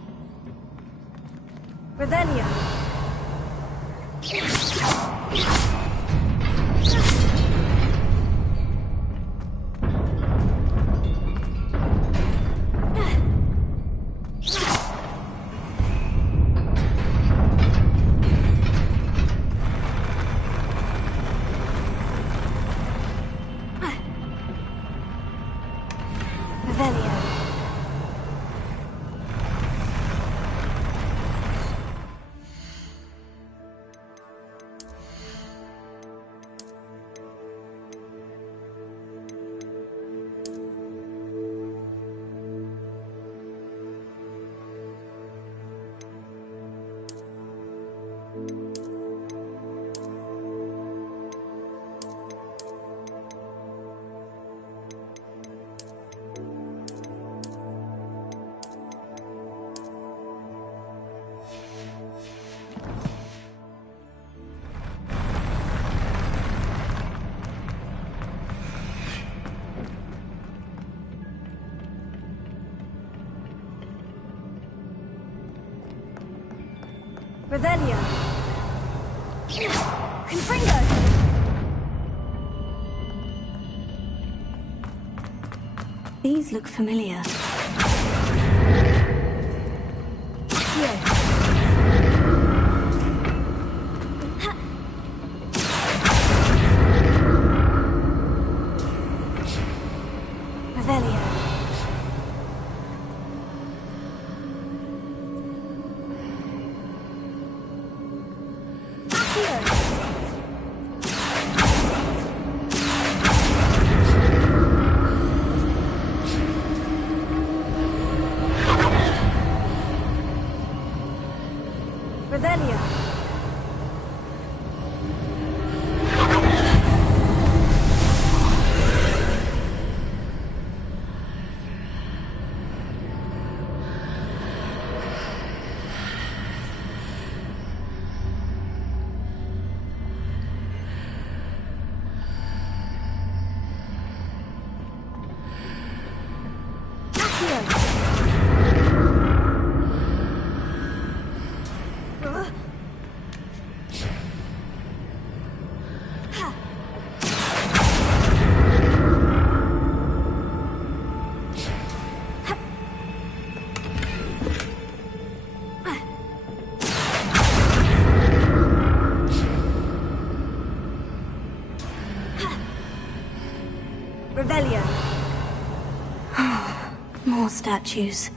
Revelio. Revelio. Confringo. These look familiar. Revelio. Revelio. Revelio. More statues.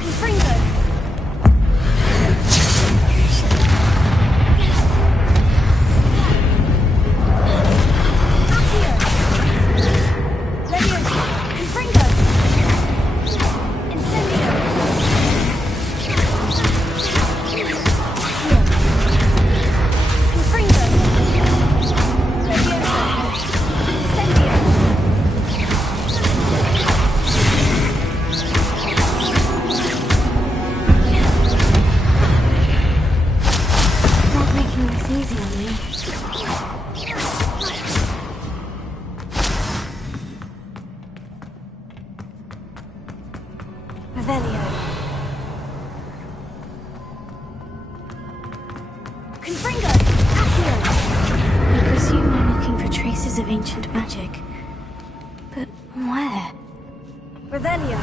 Confringo. Accio. Leviosa. Confringo. Incendio. Confringo. Leviosa. Incendio. Not making this easy on me. Revelio. Confringo! Accio! I presume I'm looking for traces of ancient magic. But where? Revelio.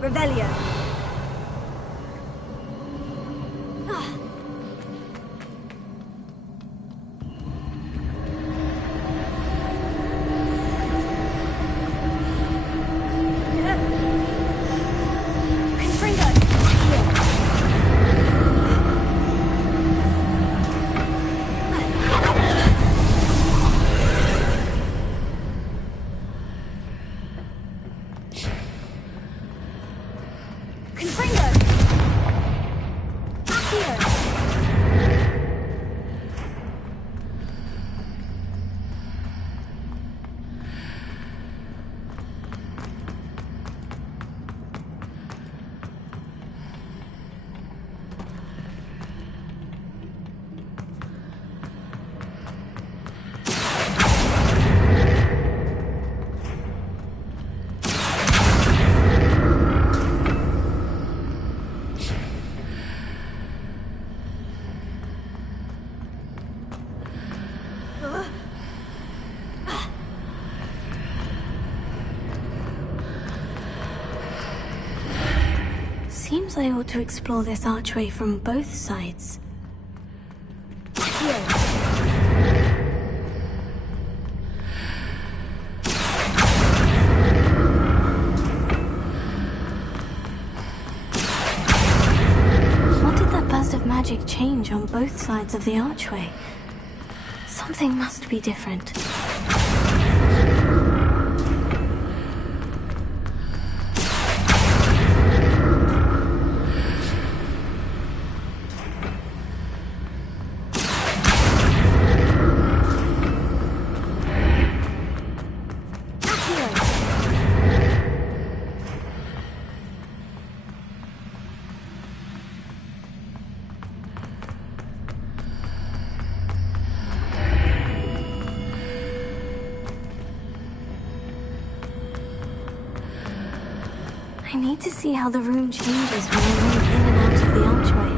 Revelio. Confringo. Confringo. Accio. Seems I ought to explore this archway from both sides. What did that burst of magic change on both sides of the archway? Something must be different. Accio. need to see how the room changes when I move in and out of the archway.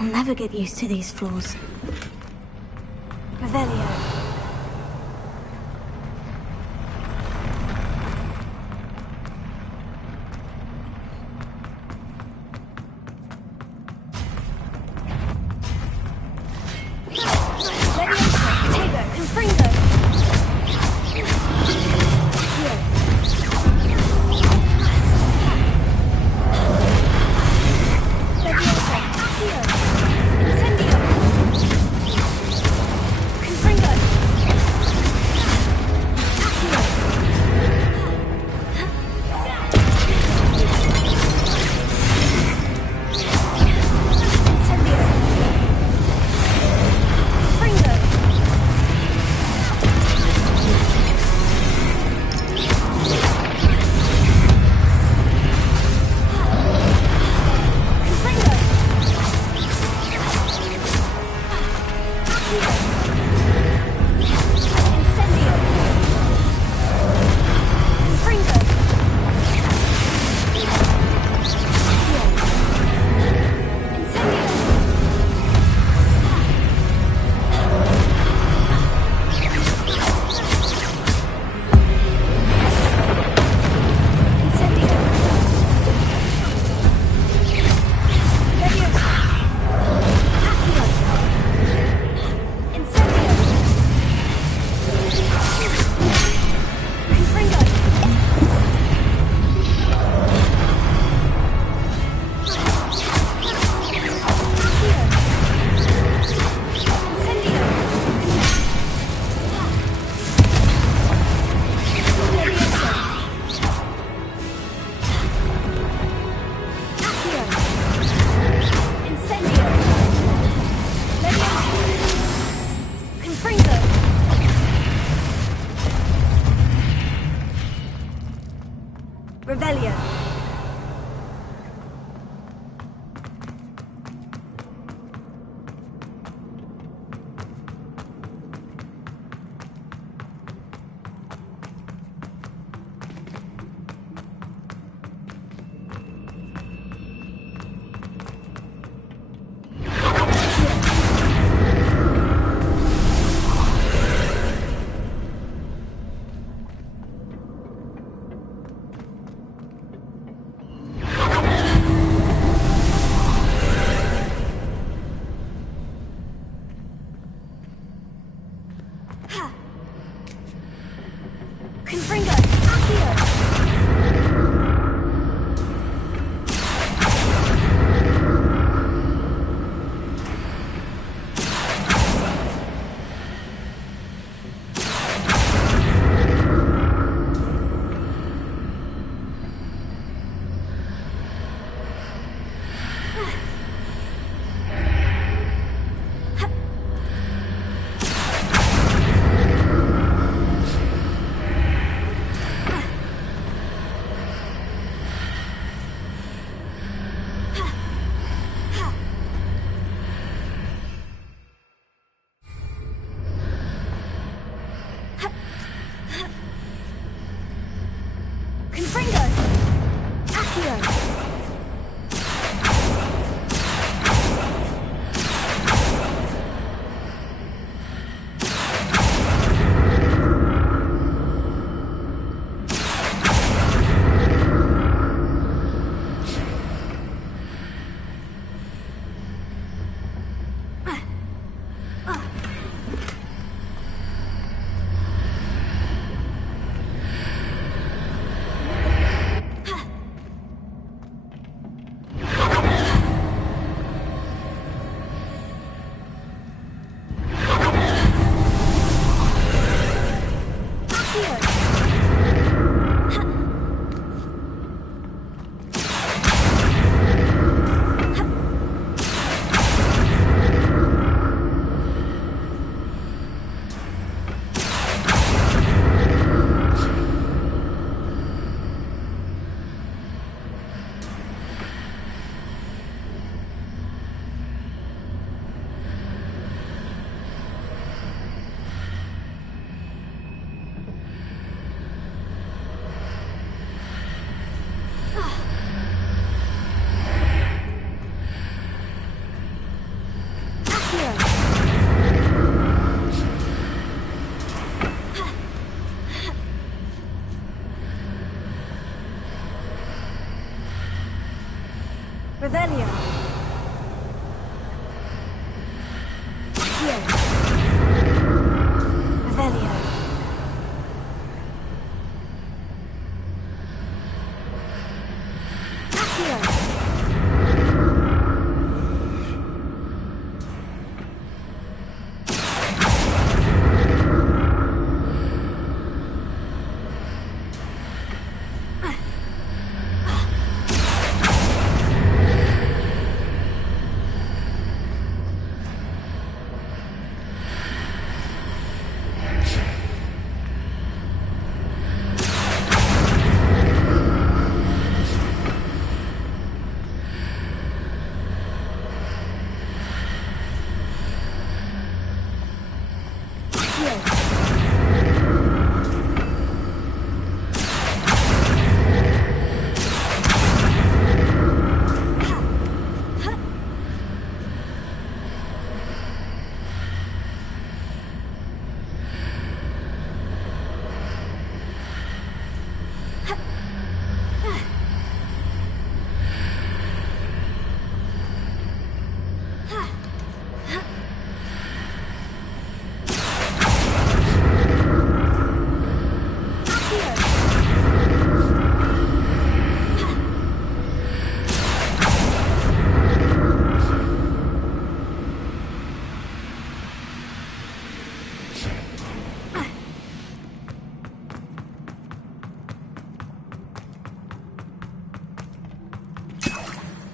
I'll never get used to these floors. Revelio. Confringo!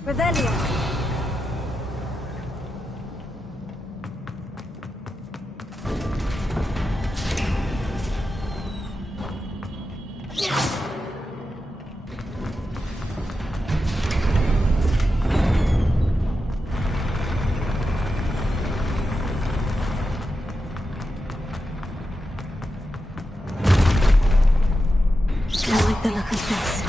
Revelio. I like the look of this.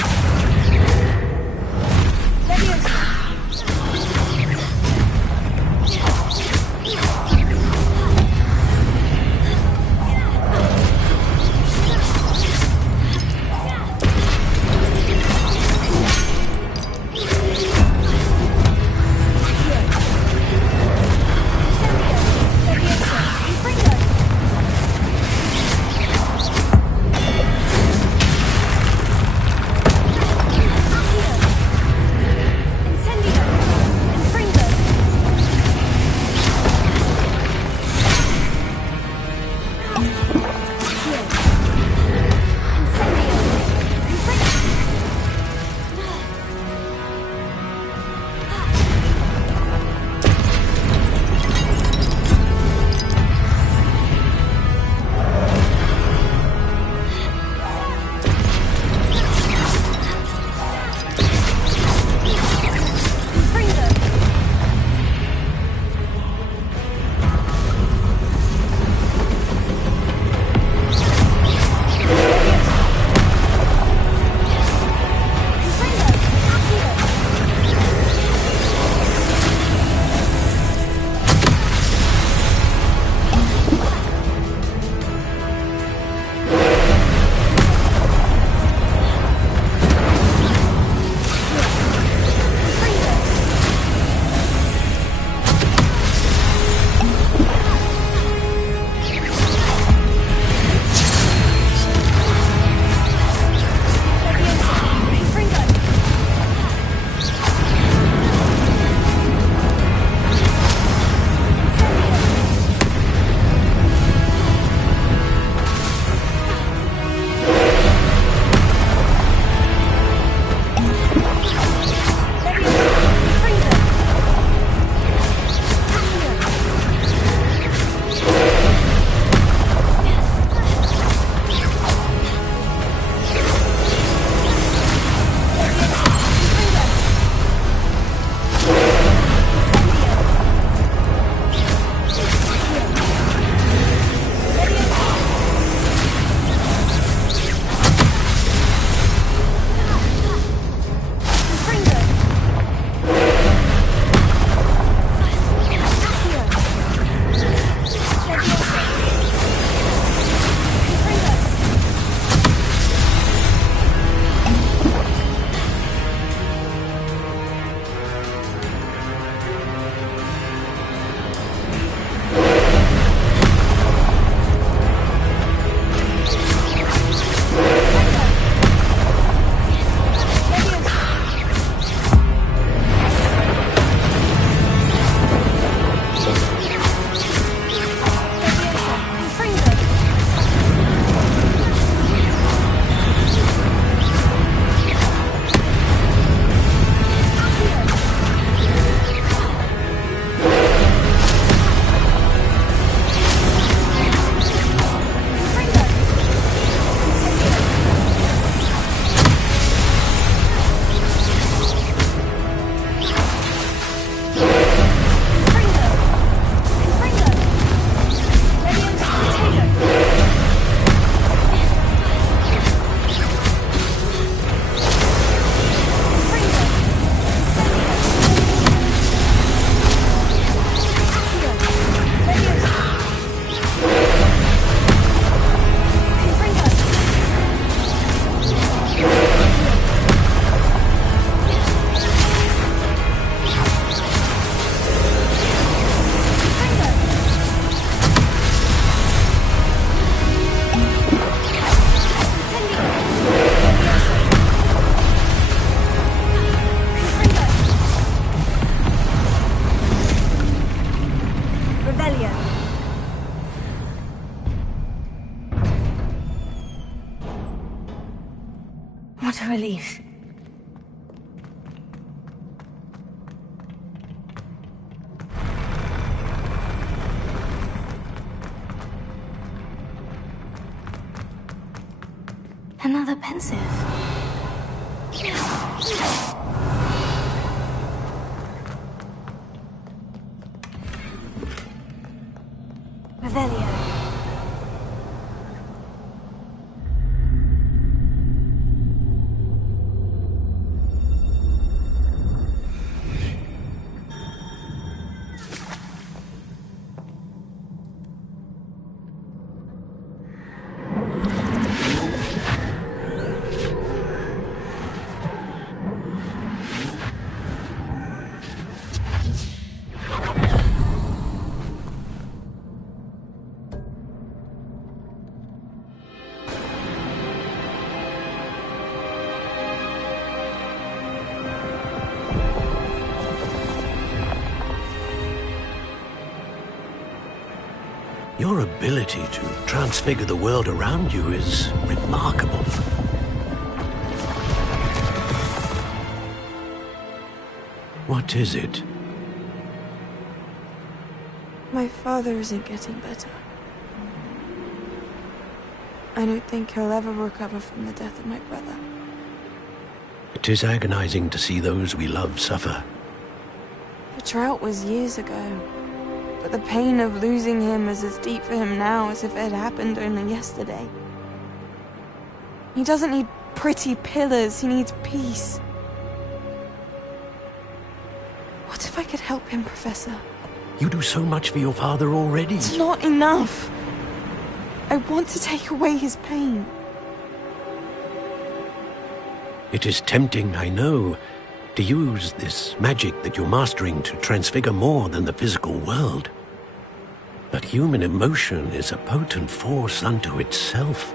What a relief. Another pensive. Revelio. Your ability to transfigure the world around you is remarkable. What is it? My father isn't getting better. I don't think he'll ever recover from the death of my brother. It is agonizing to see those we love suffer. The drought was years ago. But the pain of losing him is as deep for him now as if it had happened only yesterday. He doesn't need pretty pillars, he needs peace. What if I could help him, Professor? You do so much for your father already. It's not enough. I want to take away his pain. It is tempting, I know, to use this magic that you're mastering to transfigure more than the physical world. But human emotion is a potent force unto itself.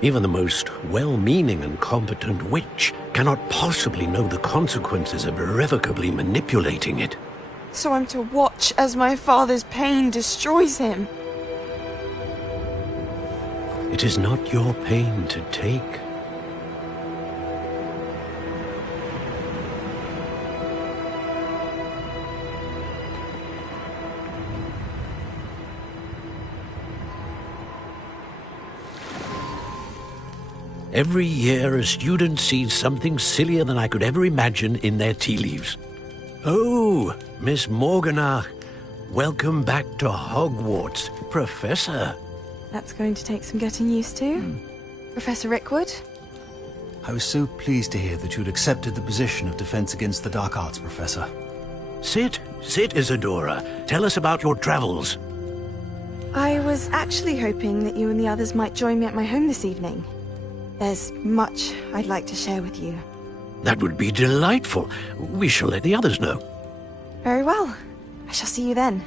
Even the most well-meaning and competent witch cannot possibly know the consequences of irrevocably manipulating it. So I'm to watch as my father's pain destroys him. It is not your pain to take. Every year, a student sees something sillier than I could ever imagine in their tea leaves. Oh, Miss Morganach, welcome back to Hogwarts, Professor. That's going to take some getting used to. Professor Rickwood? I was so pleased to hear that you'd accepted the position of Defense Against the Dark Arts, Professor. Sit, Isadora. Tell us about your travels. I was actually hoping that you and the others might join me at my home this evening. There's much I'd like to share with you. That would be delightful. We shall let the others know. Very well. I shall see you then.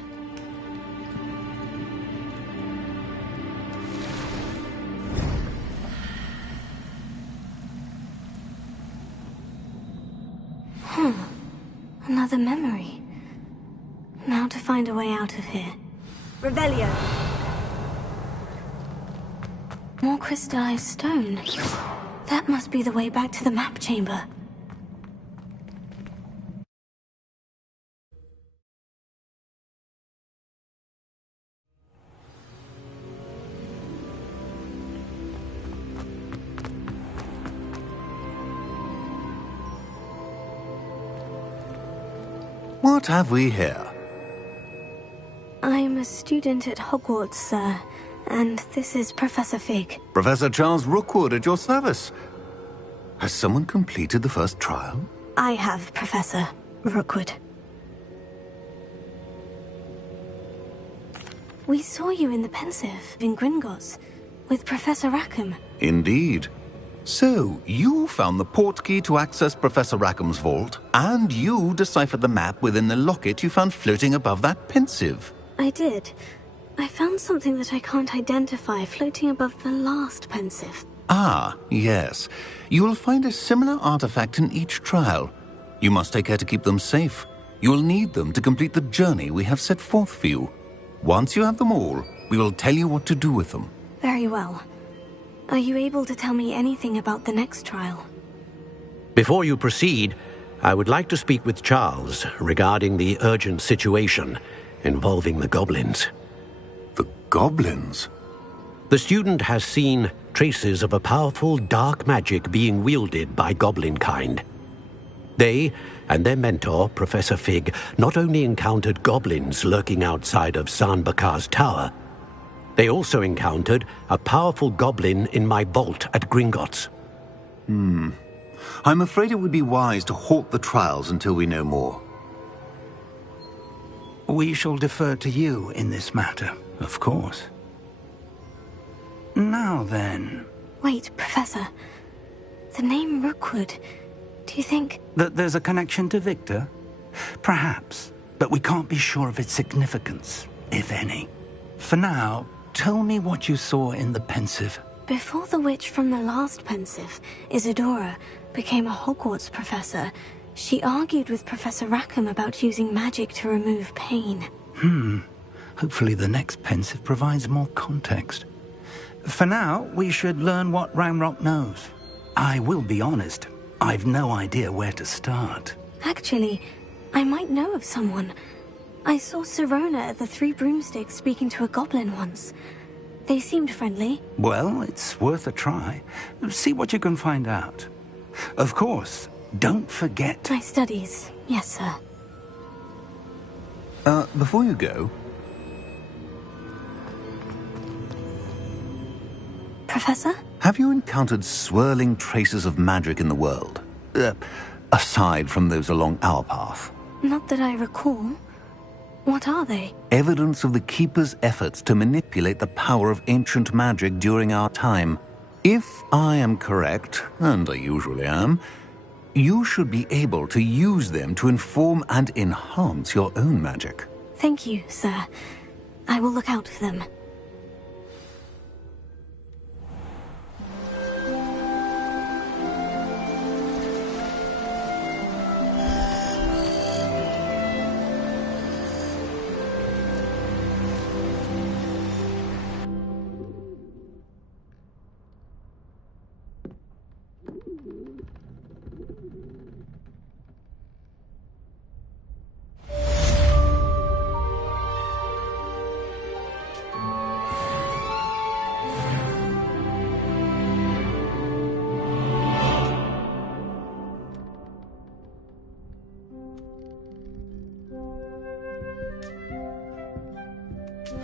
Another memory. Now to find a way out of here. Revelio. More crystallized stone. That must be the way back to the map chamber. What have we here? I'm a student at Hogwarts, sir. And this is Professor Fig. Professor Charles Rookwood at your service. Has someone completed the first trial? I have, Professor Rookwood. We saw you in the Pensive in Gringotts with Professor Rackham. Indeed. So, you found the portkey to access Professor Rackham's vault, and you deciphered the map within the locket you found floating above that Pensive. I did. I found something that I can't identify floating above the last Pensive. Ah, yes. You will find a similar artifact in each trial. You must take care to keep them safe. You will need them to complete the journey we have set forth for you. Once you have them all, we will tell you what to do with them. Very well. Are you able to tell me anything about the next trial? Before you proceed, I would like to speak with Charles regarding the urgent situation involving the goblins. The goblins? The student has seen traces of a powerful dark magic being wielded by goblin kind. They and their mentor, Professor Fig, not only encountered goblins lurking outside of San Bakar's tower, they also encountered a powerful goblin in my vault at Gringotts. I'm afraid it would be wise to halt the trials until we know more. We shall defer to you in this matter, of course. Now then... Wait, Professor. The name Rookwood, do you think... That there's a connection to Victor? Perhaps, but we can't be sure of its significance, if any. For now, tell me what you saw in the Pensive. Before the witch from the last Pensive, Isadora, became a Hogwarts professor, she argued with Professor Rackham about using magic to remove pain. Hopefully the next Pensive provides more context. For now, we should learn what Ranrock knows. I will be honest, I've no idea where to start. Actually, I might know of someone. I saw Sirona at the Three Broomsticks speaking to a goblin once. They seemed friendly. Well, it's worth a try. See what you can find out. Of course, don't forget... My studies, yes, sir. Before you go... Professor? Have you encountered swirling traces of magic in the world? Aside from those along our path? Not that I recall. What are they? Evidence of the Keeper's efforts to manipulate the power of ancient magic during our time. If I am correct, and I usually am, you should be able to use them to inform and enhance your own magic. Thank you, sir. I will look out for them.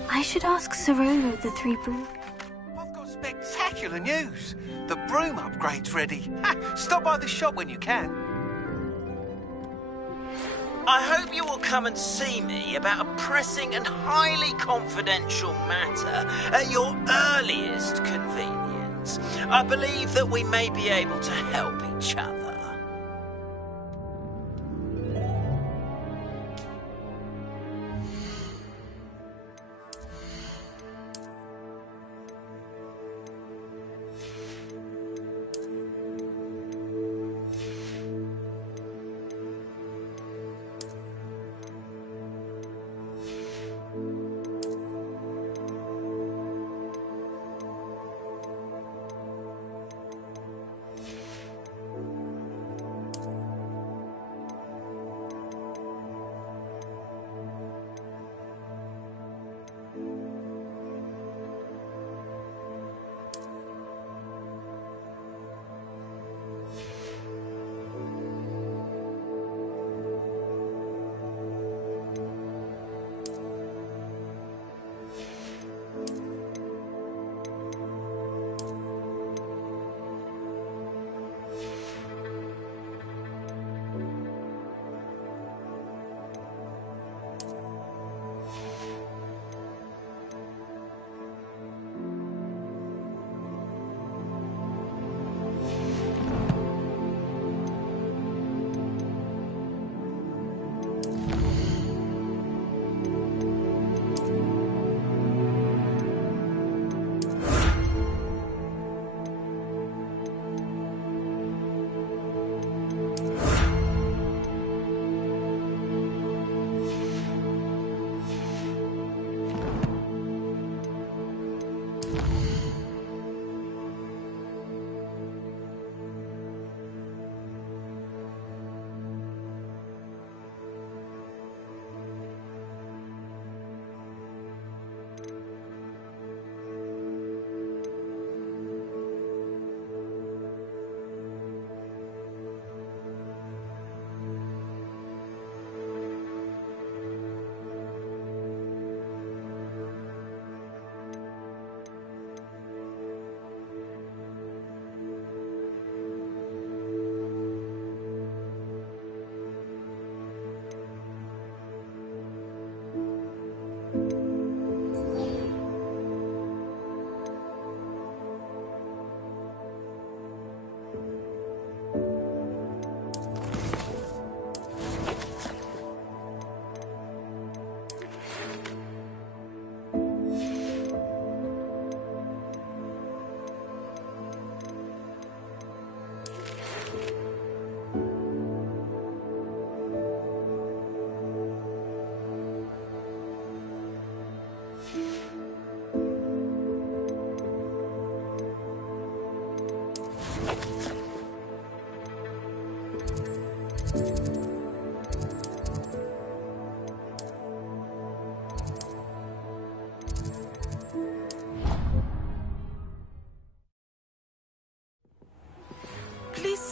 I should ask Sirona of the Three Broom. I've got spectacular news. The broom upgrade's ready. Stop by the shop when you can. I hope you will come and see me about a pressing and highly confidential matter at your earliest convenience. I believe that we may be able to help each other.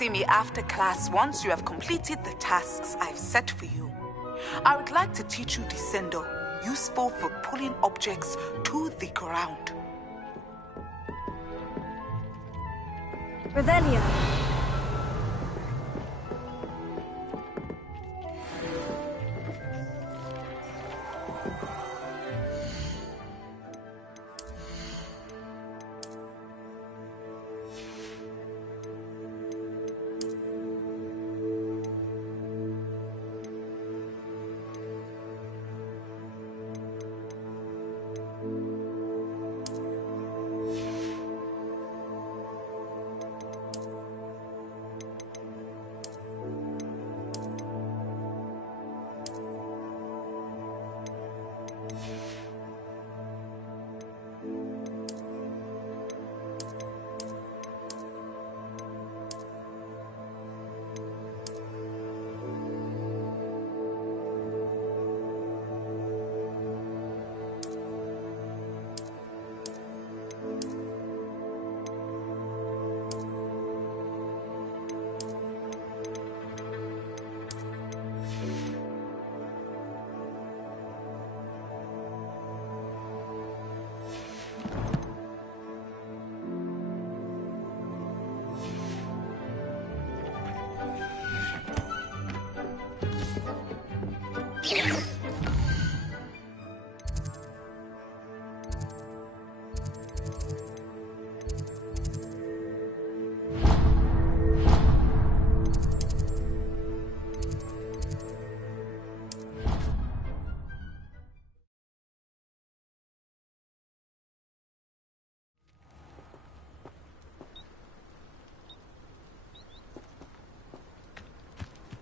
see me after class once you have completed the tasks I've set for you. I would like to teach you Descendo, useful for pulling objects to the ground. Revelio.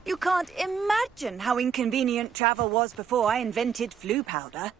You can't imagine how inconvenient travel was before I invented flu powder.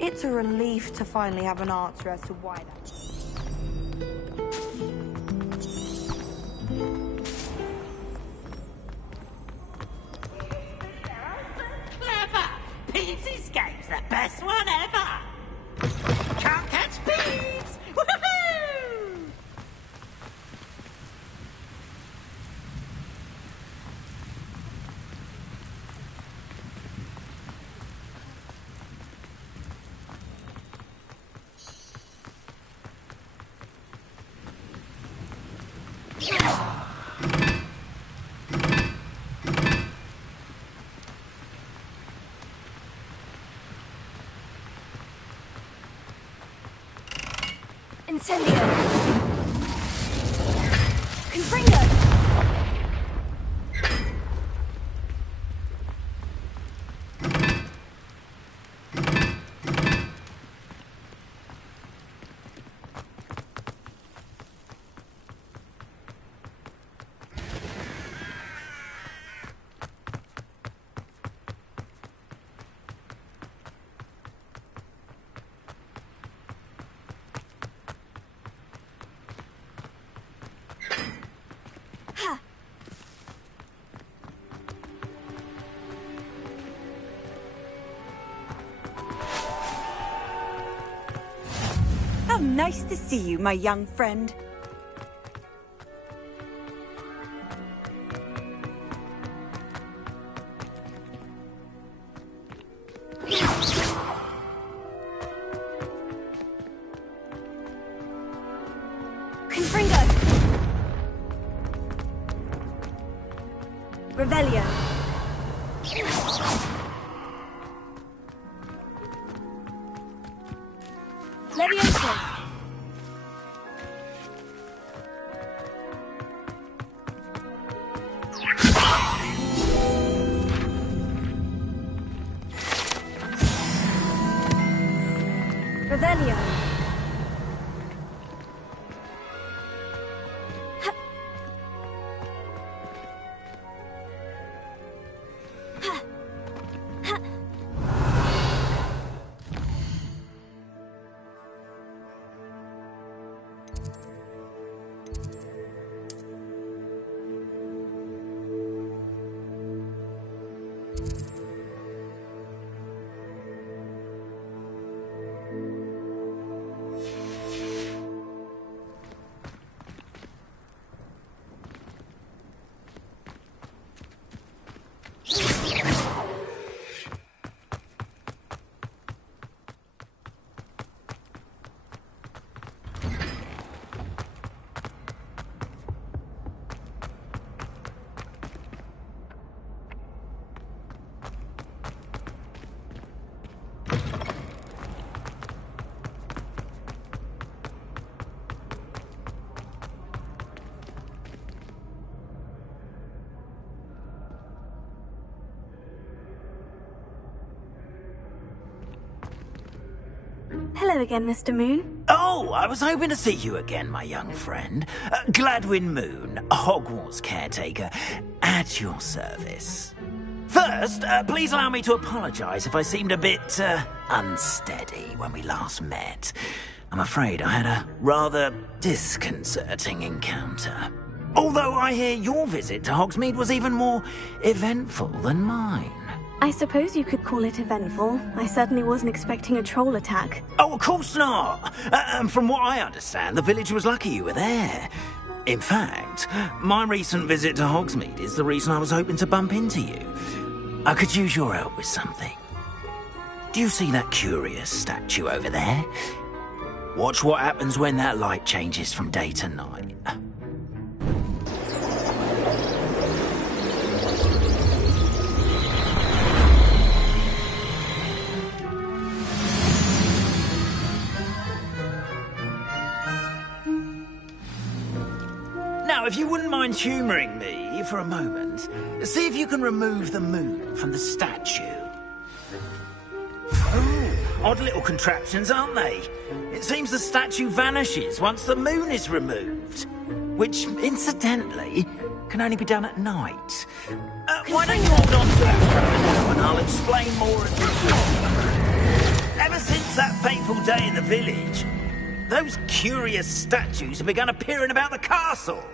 It's a relief to finally have an answer as to why that... Clever! Peeves' Escape's the best one ever! Can't catch Peeves! Woohoo! Incendio! Confringo! How nice to see you, my young friend. Confringo! Revelio. Leviosa. Revelio. Hello again, Mr. Moon. Oh, I was hoping to see you again, my young friend. Gladwin Moon, Hogwarts caretaker, at your service. First, please allow me to apologise if I seemed a bit unsteady when we last met. I'm afraid I had a rather disconcerting encounter. Although I hear your visit to Hogsmeade was even more eventful than mine. I suppose you could call it eventful. I certainly wasn't expecting a troll attack. Oh, of course not. From what I understand, the village was lucky you were there. In fact, my recent visit to Hogsmeade is the reason I was hoping to bump into you. I could use your help with something. Do you see that curious statue over there? Watch what happens when that light changes from day to night. Now, if you wouldn't mind humouring me for a moment, see if you can remove the moon from the statue. Oh, odd little contraptions, aren't they? It seems the statue vanishes once the moon is removed, which, incidentally, can only be done at night. Why don't you hold on to that for now, and I'll explain more at the end. Ever since that fateful day in the village, those curious statues have begun appearing about the castle.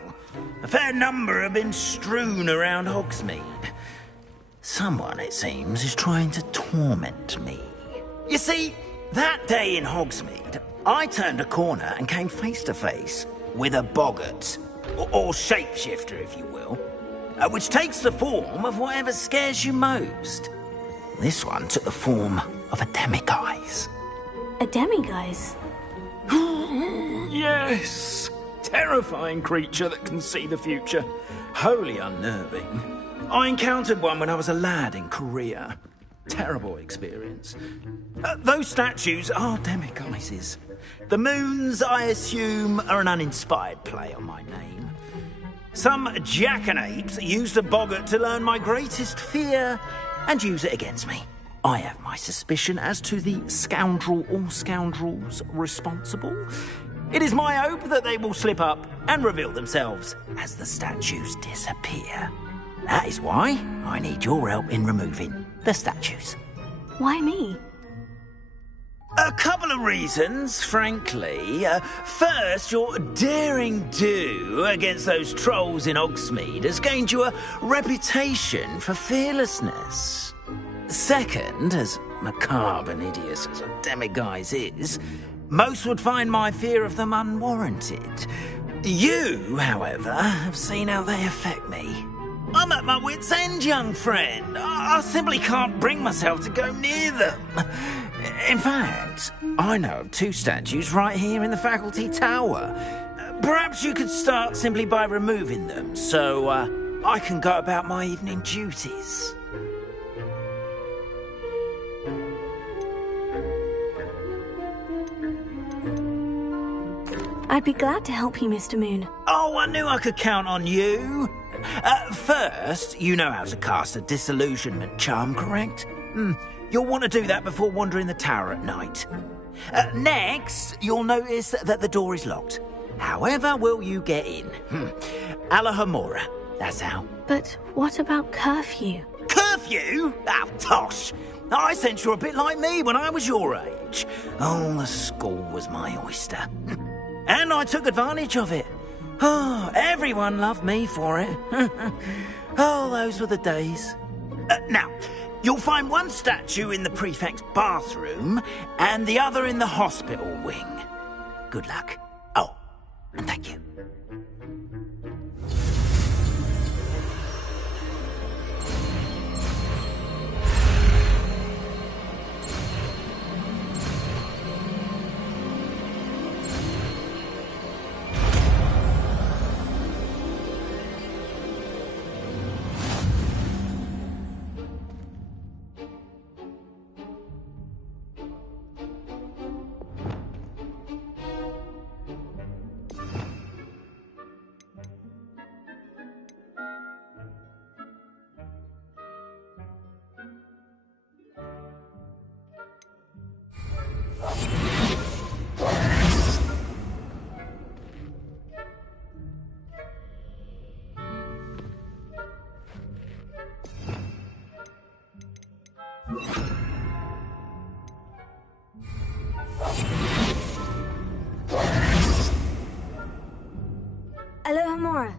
A fair number have been strewn around Hogsmeade. Someone, it seems, is trying to torment me. You see, that day in Hogsmeade, I turned a corner and came face to face with a boggart, or shapeshifter, if you will, which takes the form of whatever scares you most. This one took the form of a demiguise. A demiguise? Yes! Terrifying creature that can see the future. Wholly unnerving. I encountered one when I was a lad in Korea. Terrible experience. Those statues are demiguises. The moons, I assume, are an uninspired play on my name. Some jackanapes used a boggart to learn my greatest fear and use it against me. I have my suspicion as to the scoundrel or scoundrels responsible. It is my hope that they will slip up and reveal themselves as the statues disappear. That is why I need your help in removing the statues. Why me? A couple of reasons, frankly. First, your daring do against those trolls in Hogsmeade has gained you a reputation for fearlessness. Second, as macabre and hideous as a demiguise is, most would find my fear of them unwarranted. You, however, have seen how they affect me. I'm at my wit's end, young friend. I simply can't bring myself to go near them. In fact, I know of two statues right here in the faculty tower. Perhaps you could start simply by removing them, so I can go about my evening duties. I'd be glad to help you, Mr. Moon. Oh, I knew I could count on you. First, you know how to cast a disillusionment charm, correct? You'll want to do that before wandering the tower at night. Next, you'll notice that the door is locked. However will you get in? Alohomora, that's how. But what about curfew? Curfew? Oh, tosh. I sense you're a bit like me when I was your age. Oh, the school was my oyster. And I took advantage of it. Oh, everyone loved me for it. Oh, those were the days. Now, you'll find one statue in the prefect's bathroom and the other in the hospital wing. Good luck. Oh, and thank you. Alohomora.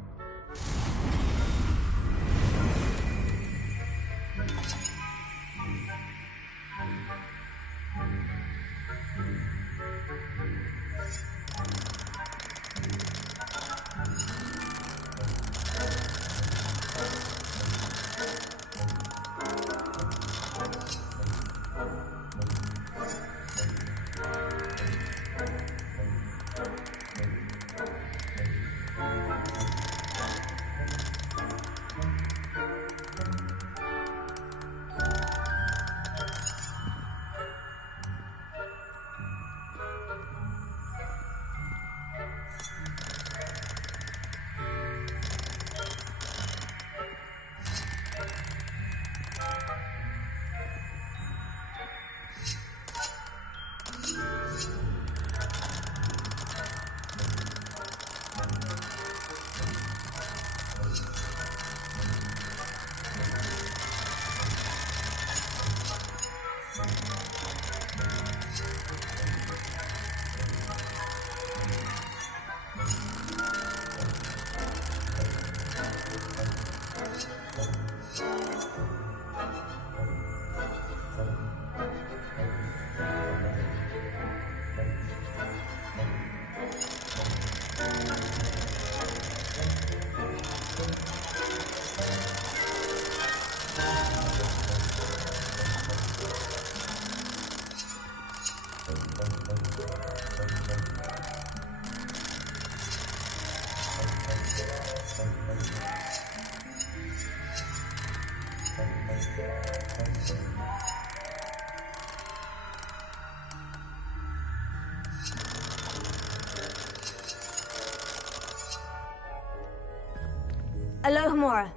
Alohomora.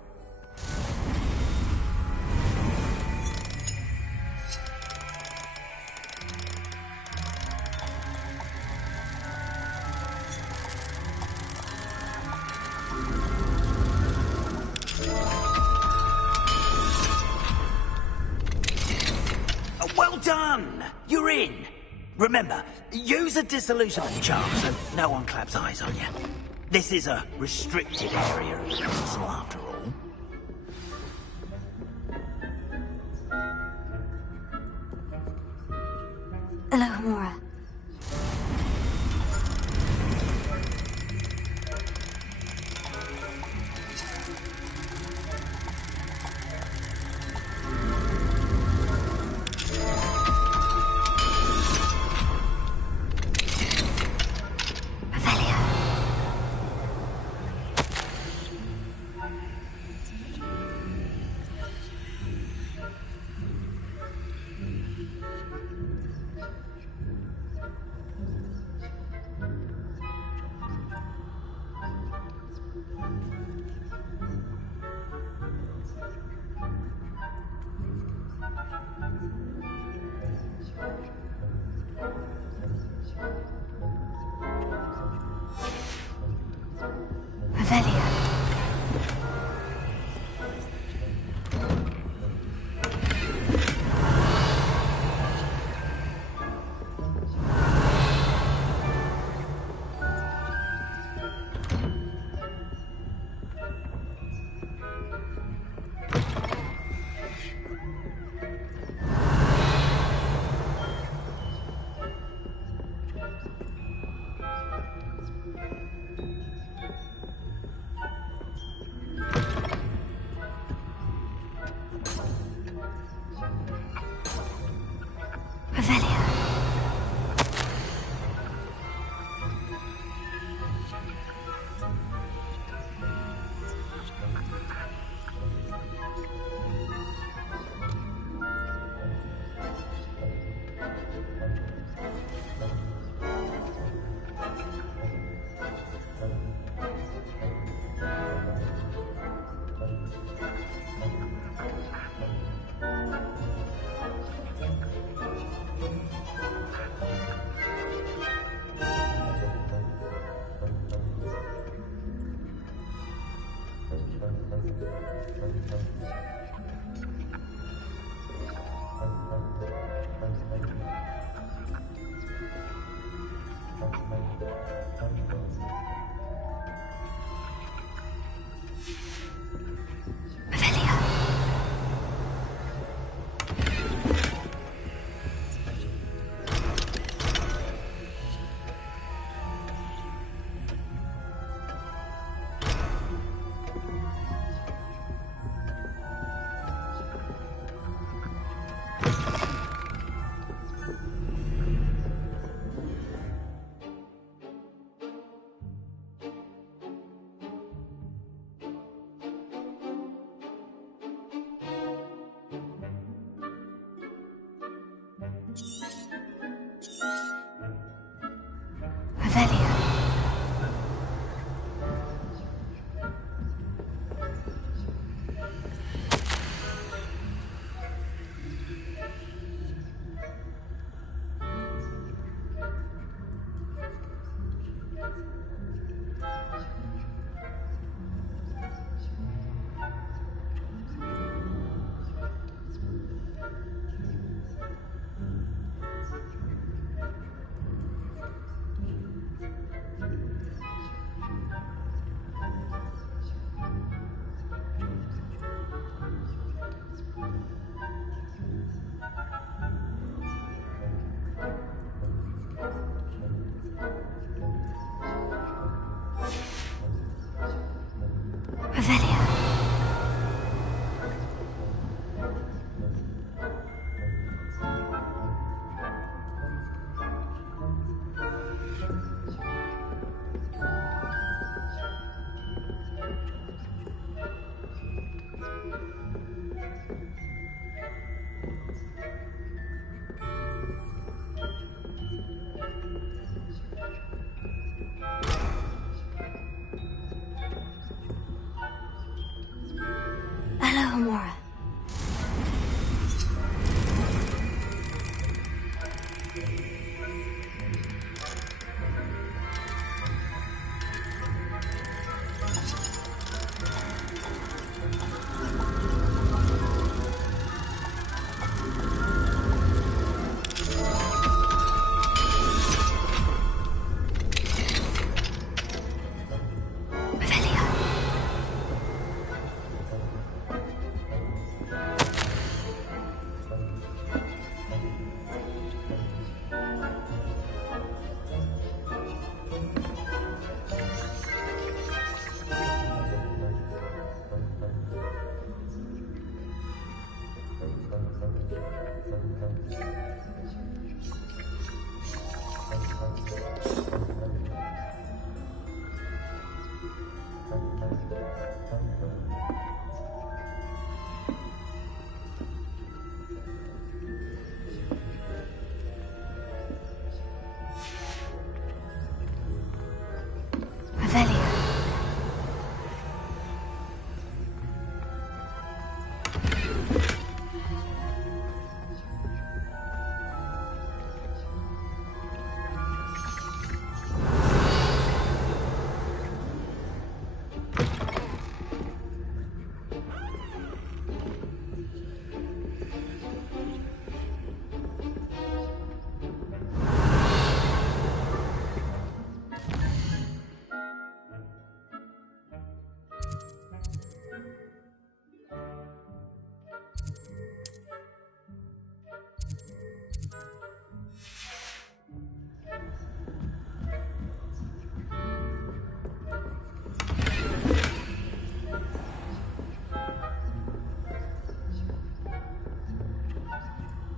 Well done! You're in. Remember, use a disillusionment charm so no one claps eyes on you. This is a restricted area of the castle, after all. Alohomora. Amora.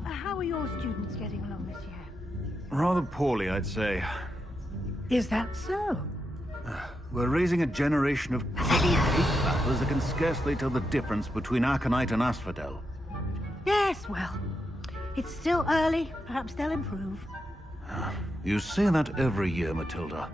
How are your students getting along this year? Rather poorly, I'd say. Is that so? We're raising a generation of cave-fappers that can scarcely tell the difference between Aconite and Asphodel. Yes, well, it's still early. Perhaps they'll improve. You say that every year, Matilda.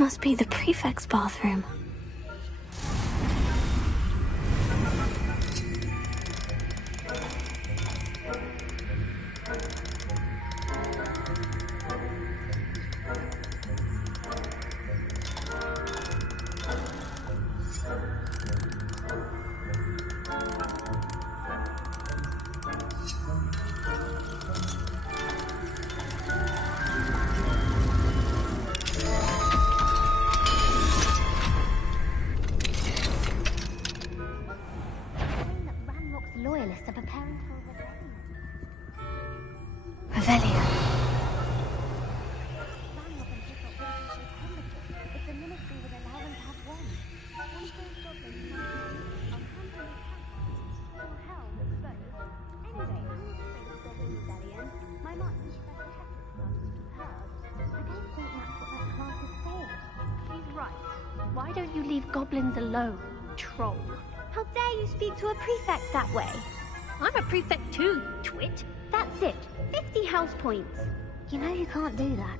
must be the prefect's bathroom. Loyalists are preparing for a rebellion. Revelio. If the ministry would allow them to have one. One of those goblins might be unhandily or hell, both. Anyway, I'm not afraid of goblin rebellion. My Martin Professor Hector's class is superb. I don't think that's what that class is for. She's right. Why don't you leave goblins alone, troll? How dare you speak to a prefect that way? I'm a prefect too, you twit. That's it. 50 house points. You know you can't do that.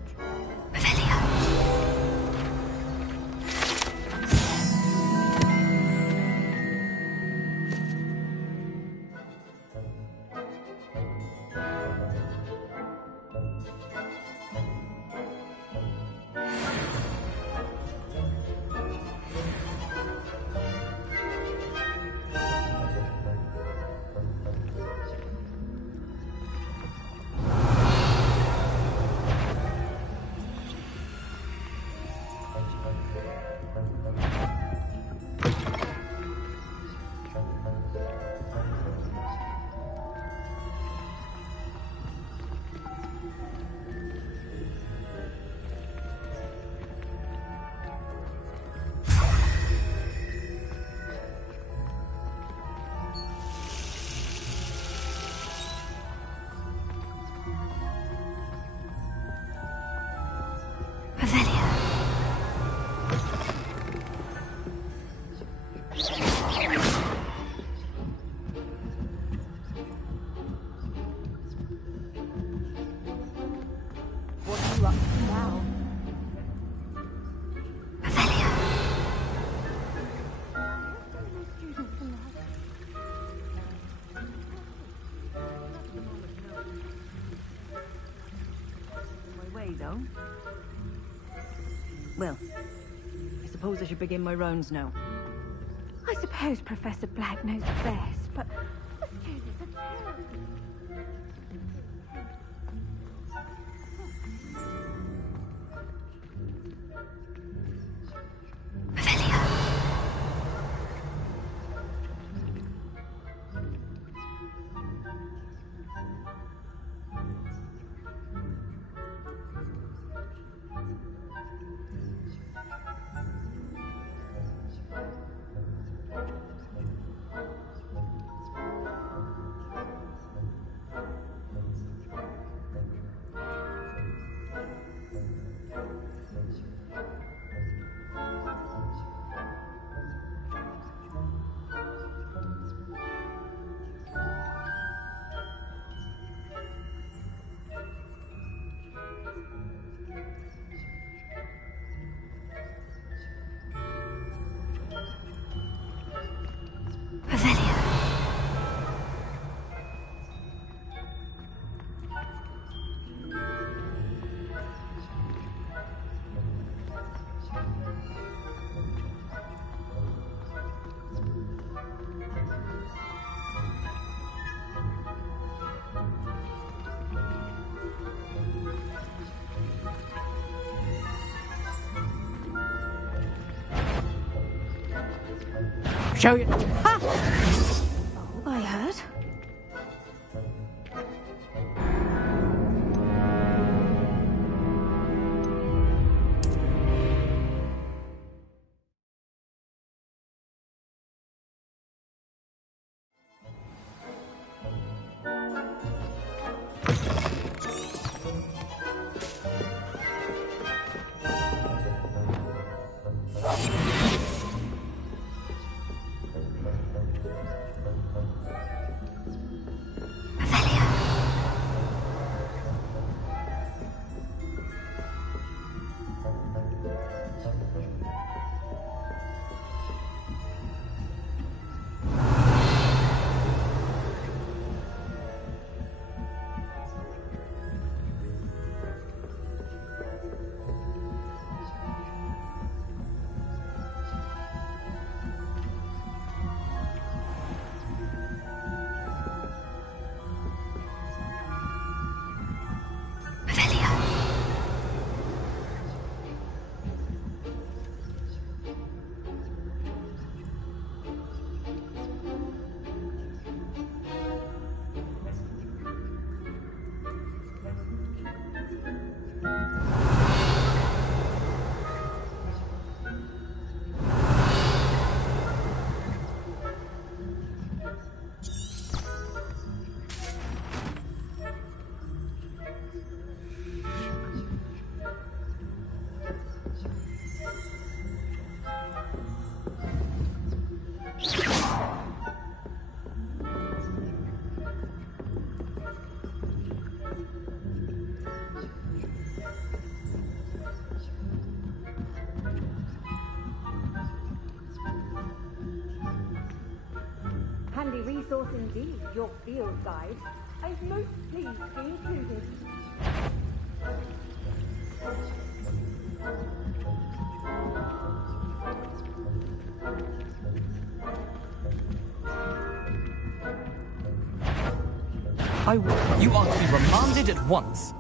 Well, I suppose I should begin my rounds now. I suppose Professor Black knows best, but the students are terrible. Show you. Ha! Oh, I heard. handy resource indeed, your field guide. I'm most pleased to be included. You are to be remanded at once.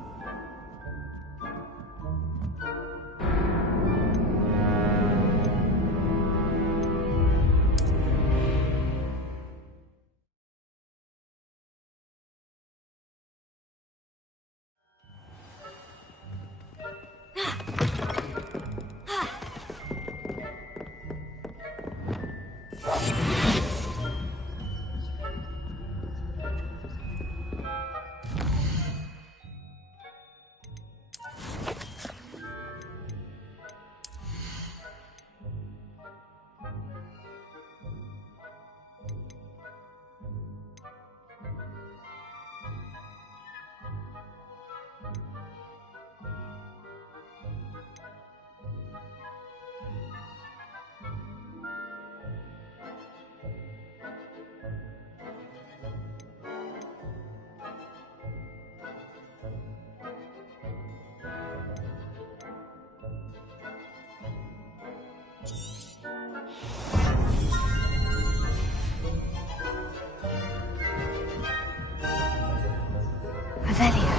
Revelio.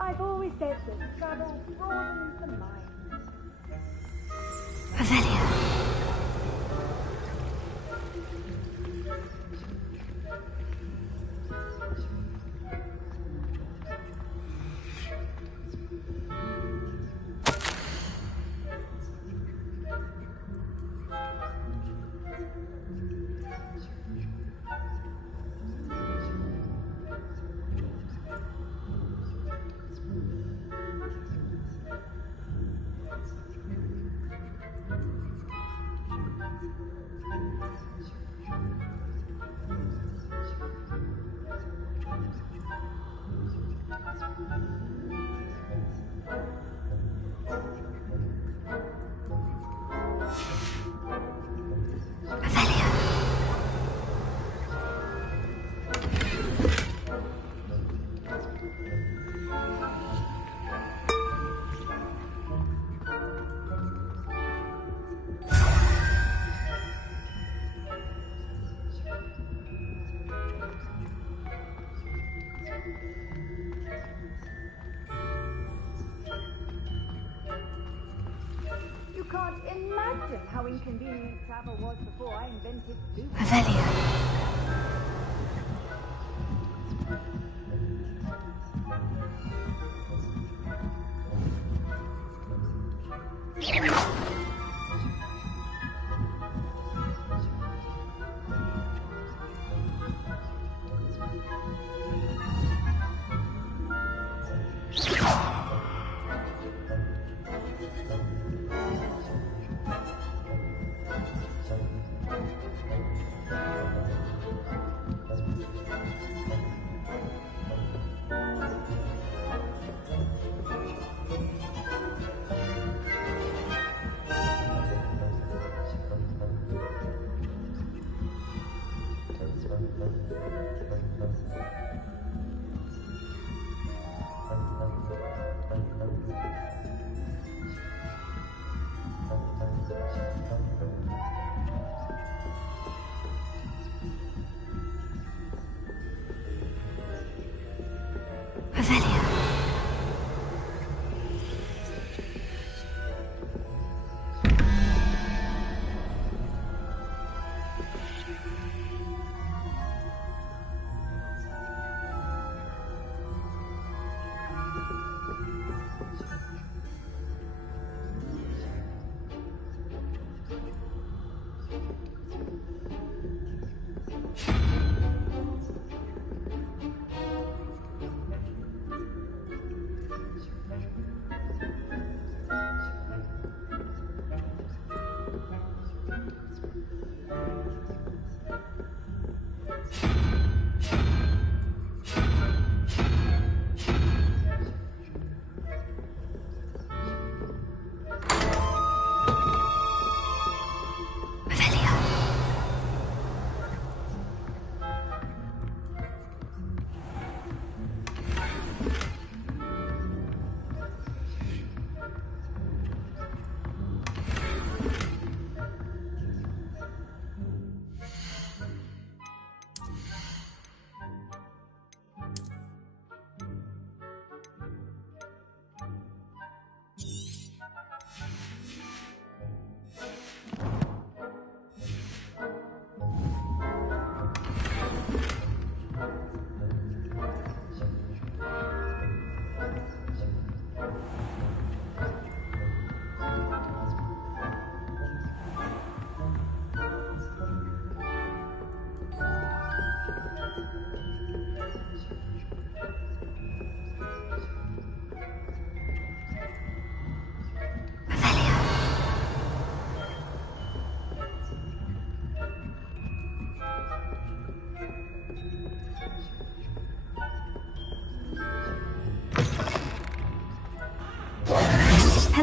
I've always said that travel broadens the mind. Revelio. You can't imagine how inconvenient travel was before I invented food. Revelio.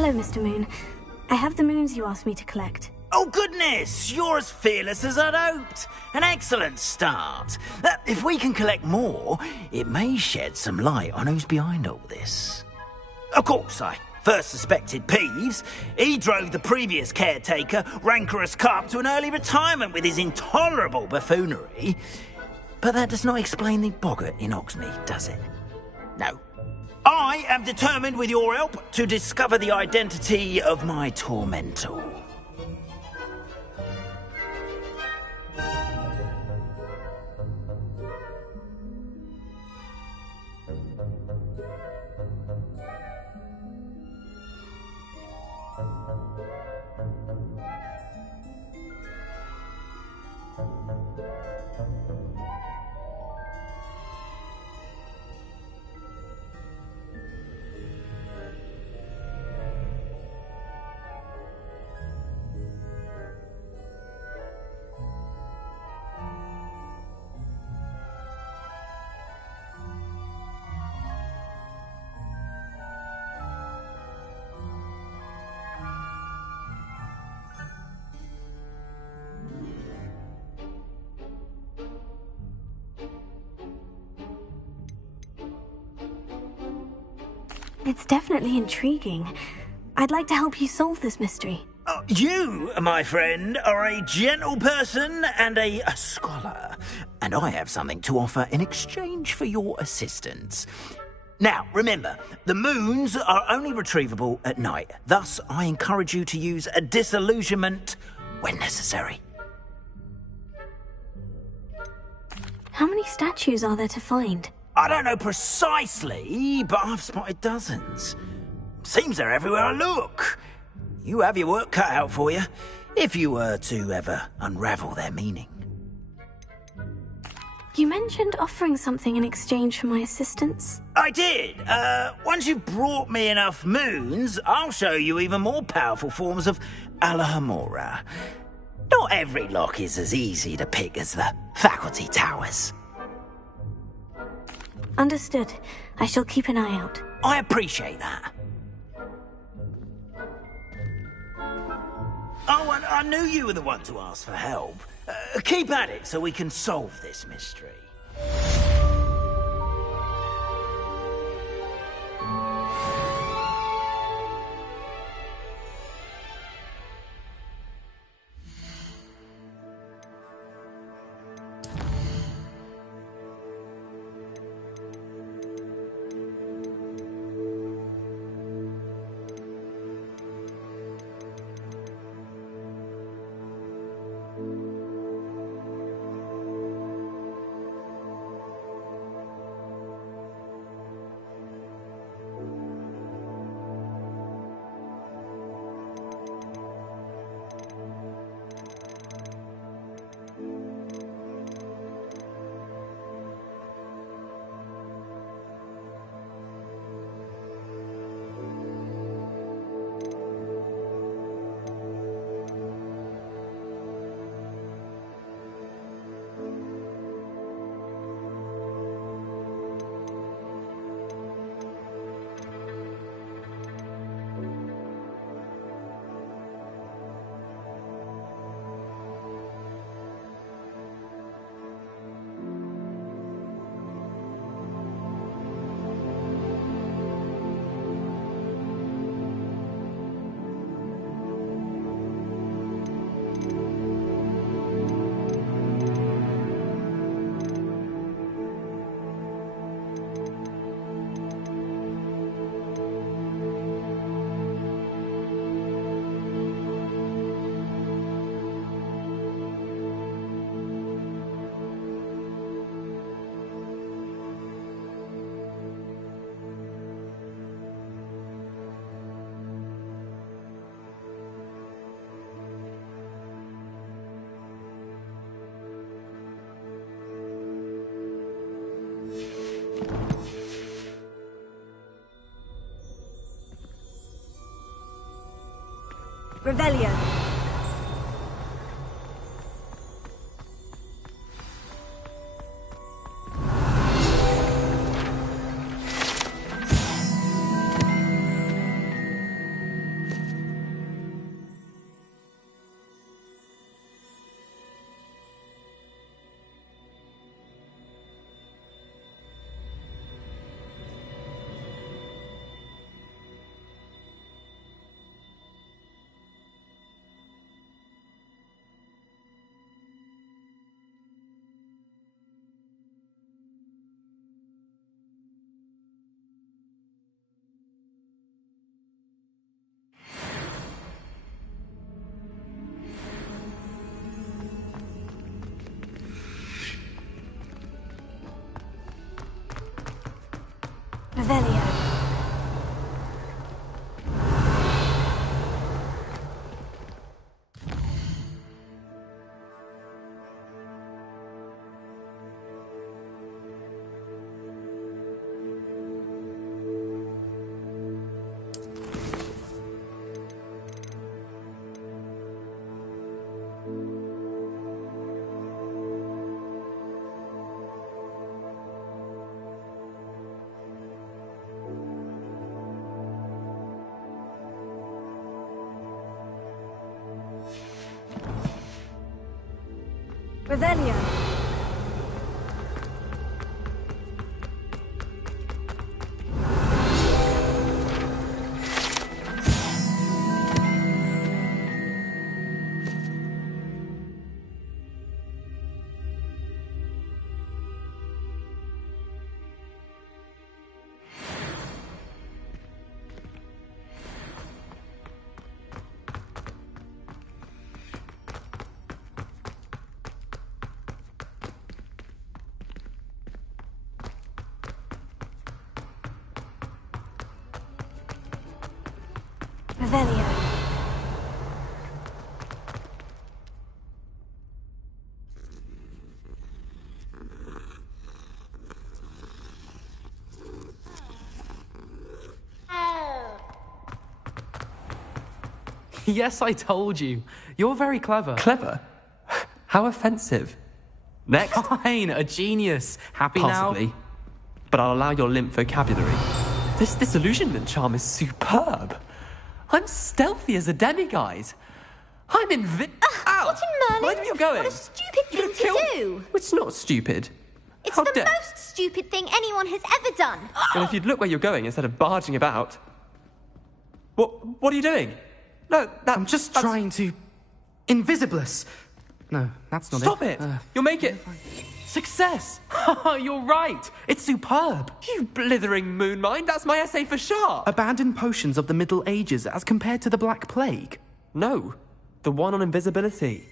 Hello, Mr. Moon. I have the moons you asked me to collect. Oh, goodness! You're as fearless as I'd hoped. An excellent start. If we can collect more, it may shed some light on who's behind all this. Of course, I first suspected Peeves. He drove the previous caretaker, Rancorous Carp, to an early retirement with his intolerable buffoonery. But that does not explain the boggart in Hogsmeade, does it? No. I am determined, with your help, to discover the identity of my tormentor. It's definitely intriguing. I'd like to help you solve this mystery. You, my friend, are a gentle person and a scholar, and I have something to offer in exchange for your assistance. Now, remember, the moons are only retrievable at night. Thus, I encourage you to use a disillusionment when necessary. How many statues are there to find? I don't know precisely, but I've spotted dozens. Seems they're everywhere I look. You have your work cut out for you, if you were to ever unravel their meaning. You mentioned offering something in exchange for my assistance. I did. Once you've brought me enough moons, I'll show you even more powerful forms of Alohomora. Not every lock is as easy to pick as the faculty towers. Understood. I shall keep an eye out. I appreciate that. Oh, and I knew you were the one to ask for help. Keep at it so we can solve this mystery. Revelio. Revelio. Revelio. Revelio. Yes, I told you. You're very clever. Clever? How offensive. Next. Fine, a genius. Happy Possibly. Now? But I'll allow your limp vocabulary. This disillusionment charm is superb. I'm stealthy as a demiguise. I'm Ow! What in Merlin? Where are you going? What a stupid thing to do! It's not stupid. It's How the dare- most stupid thing anyone has ever done. And if you'd look where you're going instead of barging about... What are you doing? No, I'm just trying to... Invisibless. No, that's not Stop it! You'll make it... Success! You're right! It's superb! You blithering moonmind, that's my essay for sharp! Abandoned potions of the Middle Ages as compared to the Black Plague? No, the one on invisibility.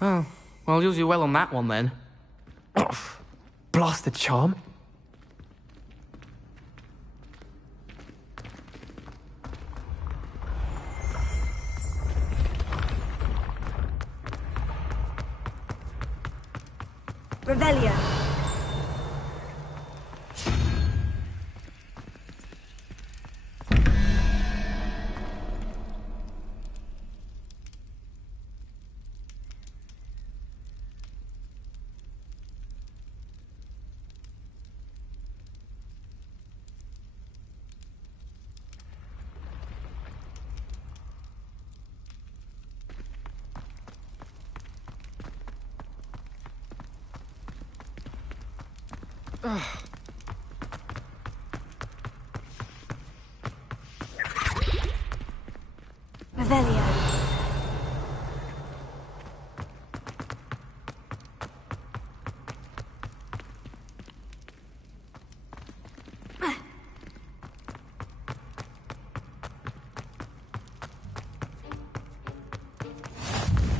Oh, well, you'll do well on that one then. Blasted charm. Revelio. Revelio.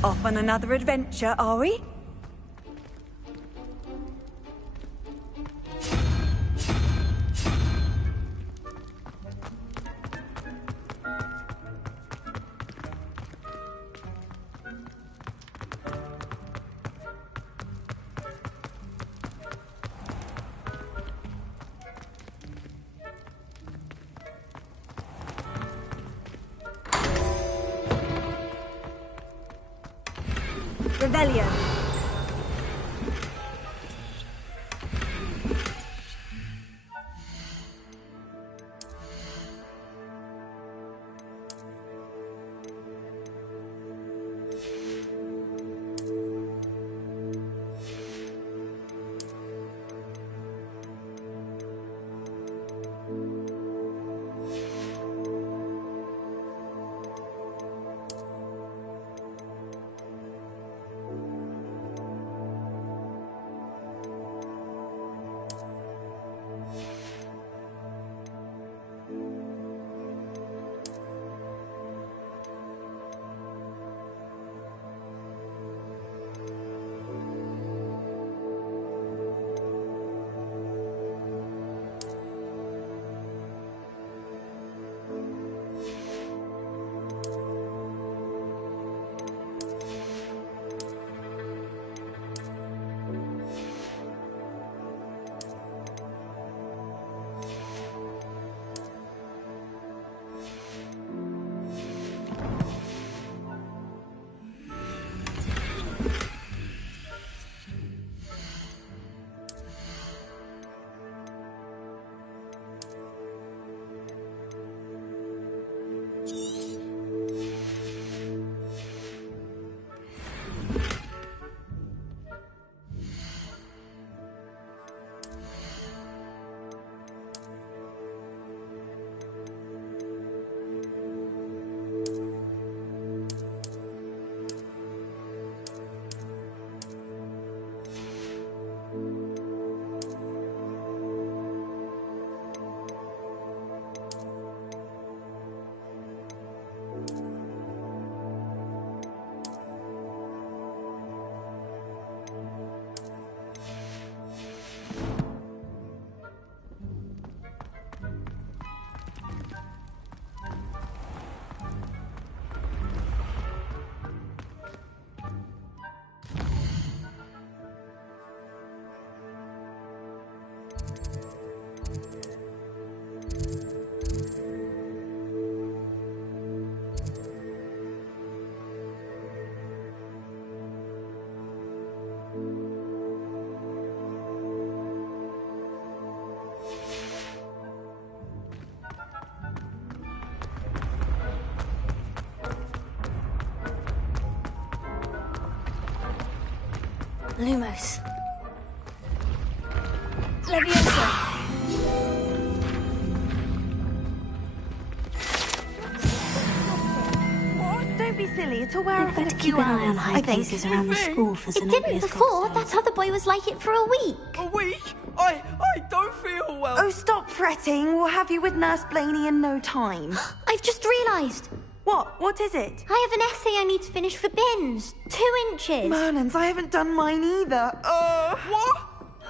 Off on another adventure, are we? Revelio. Lumos. Leviosa! What? Don't be silly. It'll wear off in a Better few keep an eye on hours, high I think. places around the school for It didn't Zenobia's before. That other boy was like it for a week. A week? I don't feel well. Oh, stop fretting. We'll have you with Nurse Blaney in no time. I've just realised. What? What is it? I have an essay I need to finish for bins. 2 inches. Merlins, I haven't done mine either. What?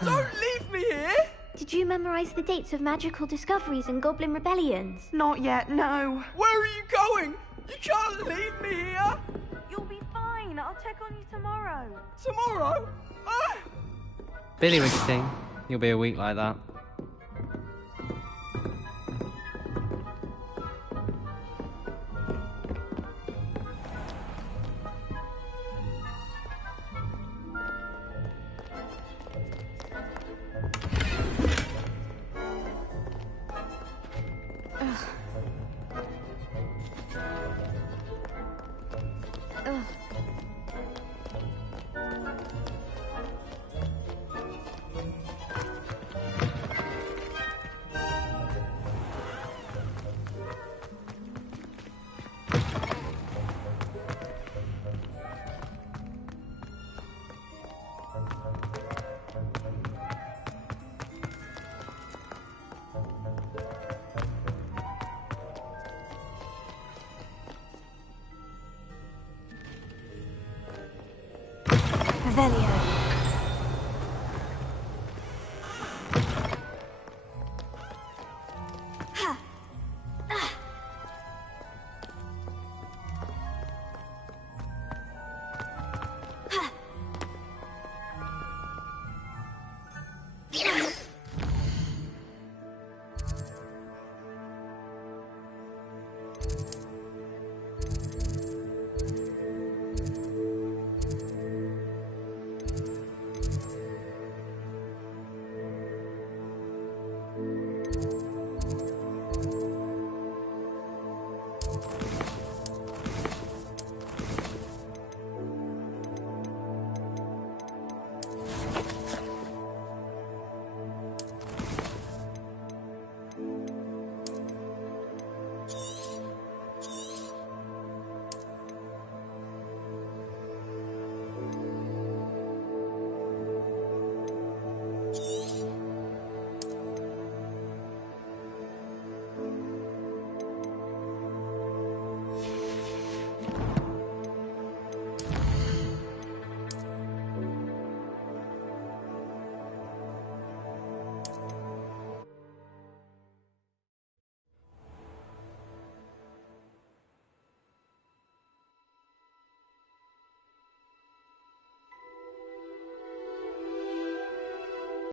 Don't leave me here! Did you memorise the dates of magical discoveries and goblin rebellions? Not yet, no. Where are you going? You can't leave me here! You'll be fine. I'll check on you tomorrow. Tomorrow? Billy Wigsting, you'll be a week like that.